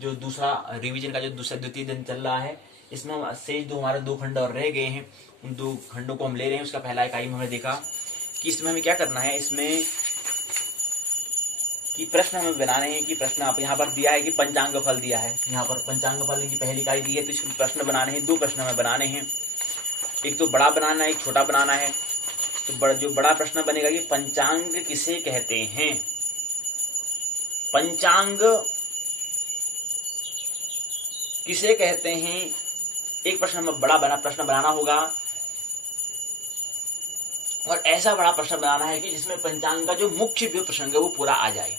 जो दूसरा रिवीजन का जो द्वितीय दिन चल रहा है, इसमें हम शेष जो हमारे 2 खंड और रह गए हैं, उन 2 खंडों को हम ले रहे हैं। उसका पहला इकाई में हमने देखा कि इसमें हमें क्या करना है, इसमें कि प्रश्न हमें बनाने हैं कि प्रश्न आप यहाँ पर दिया है कि पंचांग फल दिया है, यहाँ पर पंचांग फल की पहली इकाई दी है, तो इसको प्रश्न बनाने हैं। 2 प्रश्न हमें बनाने हैं, एक तो बड़ा बनाना है, एक छोटा बनाना है। तो जो बड़ा प्रश्न बनेगा कि पंचांग किसे कहते हैं, पंचांग किसे कहते हैं, एक प्रश्न हमें बड़ा प्रश्न बनाना होगा, और ऐसा बड़ा प्रश्न बनाना है कि जिसमें पंचांग का जो मुख्य भी प्रसंग है वो पूरा आ जाए,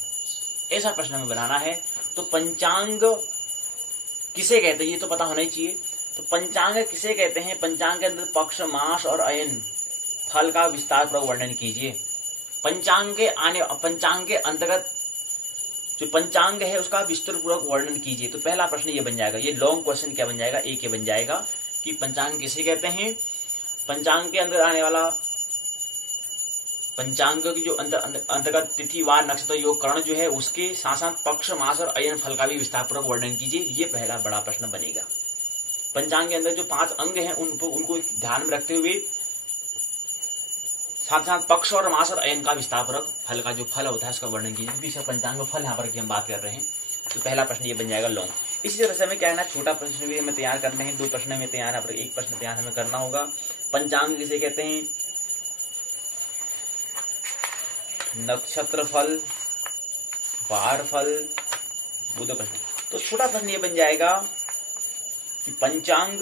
ऐसा प्रश्न हमें बनाना है। तो पंचांग किसे कहते हैं ये तो पता होना ही चाहिए। तो पंचांग किसे कहते हैं, पंचांग के अंदर पक्ष, मास और अयन फल का विस्तार पूर्वक वर्णन कीजिए। पंचांग के अंतर्गत जो पंचांग है उसका विस्तार पूर्वक वर्णन कीजिए। तो पहला प्रश्न ये बन जाएगा, ये लॉन्ग क्वेश्चन क्या बन जाएगा, एक ये बन जाएगा कि पंचांग किसे कहते हैं। पंचांग के अंदर आने वाला पंचांग की जो अंतर्गत तिथि, वार, नक्षत्र, योग, करण जो है उसके साथ साथ पक्ष, मास और अयन फल का भी विस्तार पूर्वक वर्णन कीजिए। ये पहला बड़ा प्रश्न बनेगा। पंचांग के अंदर जो 5 अंग हैं उनको ध्यान में रखते हुए साथ साथ पक्ष और मास और अयन का विस्तार पूर्वक फल का जो फल होता है उसका वर्णन कीजिए, क्योंकि पंचांग फल यहाँ पर की हम बात कर रहे हैं। तो पहला प्रश्न ये बन जाएगा लॉन्ग। इसी तरह से हमें क्या है ना, छोटा प्रश्न भी हमें तैयार करने हैं। 2 प्रश्न में तैयार है, एक प्रश्न तैयार हमें करना होगा। पंचांग किसे कहते हैं, नक्षत्र फल, वार फल, बुध प्रश्न। तो छोटा प्रश्न ये बन जाएगा कि पंचांग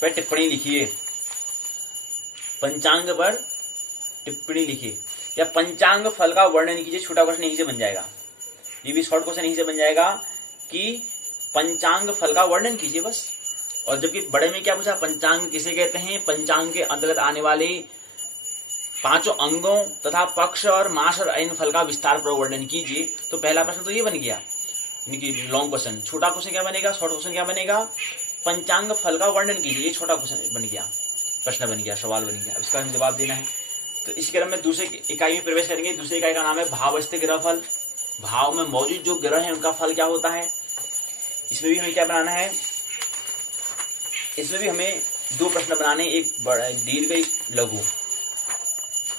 पर टिप्पणी लिखिए, पंचांग पर टिप्पणी लिखिए, या पंचांग फल का वर्णन कीजिए। छोटा क्वेश्चन यहीं से बन जाएगा, ये भी शॉर्ट क्वेश्चन यहीं से बन जाएगा कि पंचांग फल का वर्णन कीजिए बस। और जबकि बड़े में क्या पूछा, पंचांग किसे कहते हैं, पंचांग के अंतर्गत आने वाले 5 अंगों तथा पक्ष और मास और अयन फल का विस्तार पूर्वक वर्णन कीजिए। तो पहला प्रश्न तो ये बन गया, लॉन्ग क्वेश्चन। छोटा क्वेश्चन क्या बनेगा, शॉर्ट क्वेश्चन क्या बनेगा, पंचांग फल का वर्णन कीजिए। ये छोटा क्वेश्चन बन गया, प्रश्न बन गया, सवाल बन गया, इसका हमें जवाब देना है। तो इसी क्रम में दूसरे इकाई में प्रवेश करेंगे। दूसरी इकाई का नाम है भावस्थित ग्रह फल। भाव में मौजूद जो ग्रह है उनका फल क्या होता है, इसमें भी हमें क्या बनाना है, इसमें भी हमें 2 प्रश्न बनाने, एक बड़ा दीर्घ एक लघु।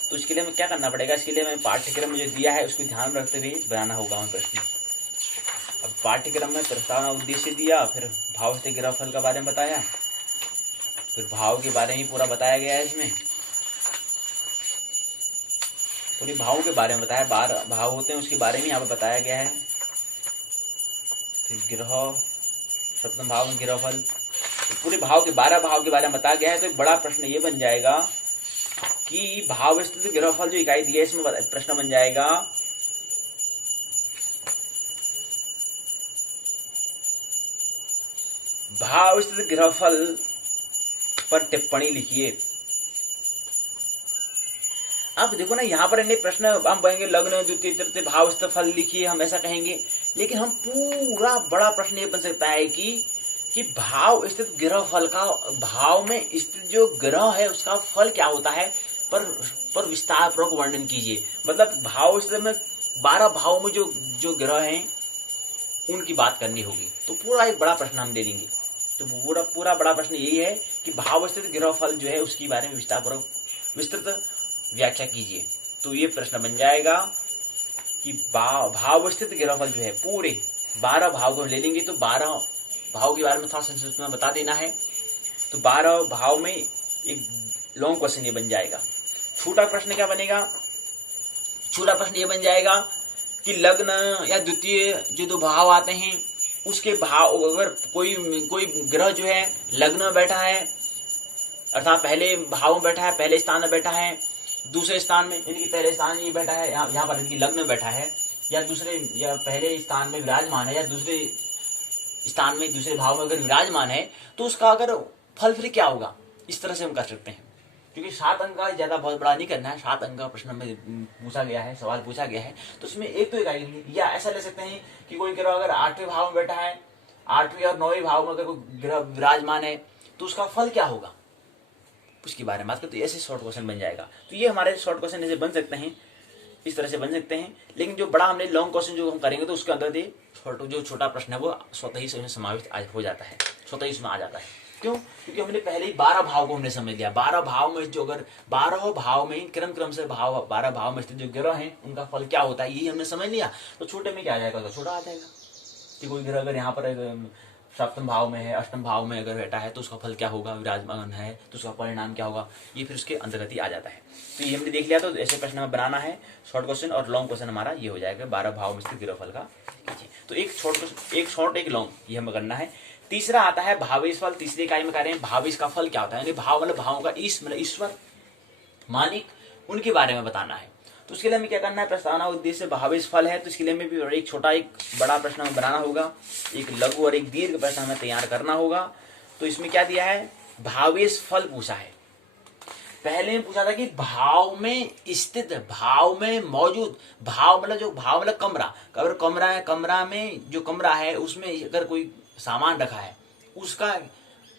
तो इसके लिए हमें क्या करना पड़ेगा, इसके लिए हमें पाठ्यक्रम मुझे दिया है उसको ध्यान रखते हुए बनाना होगा हमें प्रश्न। अब पाठ्यक्रम में प्रस्तावना उद्देश्य दिया, फिर भाव से गिरफल के बारे में बताया, फिर भाव के बारे में पूरा बताया गया है, इसमें पूरी भाव के बारे में बताया, 12 भाव होते हैं उसके बारे में यहाँ पे बताया गया है। फिर गिरह सप्तम भाव में गिरफल, तो पूरे भाव के 12 भाव के बारे में बताया गया है। तो एक बड़ा प्रश्न ये बन जाएगा कि भाव स्थित गिरफल जो इकाई दी है इसमें प्रश्न बन जाएगा भाव स्थित गिरफल पर टिप्पणी लिखिए। अब देखो ना, यहाँ पर प्रश्न हम कहेंगे लग्न द्वितीय तृतीय भाव स्थित फल लिखिए, हम ऐसा कहेंगे, लेकिन हम पूरा बड़ा प्रश्न ये बन सकता है कि भाव स्थित ग्रह फल का, भाव में स्थित जो ग्रह है उसका फल क्या होता है, पर विस्तार पूर्वक वर्णन कीजिए। मतलब भाव स्थिति में 12 भावों में जो ग्रह हैं उनकी बात करनी होगी। तो पूरा एक बड़ा प्रश्न हम ले लेंगे। तो पूरा बड़ा प्रश्न यही है कि भाव स्थित ग्रह फल जो है उसके बारे में विस्तृत व्याख्या कीजिए। तो ये प्रश्न बन जाएगा कि भाव स्थित ग्रह फल जो है पूरे 12 भाव को ले लेंगे। तो 12 भाव के बारे में थोड़ा संक्षिप्त में बता देना है। तो 12 भाव में एक लॉन्ग क्वेश्चन ये बन जाएगा। छोटा प्रश्न क्या बनेगा? छोटा प्रश्न ये बन जाएगा कि लग्न या द्वितीय जो 2 भाव आते हैं उसके भाव, अगर कोई ग्रह जो है लग्न में बैठा है अर्थात पहले भाव में बैठा है, पहले स्थान में बैठा है, दूसरे स्थान में इनकी पहले स्थान ये बैठा है, यहाँ पर इनकी लग्न में बैठा है, या पहले स्थान में विराजमान है, या दूसरे स्थान में दूसरे भाव में अगर विराजमान है, तो उसका अगर फल फिर क्या होगा, इस तरह से हम कर सकते हैं। क्योंकि 7 अंक का ज्यादा बहुत बड़ा नहीं करना है, 7 अंक का प्रश्न में पूछा गया है, सवाल पूछा गया है, तो उसमें एक तो इकाई नहीं। या ऐसा ले सकते हैं कि कोई ग्रह अगर 8वें भाव में बैठा है, 8वें और 9वें भाव में अगर कोई ग्रह विराजमान है, तो उसका फल क्या होगा, उसके बारे में बात करते। तो ऐसे शॉर्ट क्वेश्चन बन जाएगा। तो ये हमारे शॉर्ट क्वेश्चन ऐसे बन सकते हैं, इस तरह से बन सकते हैं। लेकिन जो बड़ा हमने लॉन्ग क्वेश्चन जो हम करेंगे तो उसके अंदर जो छोटा प्रश्न है वो स्वतः ही इसमें समाविष्ट हो जाता है, स्वतः ही इसमें आ जाता है। क्यों? क्योंकि हमने पहले ही 12 भाव को हमने समझ लिया। 12 भाव में जो अगर 12 भाव में क्रम से 12 भाव में स्थित जो ग्रह हैं उनका फल क्या होता है, यही हमने समझ लिया। तो छोटे में क्या आ जाएगा? तो छोटा आ जाएगा कि कोई ग्रह अगर यहाँ पर 7वें भाव में है, 8वें भाव में अगर बैठा है तो उसका फल क्या होगा, विराजमान है तो उसका परिणाम क्या होगा, ये फिर उसके अंतर्गत ही आ जाता है। तो ये हमने देख लिया। तो ऐसे प्रश्न हमें बनाना है शॉर्ट क्वेश्चन, और लॉन्ग क्वेश्चन हमारा ये हो जाएगा 12 भाव में स्थित ग्रहफल का कीजिए। तो एक शॉर्ट एक लॉन्ग ये हमें करना है। तीसरा आता है भावेश फल। तीसरी इकाई में कह रहे हैं भावेश का फल क्या होता है, यानी भाव मतलब भावों का ईश्वर मालिक, उनके बारे में बताना है। तो उसके लिए हमें क्या करना है, प्रस्तावना उद्देश्य भावेश फल है, तो इसके लिए हमें भी एक छोटा एक बड़ा प्रश्न हमें बनाना होगा, एक लघु और एक दीर्घ प्रश्न हमें तैयार करना होगा। तो इसमें क्या दिया है, भावेश फल पूछा है। पहले में पूछा था कि भाव में स्थित, भाव में मौजूद, भाव मतलब कमरा, अगर कमरा है, कमरा में जो कमरा है उसमें अगर कोई सामान रखा है उसका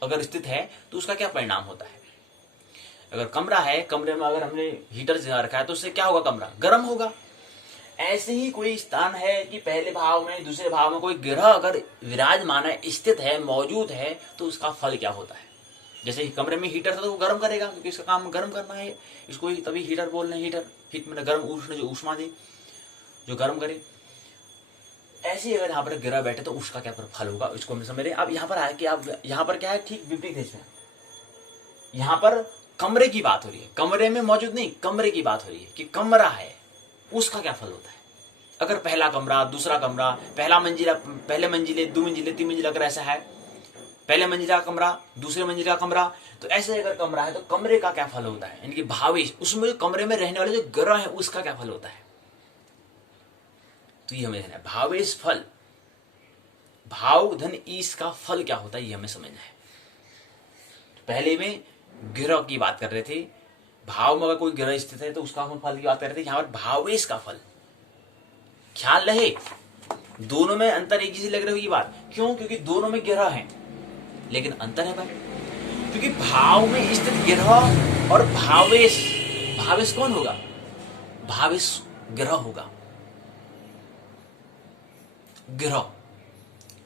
अगर स्थित है तो उसका क्या परिणाम होता है। अगर कमरा है, कमरे में अगर हमने हीटर जला रखा है तो उससे क्या होगा, कमरा गर्म होगा। ऐसे ही कोई स्थान है कि पहले भाव में दूसरे भाव में कोई ग्रह अगर विराजमान है, स्थित है, मौजूद है, तो उसका फल क्या होता है। जैसे कमरे में हीटर था तो वो गर्म करेगा, क्योंकि इसका काम गर्म करना है, इसको ही तभी हीटर बोल रहे हैं। हीट मतलब गर्म, उष्ण जो ऊष्मा दे, जो गर्म करे। ऐसे ही अगर यहाँ पर ग्रह बैठे तो उसका क्या फल होगा, इसको हम समझ रहे हैं। अब यहाँ पर आए कि अब यहाँ पर क्या है, ठीक विपरीत है इसमें। यहाँ पर कमरे की बात हो रही है, कमरे में मौजूद नहीं, कमरे की बात हो रही है कि कमरा है, उसका क्या फल होता है। अगर पहला कमरा, दूसरा कमरा, पहले मंजिले, 2 मंजिले, 3 मंजिला अगर ऐसा है, पहले मंजिला का कमरा, दूसरे मंजिला का कमरा, तो ऐसे अगर कमरा है तो कमरे का क्या फल होता है, यानी भावेश, उसमें कमरे में रहने वाले जो ग्रह है उसका क्या फल होता है। तो ये हमें देखना है, भावेश फल, भाव धन ईश का फल क्या होता है, ये हमें समझना है। पहले में ग्रह की बात कर रहे थे, भाव में अगर कोई ग्रह स्थित है तो उसका हम फल की बात कर रहे थे। यहाँ पर भावेश का फल, ख्याल रहे दोनों में अंतर एक जैसी लग रही होगी बात। क्यों? क्योंकि दोनों में ग्रह है लेकिन अंतर है भाई, क्योंकि भाव में स्थित ग्रह और भावेश कौन होगा, भावेश ग्रह होगा। ग्रह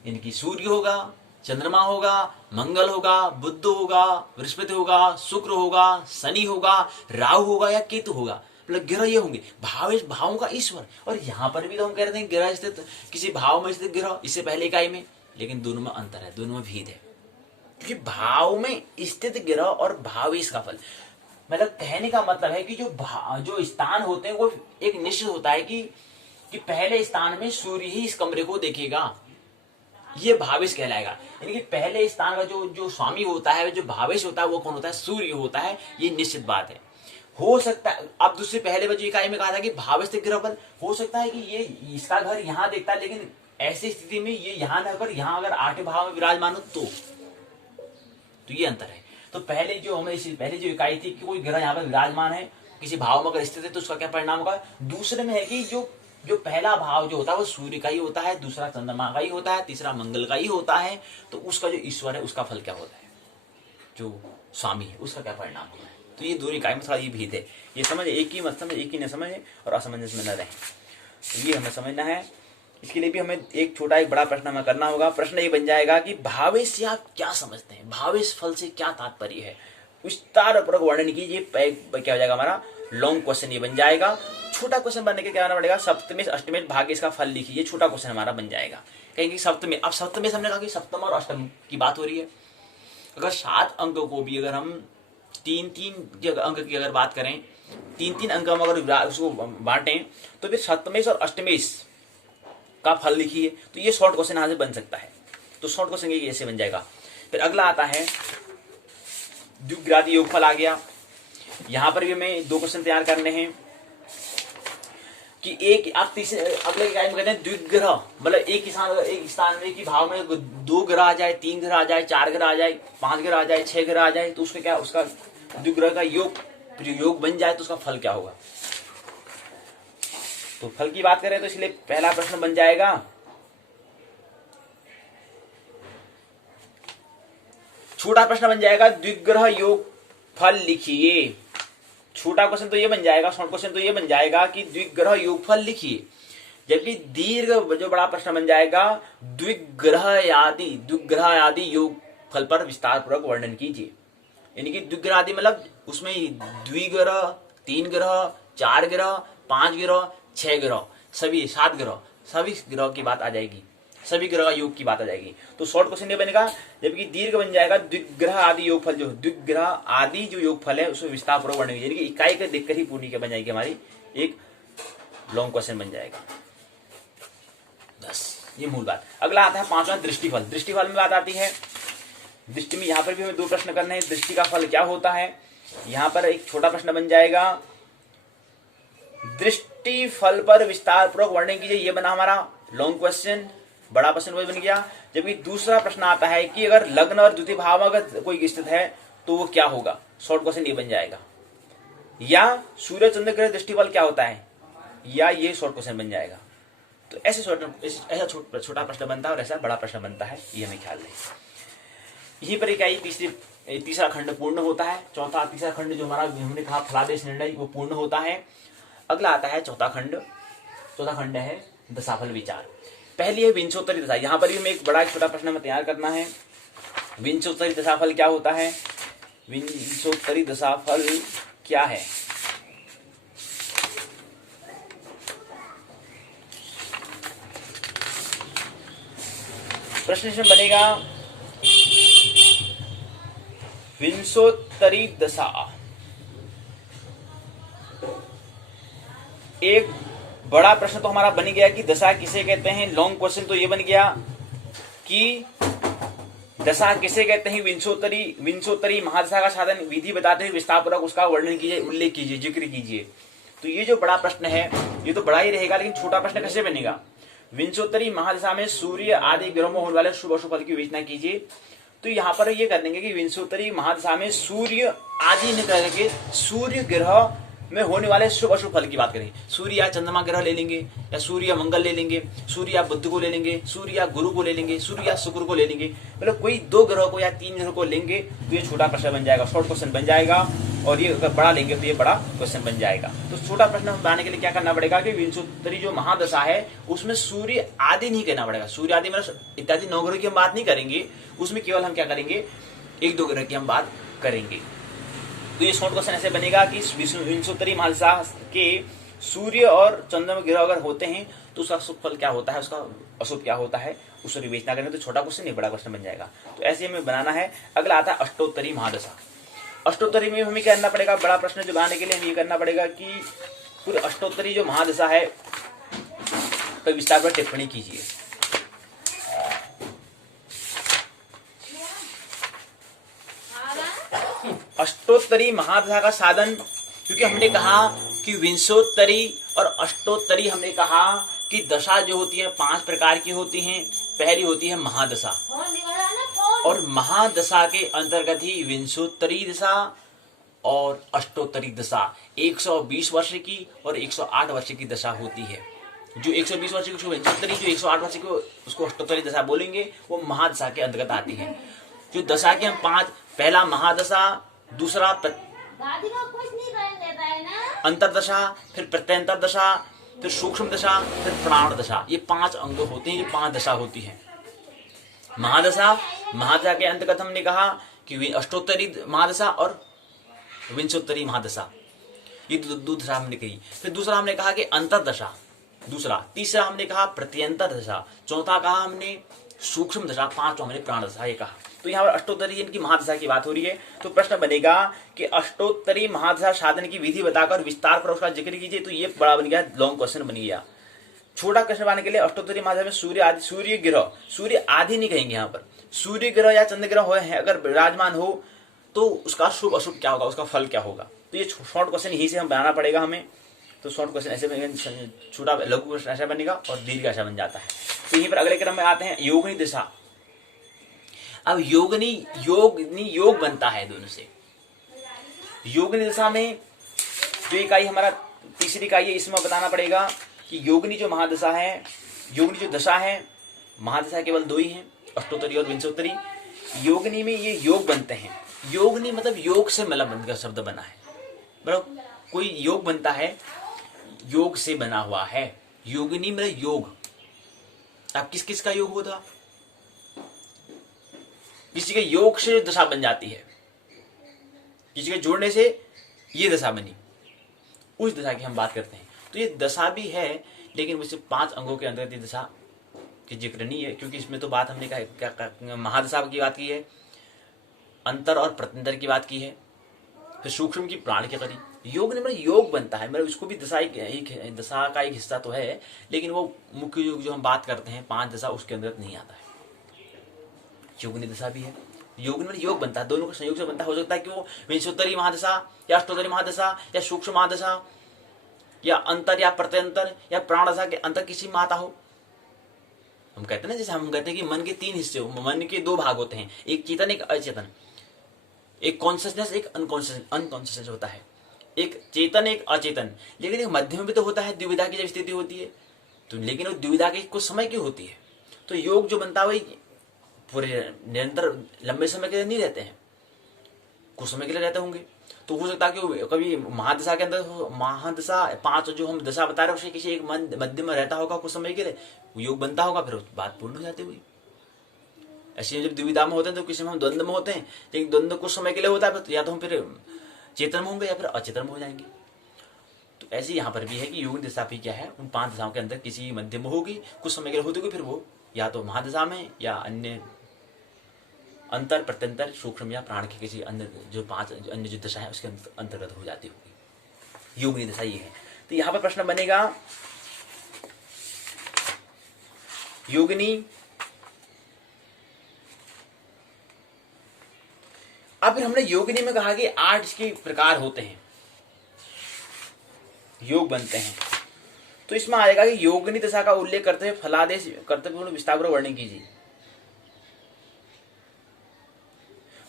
इनकी सूर्य होगा, चंद्रमा होगा, मंगल होगा, बुध होगा, बृहस्पति होगा, शुक्र होगा, शनि होगा, राहु होगा या केतु होगा, मतलब ग्रह ये होंगे। भावों का ईश्वर। और यहां पर भी तो हम कह रहे हैं ग्रह स्थित, किसी भाव में स्थित ग्रह, इससे पहले इकाई में, लेकिन दोनों में अंतर है, दोनों में भेद है। क्योंकि भाव में स्थित ग्रह और भावेश का फल, मतलब कहने का मतलब है कि जो स्थान होते हैं वो एक निश्चित होता है कि पहले स्थान में सूर्य ही इस कमरे को देखेगा, ये भावेश कहलाएगा। यानी कि पहले स्थान का जो स्वामी होता है, जो भावेश होता है, वो कौन होता है, सूर्य होता है। ये निश्चित बात है। हो सकता है अब दूसरे पहले जो इकाई में कहा था कि भावेश ग्रहफल, हो सकता है कि ये इसका घर यहाँ देखता है, लेकिन ऐसी स्थिति में ये यहाँ रहकर यहाँ अगर 8वें भाव में विराजमान हो तो ये अंतर है। तो पहले जो इकाई थी कि कोई ग्रह यहाँ पर विराजमान है, किसी भाव में अगर स्थित है तो उसका क्या परिणाम होगा। दूसरे में है कि जो पहला भाव जो होता है वो सूर्य का ही होता है, दूसरा चंद्रमा का ही होता है, तीसरा मंगल का ही होता है। तो उसका जो ईश्वर है उसका फल क्या होता है, जो स्वामी है उसका क्या परिणाम होता है। तो ये दोनों इकाई में थोड़ा ये भेद है, ये समझ एक ही मत समझ, एक ही न समझे और असमंजस में न रहे, तो ये हमें समझना है। इसके लिए भी हमें एक छोटा एक बड़ा प्रश्न हमें करना होगा। प्रश्न ये बन जाएगा कि भावेश से आप क्या समझते हैं, भावेश फल से क्या तात्पर्य है, विस्तार पूर्वक वर्णन कीजिए। क्या हो जाएगा हमारा लॉन्ग क्वेश्चन ये बन जाएगा। छोटा क्वेश्चन बनने के क्या करना पड़ेगा, सप्तमेश अष्टमेश भाग्य इसका फल लिखिए, छोटा क्वेश्चन हमारा बन जाएगा। कहेंगे सप्तमेश, अब सप्तमेश हमने कहा कि सप्तम और अष्टम की बात हो रही है। अगर 7 अंक को भी अगर हम 3-3 अंक की अगर बात करें, 3-3 अंक हम अगर उसको बांटें तो फिर सप्तमेश और अष्टमेश का फल लिखिए, तो ये शॉर्ट क्वेश्चन यहाँ से बन सकता है। तो शॉर्ट क्वेश्चन ये ऐसे बन जाएगा। फिर अगला आता है द्विग्रादी योगफल आ गया। यहां पर भी हमें 2 क्वेश्चन तैयार करने हैं कि एक आप तीसरे अगले इकाई में कहते हैं द्विग्रह, मतलब एक स्थान में, एक ही भाव में 2 ग्रह आ जाए, 3 ग्रह आ जाए, 4 ग्रह आ जाए, 5 ग्रह आ जाए, 6 ग्रह आ जाए, तो उसका क्या, उसका द्विग्रह का योग जो योग बन जाए तो उसका फल क्या होगा। तो फल की बात करें तो इसलिए पहला प्रश्न बन जाएगा छोटा प्रश्न बन जाएगा द्विग्रह योग फल लिखिए। छोटा क्वेश्चन तो ये बन जाएगा, शॉर्ट क्वेश्चन तो ये बन जाएगा कि द्विग्रह योगफल लिखिए। जबकि दीर्घ जो बड़ा प्रश्न बन जाएगा द्विग्रह आदि योगफल पर विस्तार पूर्वक वर्णन कीजिए। यानी कि द्विग्रह आदि मतलब उसमें द्विग्रह, 3 ग्रह, 4 ग्रह, 5 ग्रह, 6 ग्रह, सभी 7 ग्रह, सभी ग्रह की बात आ जाएगी, सभी ग्रह योग की बात आ जाएगी। तो शॉर्ट क्वेश्चन ये बनेगा। जबकि दीर्घ बन जाएगा द्विग्रह आदि योगफल, जो द्विग्रह आदि जो योगफल है उसमें विस्तार पूर्वक वर्णन, यानी कि इकाई को देखकर ही पूरी क्या बन जाएगी, हमारी एक लॉन्ग क्वेश्चन बन जाएगा। बस ये मूल बात। अगला आता है 5वां दृष्टिफल। दृष्टिफल में बात आती है, दृष्टि में यहाँ पर भी हमें 2 प्रश्न करने हैं। दृष्टि का फल क्या होता है, यहाँ पर एक छोटा प्रश्न बन जाएगा दृष्टि फल पर विस्तार पूर्वक वर्णन कीजिए, ये बना हमारा लॉन्ग क्वेश्चन, बड़ा प्रश्न बन गया। जबकि दूसरा प्रश्न आता है कि अगर लग्न और द्वितीय भाव अगर कोई स्थित है तो वो क्या होगा, शॉर्ट क्वेश्चन ये बन जाएगा। या सूर्य चंद्र ग्रह दृष्टिफल क्या होता है, या ये शॉर्ट क्वेश्चन बन जाएगा। तो ऐसा छोटा प्रश्न बनता है और ऐसा बड़ा प्रश्न बनता है, ये हमें ख्याल रहे। यहीं पर एक तीसरा खंड पूर्ण होता है। तीसरा खंड जो हमारा हमने कहा फलादेश निर्णय, वो पूर्ण होता है। अगला आता है चौथा खंड है दशाफल विचार। पहली है विंशोत्तरी दशा। यहां पर भी हमें एक बड़ा छोटा प्रश्न हमें तैयार करना है। विंशोत्तरी दशाफल क्या होता है, विंशोत्तरी दशाफल क्या है। प्रश्न इसमें बनेगा विंशोत्तरी दशा। एक बड़ा प्रश्न तो हमारा बन गया कि दशा किसे कहते हैं। लॉन्ग क्वेश्चन तो ये बन गया कि दशा किसे कहते हैं। विंशोत्तरी महादशा का साधन विधि बताते हुए विस्तारपूर्वक उसका वर्णन कीजिए, उल्लेख कीजिए, जिक्र कीजिए। तो ये जो बड़ा प्रश्न है ये तो बड़ा ही रहेगा, लेकिन छोटा प्रश्न कैसे बनेगा। विंशोत्तरी महादशा में सूर्य आदि ग्रहों में होने वाले शुभ अशुभ फल की विवेचना कीजिए। तो यहाँ पर ये कर देंगे कि विंशोत्तरी महादशा में सूर्य आदि न करके सूर्य ग्रह में होने वाले शुभ अशुभ फल की बात करें। सूर्य या चंद्रमा ग्रह ले लेंगे, या सूर्य या मंगल ले लेंगे, सूर्य या बुध को ले लेंगे, सूर्य या गुरु को ले लेंगे, सूर्य या शुक्र को ले लेंगे, मतलब कोई 2 ग्रह को या 3 ग्रह को लेंगे तो ये छोटा प्रश्न बन जाएगा, शॉर्ट क्वेश्चन बन जाएगा। और ये अगर बड़ा लेंगे तो ये बड़ा क्वेश्चन बन जाएगा। तो छोटा प्रश्न बनाने के लिए क्या करना पड़ेगा कि विंशोत्तरी जो महादशा है उसमें सूर्य आदि नहीं कहना पड़ेगा। सूर्य आदि मतलब इत्यादि 9 ग्रह की हम बात नहीं करेंगे, उसमें केवल हम क्या करेंगे 1-2 ग्रह की हम बात करेंगे। तो ये शॉर्ट क्वेश्चन ऐसे बनेगा कि विंशोत्तरी महादशा के सूर्य और चंद्रमा ग्रह अगर होते हैं तो उसका शुभ फल क्या होता है, उसका अशुभ क्या होता है, उसको विवेचना करेंगे तो छोटा क्वेश्चन नहीं बड़ा क्वेश्चन बन जाएगा। तो ऐसे हमें बनाना है। अगला आता है अष्टोत्तरी महादशा। अष्टोत्तरी में हमें करना पड़ेगा, बड़ा प्रश्न जो बनाने के लिए हमें ये करना पड़ेगा कि पूरी अष्टोत्तरी जो महादशा है पर विस्तार पर टिप्पणी कीजिए। अष्टोत्तरी महादशा का साधन, क्योंकि हमने कहा कि विंशोत्तरी और अष्टोत्तरी, हमने कहा कि दशा जो होती है 5 प्रकार की होती हैं। पहली होती है महादशा, और महादशा के अंतर्गत ही विंशोत्तरी दशा और अष्टोत्तरी दशा 120 वर्ष की और 108 वर्ष की दशा होती है। जो 120 वर्ष की उसको विंशोत्तरी, जो 108 वर्ष की उसको अष्टोत्तरी दशा बोलेंगे, वो महादशा के अंतर्गत आती है। जो दशा के हम 5, पहला महादशा, दूसरा दादी का कुछ नहीं करने देता है ना। अंतरदशा, फिर प्रत्यंतर दशा, फिर सूक्ष्म दशा, फिर प्राण दशा, ये 5 अंग होते हैं, ये 5 दशा होती है। महादशा, महादशा के अंतर्गत हमने कहा कि अष्टोत्तरी महादशा और विंशोत्तरी महादशा, ये दो दशा हमने कही। फिर दूसरा हमने कहा कि अंतरदशा, दूसरा। तीसरा हमने कहा प्रत्यंतर दशा, चौथा कहा हमने सूक्ष्म दशा, पांचवा हमने प्राण दशा, ये कहा। तो यहाँ पर अष्टोत्तरी इनकी महादशा की बात हो रही है। तो प्रश्न बनेगा कि अष्टोत्तरी महादशा साधन की विधि बताकर विस्तार पर उसका जिक्र कीजिए। तो ये बड़ा बन गया, लॉन्ग क्वेश्चन बन गया। छोटा क्वेश्चन बनाने के लिए अष्टोत्तरी महादशा में सूर्य आदि, सूर्य ग्रह, सूर्य आदि नहीं कहेंगे यहाँ पर, सूर्य ग्रह या चंद्र ग्रह है अगर विराजमान हो तो उसका शुभ अशुभ क्या होगा, उसका फल क्या होगा। तो ये शॉर्ट क्वेश्चन यही से हम बनाना पड़ेगा हमें। तो शॉर्ट क्वेश्चन ऐसे, छोटा लघु क्वेश्चन ऐसा बनेगा और दीर्घ ऐसा बन जाता है। तो यहीं पर अगले क्रम में आते हैं योगनी दशा। अब योग बनता है दोनों से। योगनी दशा में जो इकाई हमारा तीसरी इकाई है, इसमें बताना पड़ेगा कि योगनी जो महादशा है, योगनी जो दशा है, महादशा केवल 2 ही हैं, अष्टोत्तरी और विंशोत्तरी। योगनी में ये योग बनते हैं। योगनी मतलब योग से मतलब का शब्द बना है, मतलब कोई योग बनता है, योग से बना हुआ है। योगिनी में योग, अब किस किस का योग होता, किसी के योग से दशा बन जाती है, किसी के जोड़ने से ये दशा बनी, उस दशा की हम बात करते हैं। तो ये दशा भी है, लेकिन वैसे 5 अंगों के अंदर ये दशा की जिक्र नहीं है, क्योंकि इसमें तो बात हमने क्या महादशा की बात की है, अंतर और प्रत्यंतर की बात की है, फिर सूक्ष्म की प्राण के करीब। योग ने मतलब योग बनता है, मतलब इसको भी दशा दशा का एक हिस्सा तो है, लेकिन वो मुख्य योग जो हम बात करते हैं 5 दशा, उसके अंदर नहीं आता है। योगनी दशा भी है, योग में योग बनता है, दोनों का संयोग से बनता है। हो सकता है कि वो विंशोत्तरी महादशा या अष्टोत्तरी महादशा या सूक्ष्म महादशा या अंतर या प्रत्यंतर या प्राण दशा के अंतर किसी में आता हो। हम कहते हैं ना, जैसे हम कहते हैं कि मन के 3 हिस्से, मन के 2 भाग होते हैं, एक चेतन एक अचेतन, एक कॉन्शियसनेस एक अनकॉन्शियसनेस होता है, एक चेतन एक अचेतन। लेकिन एक मध्य में भी तो होता है, द्विविधा की जब स्थिति होती है तो, लेकिन वो द्विविधा की कुछ समय की होती है। तो योग जो बनता है वही पूरे निरंतर लंबे समय के लिए नहीं रहते हैं, कुछ समय के लिए रहते होंगे। तो हो सकता है कि कभी महादशा के अंदर, महादशा 5 जो हम दशा बता रहे हैं, किसी एक मध्य में रहता होगा कुछ समय के लिए, योग बनता होगा, फिर बात पूर्ण हो जाती हुई। ऐसे जब द्विविधा में होते हैं तो किसी में हम द्वंद्व में होते हैं, लेकिन द्वंद्व कुछ समय के लिए होता है, या तो हम फिर चेतन में होंगे या फिर अचेतन में हो जाएंगे। तो ऐसे यहाँ पर भी है कि योग दशा भी क्या है, उन 5 दशाओं के अंदर किसी मध्य में होगी, कुछ समय के लिए होती होगी, फिर वो या तो महादशा में या अन्य अंतर प्रत्यंतर सूक्ष्म या प्राण के किसी अन्य जो 5 अन्य जो दशा है उसके अंतर्गत हो जाती होगी। योगनी दशा ये है। तो यहाँ पर प्रश्न बनेगा, योगिनी, अब फिर हमने योगिनी में कहा कि 8 इसके प्रकार होते हैं, योग बनते हैं। तो इसमें आएगा कि योगिनी दशा का उल्लेख करते हुए फलादेश कर्तव्य विस्तार वर्णन कीजिए।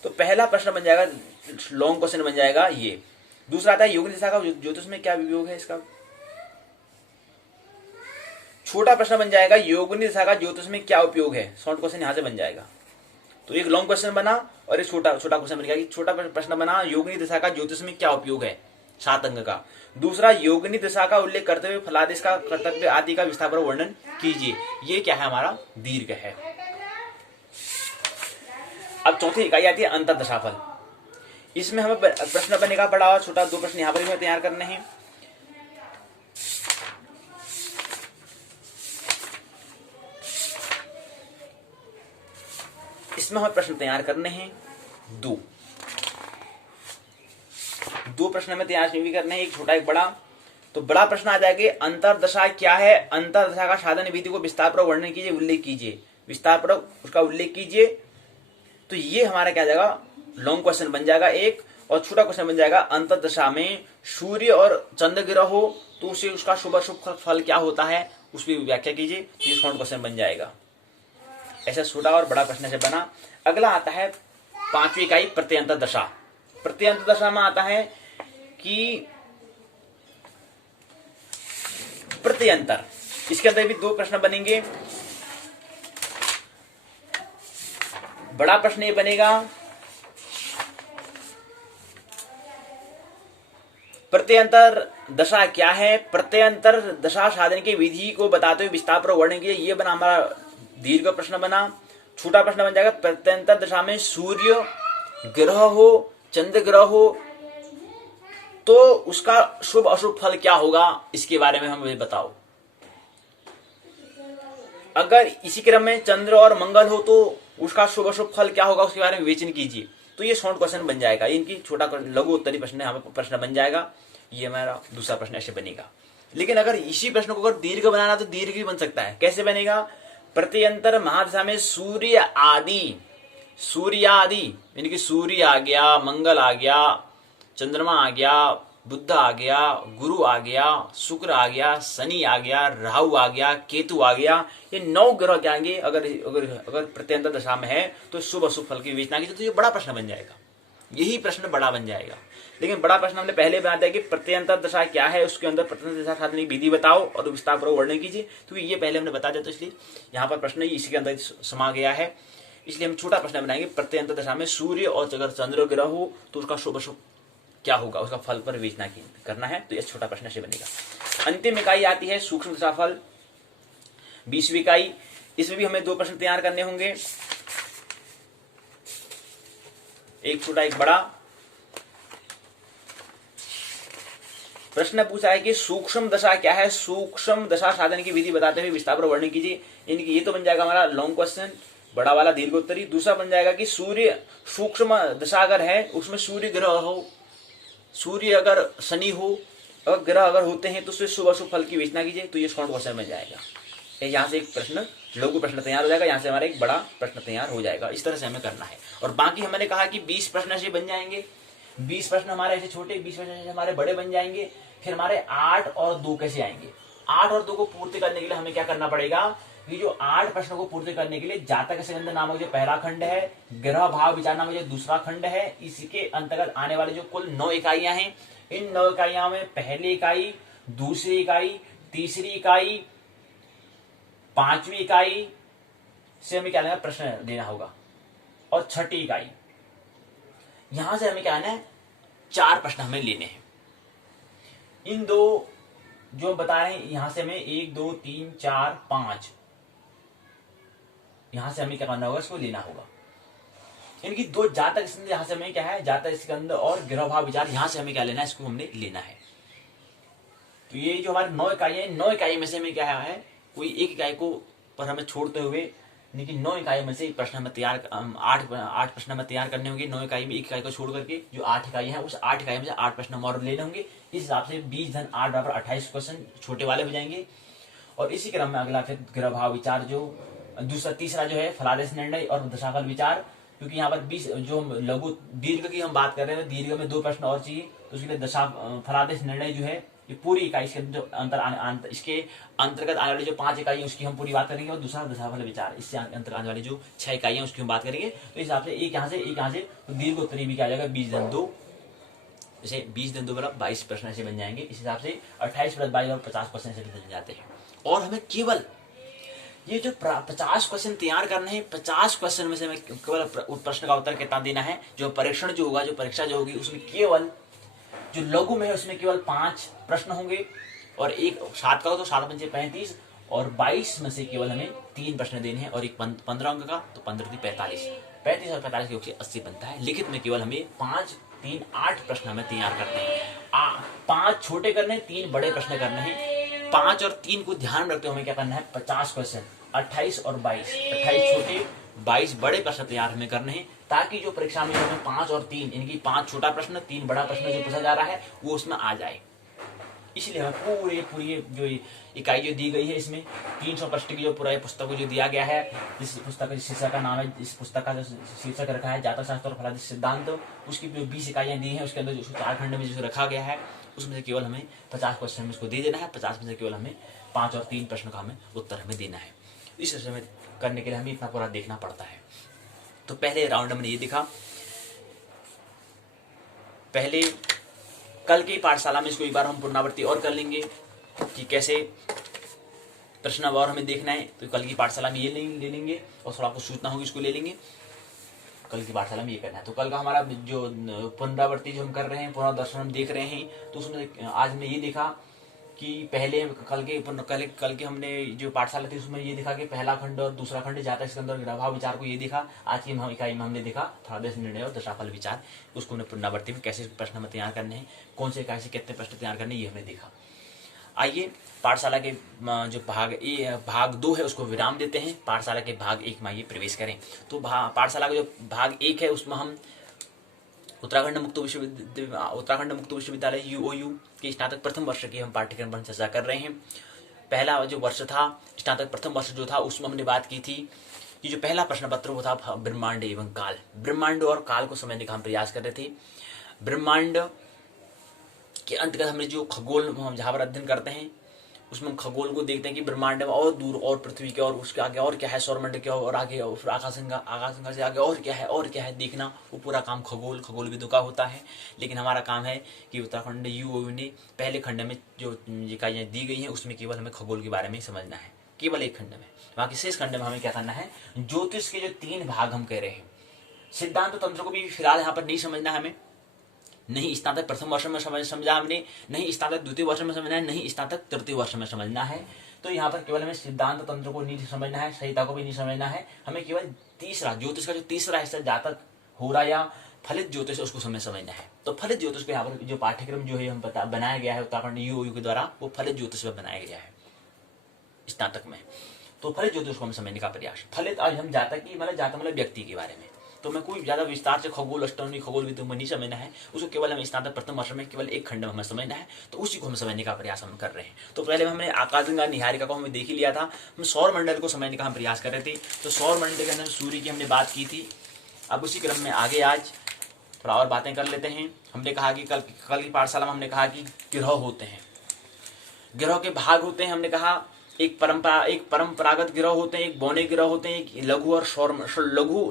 तो पहला प्रश्न बन जाएगा, लॉन्ग क्वेश्चन बन जाएगा ये। दूसरा आता है योगिनी दशा का ज्योतिष में क्या उपयोग है इसका। छोटा प्रश्न बन जाएगा योगिनी दशा का ज्योतिष में क्या उपयोग है, शॉर्ट क्वेश्चन यहां से बन जाएगा। तो एक लॉन्ग क्वेश्चन बना और एक छोटा क्वेश्चन बन गया कि छोटा प्रश्न बना योगिनी दशा का ज्योतिष में क्या उपयोग है, 7 अंग का। दूसरा, योगिनी दशा का उल्लेख करते हुए फलादेश का कर्तव्य आदि का विस्तार पर वर्णन कीजिए। ये क्या है, हमारा दीर्घ है। अब चौथी इकाई आती है अंतर दशाफल। इसमें हमें प्रश्न बनेगा बड़ा और छोटा, 2 प्रश्न यहां पर भी तैयार करने हैं। इसमें हमें प्रश्न तैयार करने हैं 2 प्रश्न हमें तैयार भी करने हैं, एक छोटा एक बड़ा। तो बड़ा प्रश्न आ जाएगा, अंतरदशा क्या है, अंतरदशा का साधन विधि को विस्तार पूर्वक वर्णन कीजिए, उल्लेख कीजिए, विस्तार पूर्वक उसका उल्लेख कीजिए। तो ये हमारा क्या जाएगा, लॉन्ग क्वेश्चन बन जाएगा एक। और छोटा क्वेश्चन बन जाएगा, अंतरदशा में सूर्य और चंद्र ग्रह हो तो उससे उसका शुभ अशुभ फल क्या होता है, उसकी व्याख्या कीजिए। तो ये शॉर्ट क्वेश्चन बन जाएगा। ऐसा छोटा और बड़ा प्रश्न से बना। अगला आता है 5वीं इकाई प्रत्यंतर दशा। प्रत्यंतर दशा में आता है कि प्रत्यंतर, इसके अंदर भी 2 प्रश्न बनेंगे। बड़ा प्रश्न ये बनेगा प्रत्यंतर दशा क्या है? प्रत्यंतर दशा साधन की विधि को बताते हुए विस्तार पर वर्णन किया। ये बना हमारा दीर्घ प्रश्न बना। छोटा प्रश्न बन जाएगा, प्रत्यंतर दशा में सूर्य ग्रह हो, चंद्र ग्रह हो तो उसका शुभ अशुभ फल क्या होगा, इसके बारे में हमें बताओ। अगर इसी क्रम में चंद्र और मंगल हो तो उसका शुभ अशुभ फल क्या होगा, उसके बारे में विवेचन कीजिए। तो ये शॉर्ट क्वेश्चन बन जाएगा, इनकी छोटा लघु उत्तरी प्रश्न बन जाएगा। ये हमारा दूसरा प्रश्न ऐसे बनेगा। लेकिन अगर इसी प्रश्न को अगर दीर्घ बनाना तो दीर्घ भी बन सकता है। कैसे बनेगा? प्रत्यंतर महादशा में सूर्य आदि यानी कि सूर्य आ गया, मंगल आ गया, चंद्रमा आ गया, बुध आ गया, गुरु आ गया, शुक्र आ गया, शनि आ गया, राहु आ गया, केतु आ गया, ये 9 ग्रह क्या आएंगे अगर अगर अगर प्रत्यंतर दशा में है तो शुभ अशुभ फल की विवेचना की। तो ये बड़ा प्रश्न बन जाएगा, यही प्रश्न बड़ा बन जाएगा। लेकिन बड़ा प्रश्न हमने पहले बना दिया कि प्रत्यंतर दशा क्या है, उसके अंदर प्रत्यंतर दशा साधन की विधि बताओ और विस्तार पूर्वक वर्णन कीजिए। तो ये पहले हमने बता दिया, तो इसलिए यहाँ पर प्रश्न इसी के अंदर समा गया है। इसलिए हम छोटा प्रश्न बनाएंगे, प्रत्यंतर दशा में सूर्य और अगर चंद्र ग्रह हो तो उसका शुभ अशुभ क्या होगा, उसका फल पर विवेचना करना है। तो यह छोटा प्रश्न से बनेगा। अंतिम इकाई आती है सूक्ष्म दशाफल, 20वीं इकाई। इसमें भी हमें 2 प्रश्न तैयार करने होंगे, एक छोटा एक बड़ा। प्रश्न पूछा है कि सूक्ष्म दशा क्या है, सूक्ष्म दशा साधन की विधि बताते हुए विस्तार पर वर्णन कीजिए। इनकी ये तो बन जाएगा हमारा लॉन्ग क्वेश्चन, बड़ा वाला दीर्घोत्तरी। दूसरा बन जाएगा कि सूर्य सूक्ष्म दशा अगर है उसमें सूर्य ग्रह हो, सूर्य अगर शनि हो, अगर ग्रह अगर होते हैं तो उससे शुभ अशुभ फल की विवेचना कीजिए। तो ये शॉर्ट क्वेश्चन बन जाएगा। यहाँ से एक प्रश्न लघु प्रश्न तैयार हो जाएगा, यहाँ से हमारा एक बड़ा प्रश्न तैयार हो जाएगा। इस तरह से हमें करना है। और बाकी हमने कहा कि 20 प्रश्न ऐसे बन जाएंगे, 20 प्रश्न हमारे ऐसे छोटे, 20 प्रश्न ऐसे हमारे बड़े बन जाएंगे। फिर हमारे 8 और 2 कैसे आएंगे? 8 और 2 को पूर्ति करने के लिए हमें क्या करना पड़ेगा? ये जो 8 प्रश्नों को पूर्ति करने के लिए जातक संबंध नामक जो पहला खंड है, ग्रह भाव विचार नामक जो दूसरा खंड है, इसके अंतर्गत आने वाले जो कुल 9 इकाइयां हैं, इन 9 इकाइयों में पहली इकाई, दूसरी इकाई, तीसरी इकाई, 5वीं इकाई से हमें क्या लेना, प्रश्न देना होगा। और 6ठी इकाई, यहां से हमें क्या लेना है, 4 प्रश्न हमें लेने हैं। इन 2 जो बता रहे हैं यहां से हमें 1 2 3 4 5, यहां से हमें क्या करना होगा, इसको लेना होगा। इनकी 2 जातक स्कंद यहां से हमें क्या है, जातक स्कंद और ग्रह भाव विचार, यहां से हमें क्या लेना है, इसको हमने लेना है। तो ये जो हमारे 9 इकाई है, 9 इकाई में से हमें क्या है, कोई एक इकाई को पर हमें छोड़ते हुए, लेकिन 9 इकाई में से एक प्रश्न हमें तैयार 8 प्रश्न हमें तैयार करने होंगे। 9 इकाई में एक इकाई को छोड़ करके जो 8 इकाई है, उस 8 इकाई में से 8 प्रश्न और लेने होंगे। इस हिसाब से 20 धन 8 बराबर 28 क्वेश्चन छोटे वाले हो जाएंगे। और इसी क्रम में अगला फिर ग्रह भाव विचार, जो तीसरा जो है फलादेश निर्णय और दशाफल विचार। क्योंकि यहाँ पर 20 जो लघु दीर्घ की हम बात कर रहे हैं, दीर्घ में 2 प्रश्न और चाहिए, तो उसके लिए फलादेश निर्णय जो है ये पूरी इकाई, इसके जो इसके अंतर्गत आने वाली जो 5 इकाई उसकी हम पूरी बात करेंगे। और दूसरा दशाफल विचार, इससे अंतर्गत आने वाली जो 6 इकाई उसकी हम बात करेंगे। तो इस हिसाब से एक यहाँ से तो दीर्घ उत्तरी भी क्या आ जाएगा, 20 धन 2, जैसे 20 धन 2 बराबर 22 प्रश्न ऐसे बन जाएंगे। इस हिसाब से 28 + 22 और 50 क्वेश्चन ऐसे बन जाते हैं। और हमें केवल ये जो 50 क्वेश्चन तैयार करने हैं, 50 क्वेश्चन में से हमें केवल प्रश्न का उत्तर कितना देना है। जो परीक्षण जो होगा, जो परीक्षा जो होगी, उसमें केवल जो लघु में है उसमें केवल 5 प्रश्न होंगे। और एक 7 का हो तो 7 × 5 = 35, और 22 में से केवल हमें 3 प्रश्न देने हैं। और एक 15 अंक का, तो 15 × 45, 35 और 45 के 80 बनता है। लिखित में केवल हमें 5, 3, 8 प्रश्न हमें तैयार करने हैं। 5 छोटे करने हैं, 3 बड़े प्रश्न करने हैं। 5 और 3 को ध्यान रखते हुए हमें क्या करना है, 50 क्वेश्चन, 28 और 22, 28 छोटे 22 बड़े प्रश्न तैयार हमें करने हैं, ताकि जो परीक्षा में हमें 5 और 3, इनकी 5 छोटा प्रश्न, 3 बड़ा प्रश्न जो पूछा जा रहा है वो उसमें आ जाए। इसलिए हमें पूरी जो इकाई जो दी गई है, इसमें 300 पृष्ठ की जो पूरा पुस्तक जो दिया गया है, जिस पुस्तक का शीर्षक का नाम है, इस पुस्तक का जो शीर्षक रखा है जातक शास्त्र और फलादेश सिद्धांत, उसकी जो 20 इकाइयां दी हैं, उसके अंदर जो 4 खंड में जो रखा गया है, उसमें से केवल हमें 50 क्वेश्चन में इसको दे देना है। 50 में से केवल हमें 5 और 3 प्रश्न का हमें उत्तर हमें देना है। इस समय करने के लिए हमें इतना पूरा देखना पड़ता है। तो पहले राउंड हमने ये देखा, पहले कल की पाठशाला में इसको एक बार हम पुनरावृत्ति और कर लेंगे कि कैसे प्रश्न और हमें देखना है। तो कल की पाठशाला में ये ले लेंगे, और थोड़ा कुछ सूचना होगी इसको ले लेंगे। कल की पाठशाला में ये करना है। तो कल का हमारा जो पुनरावृत्ति जो हम कर रहे हैं, पुनर्दर्शन हम देख रहे हैं, तो उसमें आज हमने ये देखा कि पहले कल के हमने जो पाठशाला थी उसमें ये देखा कि पहला खंड और दूसरा खंड जाता है इसके अंदर ग्रहभाव विचार को ये देखा। आज की इकाई में हमने देखा थर्ड निर्णय और दशाफल विचार, उसको हमने पुनरावृत्ति में कैसे प्रश्न हमें तैयार करने हैं, कौन से इकाई से कितने प्रश्न तैयार करने, ये हमने देखा। आइए पाठशाला के जो भाग 2 है उसको विराम देते हैं, पाठशाला के भाग 1 में आइए प्रवेश करें। तो पाठशाला का जो भाग 1 है उसमें हम उत्तराखंड मुक्त विश्वविद्यालय UOU के स्नातक प्रथम वर्ष के हम पाठ्यक्रम पर चर्चा कर रहे हैं। पहला जो वर्ष था, स्नातक प्रथम वर्ष जो था, उसमें हमने बात की थी कि जो पहला प्रश्न पत्र वो था ब्रह्मांड एवं काल। ब्रह्मांड और काल को समझने का हम प्रयास कर रहे थे। ब्रह्मांड के अंतर्गत हमने जो खगोल हम जहाँ पर अध्ययन करते हैं उसमें हम खगोल को देखते हैं कि ब्रह्मांड में और दूर और पृथ्वी के और उसके आगे और क्या है, सौरमंडल के और आगे, और फिर आकाशगंगा से आगे और क्या है देखना, वो पूरा काम खगोलविदों का होता है। लेकिन हमारा काम है कि उत्तराखंड UOU ने पहले खंड में जो इकाइयाँ दी गई हैं उसमें केवल हमें खगोल के बारे में समझना है, केवल एक खंड में। बाकी शेष खंड में हमें क्या करना है, ज्योतिष के जो 3 भाग हम कह रहे हैं, सिद्धांत तंत्र को भी फिलहाल यहाँ पर नहीं समझना है हमें, नहीं स्नातक प्रथम वर्ष में समझा हमने, नहीं स्नातक द्वितीय वर्ष में समझना है, नहीं स्नातक तृतीय वर्ष में समझना है। तो यहाँ पर केवल हमें सिद्धांत तंत्र को नहीं समझना है, संहिता को भी नहीं समझना है, हमें केवल तीसरा ज्योतिष का जो तीसरा हिस्सा जातक हो रहा या फलित ज्योतिष उसको समझना है। तो फलित ज्योतिष को यहाँ पर जो पाठ्यक्रम जो है हम बनाया गया है उत्तराखंड UOU के द्वारा, वो फलित ज्योतिष पर बनाया गया है स्नातक में। तो फलित ज्योतिष को हम समझने का प्रयास, फलित आज हम जातक की जातक मतलब व्यक्ति के बारे में, तो मैं कोई ज्यादा विस्तार से खगोल अष्टमी खगोल विद्या में नहीं समझना है, उसको केवल हमें स्नातक प्रथम वर्ष में केवल एक खंड में हमें समझना है, तो उसी को हम समझने का प्रयास हम कर रहे हैं। तो पहले हमने आकाशगंगा निहारिका को हमें देख ही लिया था, हम सौर मंडल को समझने का हम प्रयास कर रहे थे। तो सौर मंडल के अंदर सूर्य की हमने बात की थी। अब उसी क्रम में आगे आज थोड़ा और बातें कर लेते हैं। हमने कहा कि कल की पाठशाला में हमने कहा कि ग्रह होते हैं, ग्रह के भाग होते हैं। हमने कहा एक परंपरागत ग्रह होते हैं, एक बौने ग्रह होते हैं, एक लघु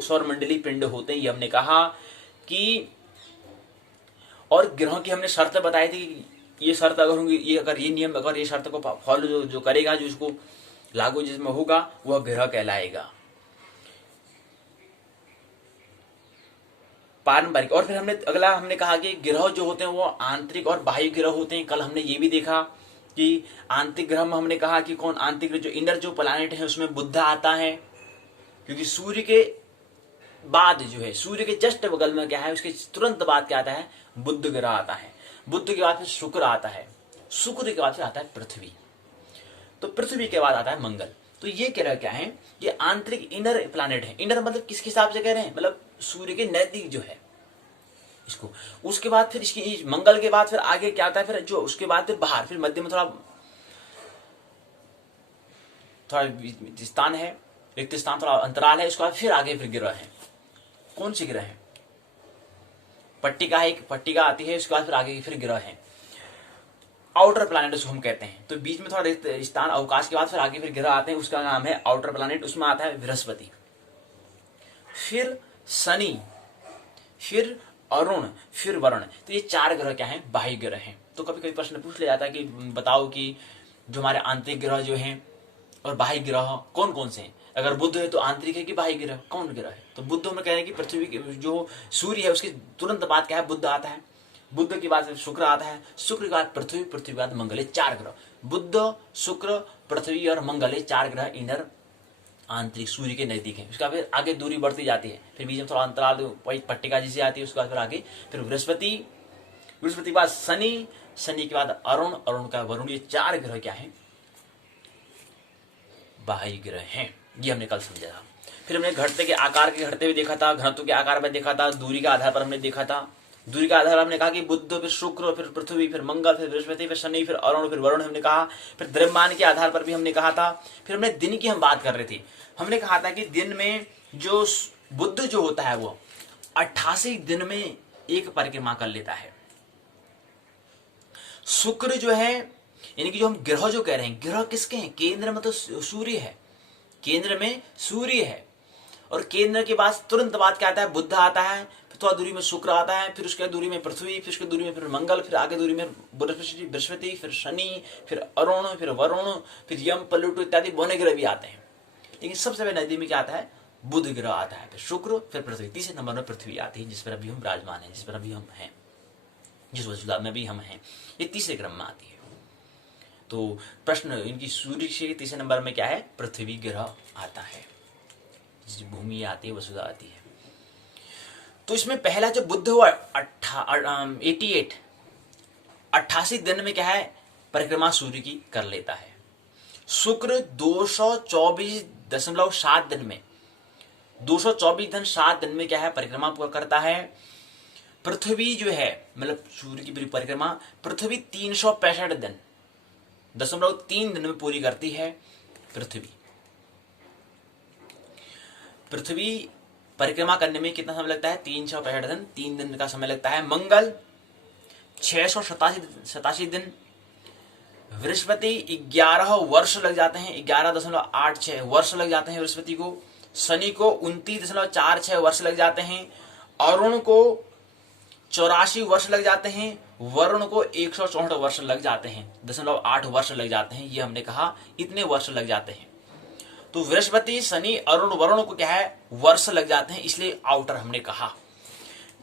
सौर मंडलीय पिंड होते हैं, ये हमने कहा कि। और ग्रहों की हमने शर्त बताई थी कि ये शर्त अगर होंगी, ये नियम अगर ये शर्त को फॉलो जो करेगा, जो इसको लागू जिसमें होगा वह ग्रह कहलाएगा पारंपरिक। और फिर हमने कहा कि ग्रह जो होते हैं वो आंतरिक और बाह्य ग्रह होते हैं। कल हमने ये भी देखा कि आंतरिक ग्रह में हमने कहा कि कौन आंतरिक ग्रह, जो इनर जो प्लैनेट है उसमें बुध आता है, क्योंकि सूर्य के बाद जो है, सूर्य के जस्ट बगल में क्या है, उसके तुरंत बाद क्या आता है, बुध ग्रह आता है। बुध के बाद फिर शुक्र आता है, शुक्र के बाद फिर आता है पृथ्वी, तो पृथ्वी के बाद आता है मंगल। तो ये ग्रह क्या है, ये आंतरिक इनर प्लैनेट है। इनर मतलब किसके हिसाब से कह रहे हैं, मतलब सूर्य के नजदीक जो है इसको। उसके बाद फिर इसकी मंगल के बाद फिर आगे क्या आता है, फिर जो उसके बाद फिर बाहर, फिर मध्य में थोड़ा स्थान है, रिक्त स्थान, थोड़ा अंतराल है, उसके बाद फिर आगे फिर ग्रह है। कौन सी ग्रह है, पट्टिका है, एक पट्टिका आती है, उसके बाद फिर आगे फिर ग्रह है, आउटर प्लैनेट उसको हम कहते हैं। तो बीच में थोड़ा रिक्त स्थान अवकाश के बाद फिर आगे फिर ग्रह आते हैं, उसका नाम है आउटर प्लैनेट। उसमें आता है बृहस्पति, फिर शनि, फिर अरुण, फिर वरुण। तो ये 4 ग्रह क्या हैं, बाह्य ग्रह हैं। तो कभी कभी प्रश्न पूछ लिया जाता है कि बताओ कि जो हमारे आंतरिक ग्रह जो हैं और बाह्य ग्रह कौन कौन से हैं। अगर बुध है तो आंतरिक है कि बाह्य ग्रह, कौन ग्रह है। तो बुध में कह रहे हैं कि पृथ्वी के जो सूर्य है उसके तुरंत बाद क्या है, बुध आता है, बुध के बाद शुक्र आता है, शुक्र के बाद पृथ्वी, पृथ्वी के बाद मंगल। 4 ग्रह, बुध, शुक्र, पृथ्वी और मंगल, 4 ग्रह इनर आंतरिक सूर्य के नजदीक है। उसका फिर आगे दूरी बढ़ती जाती है, फिर बीच में थोड़ा अंतराल वही पट्टिका जिसे आती है, उसके बाद फिर आगे फिर बृहस्पति, बृहस्पति के बाद शनि, शनि के बाद अरुण, अरुण का वरुण। ये 4 ग्रह क्या है, बाह्य ग्रह हैं। ये हमने कल समझा था। फिर हमने घटते के आकार के घटते हुए देखा था, घनत्व के आकार में देखा था, दूरी के आधार पर हमने देखा था। दूरी के आधार पर हमने कहा कि बुध, फिर शुक्र, फिर पृथ्वी, फिर मंगल, फिर बृहस्पति, फिर शनि, फिर अरुण, फिर वरुण हमने कहा। फिर द्रव्यमान के आधार पर भी हमने कहा था। फिर हमने दिन की हम बात कर रहे थे, हमने कहा था कि दिन में जो बुध जो होता है वो 88 दिन में एक परिक्रमा कर लेता है। शुक्र जो है, यानी कि जो हम ग्रह जो कह रहे हैं, ग्रह किसके हैं, केंद्र में तो सूर्य है, केंद्र में सूर्य है। और केंद्र के बाद तुरंत बाद क्या आता है, बुध आता है, फिर थोड़ा दूरी में शुक्र आता है, फिर उसके दूरी में पृथ्वी, फिर उसके दूरी में फिर मंगल, फिर आगे दूरी में बृहस्पति, फिर शनि, फिर अरुण, फिर वरुण, फिर यम, प्लूटो इत्यादि बौने ग्रह भी आते हैं। लेकिन सबसे पहले नजदीक में क्या आता है, बुध ग्रह आता है, फिर शुक्र, फिर पृथ्वी, तीसरे नंबर में पृथ्वी आती है जिस पर अभी हम विराजमान हैं, जिस पर अभी हम हैं, जिस वसुधा में भी हम हैं, ये तीसरे क्रम में आती है। तो प्रश्न इनकी सूर्य से तीसरे नंबर में क्या है, पृथ्वी ग्रह आता है, भूमि आती है, वसुधा आती है। तो इसमें पहला जो बुध हुआ 88 दिन में क्या है, परिक्रमा सूर्य की कर लेता है। शुक्र 224.7 दिन में, 224 दिन 7 दिन में क्या है, परिक्रमा पूरा करता है। पृथ्वी जो है, मतलब सूर्य की पूरी परिक्रमा पृथ्वी 365 दिन 0.3 दिन में पूरी करती है। पृथ्वी परिक्रमा करने में कितना समय लगता है, 365 दिन, 3 दिन का समय लगता है। मंगल 687 दिन, बृहस्पति 11 वर्ष लग जाते हैं, 11.86 वर्ष लग जाते हैं बृहस्पति को। शनि को 29.46 वर्ष लग जाते हैं। अरुण को 84 वर्ष लग जाते हैं। वरुण को 164 वर्ष लग जाते हैं, 0.8 वर्ष लग जाते हैं। ये हमने कहा इतने वर्ष लग जाते हैं। तो बृहस्पति, शनि, अरुण, वरुण को क्या है, वर्ष लग जाते हैं, इसलिए आउटर हमने कहा।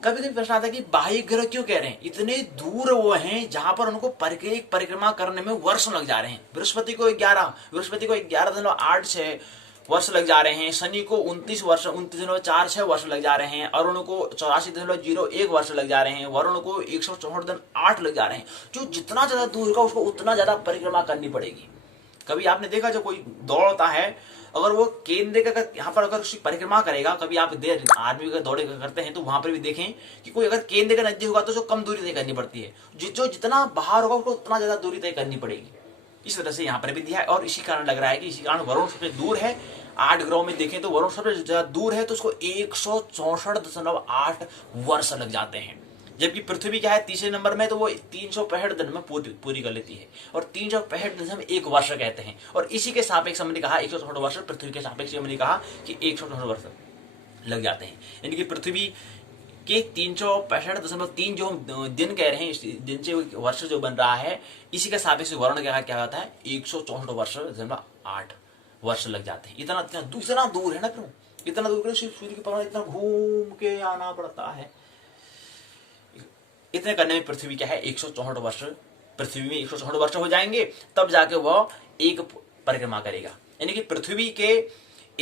कभी कभी प्रश्न आता है कि बाह्य ग्रह क्यों कह रहे हैं, इतने दूर वो हैं जहां पर उनको परिक्रमा करने में वर्ष लग जा रहे हैं। बृहस्पति को 11.86 वर्ष लग जा रहे हैं। शनि को 29.46 वर्ष लग जा रहे हैं। अरुण को 84.01 वर्ष लग जा रहे हैं। वरुण को 164.8 लग जा रहे हैं। जो जितना ज्यादा दूर होगा उसको उतना ज्यादा परिक्रमा करनी पड़ेगी। कभी आपने देखा जो कोई दौड़ता है, अगर वो केंद्र का यहाँ पर अगर उसकी परिक्रमा करेगा, कभी आप आर्मी का दौड़े करते हैं तो वहां पर भी देखें कि कोई अगर केंद्र का नजदीक होगा तो उसको कम दूरी तय करनी पड़ती है, जो जितना बाहर होगा उसको उतना ज्यादा दूरी तय करनी पड़ेगी। इस तरह से यहाँ पर भी दिया है और इसी कारण लग रहा है कि इसी कारण वरुण सबसे दूर है। 8 ग्रहों में देखें तो वरुण सबसे ज्यादा दूर है, तो उसको 164.8 वर्ष लग जाते हैं। जबकि पृथ्वी क्या है, तीसरे नंबर में, तो वो 365 दिन में पूरी कर लेती है। और 365 दिन हम 1 वर्ष कहते हैं। और इसी के सापेक्ष हमने कहा 164 वर्ष, पृथ्वी के सापेक्ष हमने कहा कि 164 वर्ष लग जाते हैं। यानी कि पृथ्वी के 365.3 जो हम दिन कह रहे हैं, इस दिन से वर्ष जो बन रहा है, इसी के सापेक्ष वरुण क्या होता है, 164.8 वर्ष लग जाते हैं। इतना दूसरा दूर है ना, क्यों इतना दूर, सूर्य के परिक्रमा इतना घूम के आना पड़ता है। इतने करने में पृथ्वी क्या है, 164 वर्ष, पृथ्वी में 164 वर्ष हो जाएंगे, तब जाके वह एक परिक्रमा करेगा। यानी कि पृथ्वी के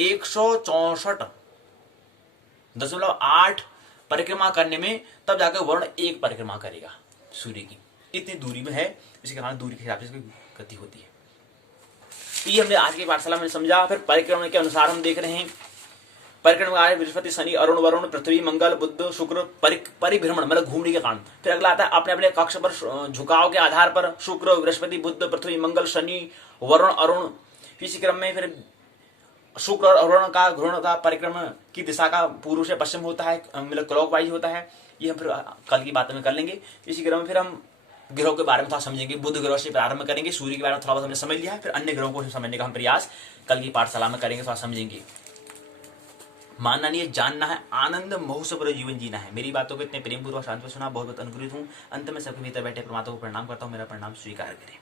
164.8 परिक्रमा करने में तब जाकर वरुण एक परिक्रमा करेगा सूर्य की। इतनी दूरी में है, इसी कारण दूरी के हिसाब से इसकी गति होती है। ये हमने आज की पाठशाला में समझा। फिर परिक्रमण के अनुसार हम देख रहे हैं, परिक्रमण आए बृहस्पति, शनि, अरुण, वरुण, पृथ्वी, मंगल, बुध, शुक्र, परिभ्रमण मतलब घूमने के कारण। फिर अगला आता है अपने अपने कक्ष पर झुकाव के आधार पर शुक्र, बृहस्पति, बुध, पृथ्वी, मंगल, शनि, वरुण, अरुण। इसी क्रम में फिर शुक्र और अरुण का घूर्णन का परिक्रमण की दिशा का पूर्व से पश्चिम होता है, मतलब क्लॉकवाइज होता है। ये हम फिर कल की बात में कर लेंगे। इसी क्रम में फिर हम ग्रहों के बारे में थोड़ा समझेंगे। बुध ग्रह से प्रारंभ करेंगे, सूर्य के बारे में थोड़ा बहुत हमने समझ लिया है, फिर अन्य ग्रहों को समझने का हम प्रयास कल की पाठशाला में करेंगे, थोड़ा समझेंगे। मानना नहीं है, जानना है, आनंद महोत्सव पर जीवन जीना है। मेरी बातों को इतने प्रेम पूर्वक शांति से सुना, बहुत बहुत अनुग्रहित हूँ। अंत में सबके भीतर बैठे परमात्मा को प्रणाम करता हूँ, मेरा प्रणाम स्वीकार करें।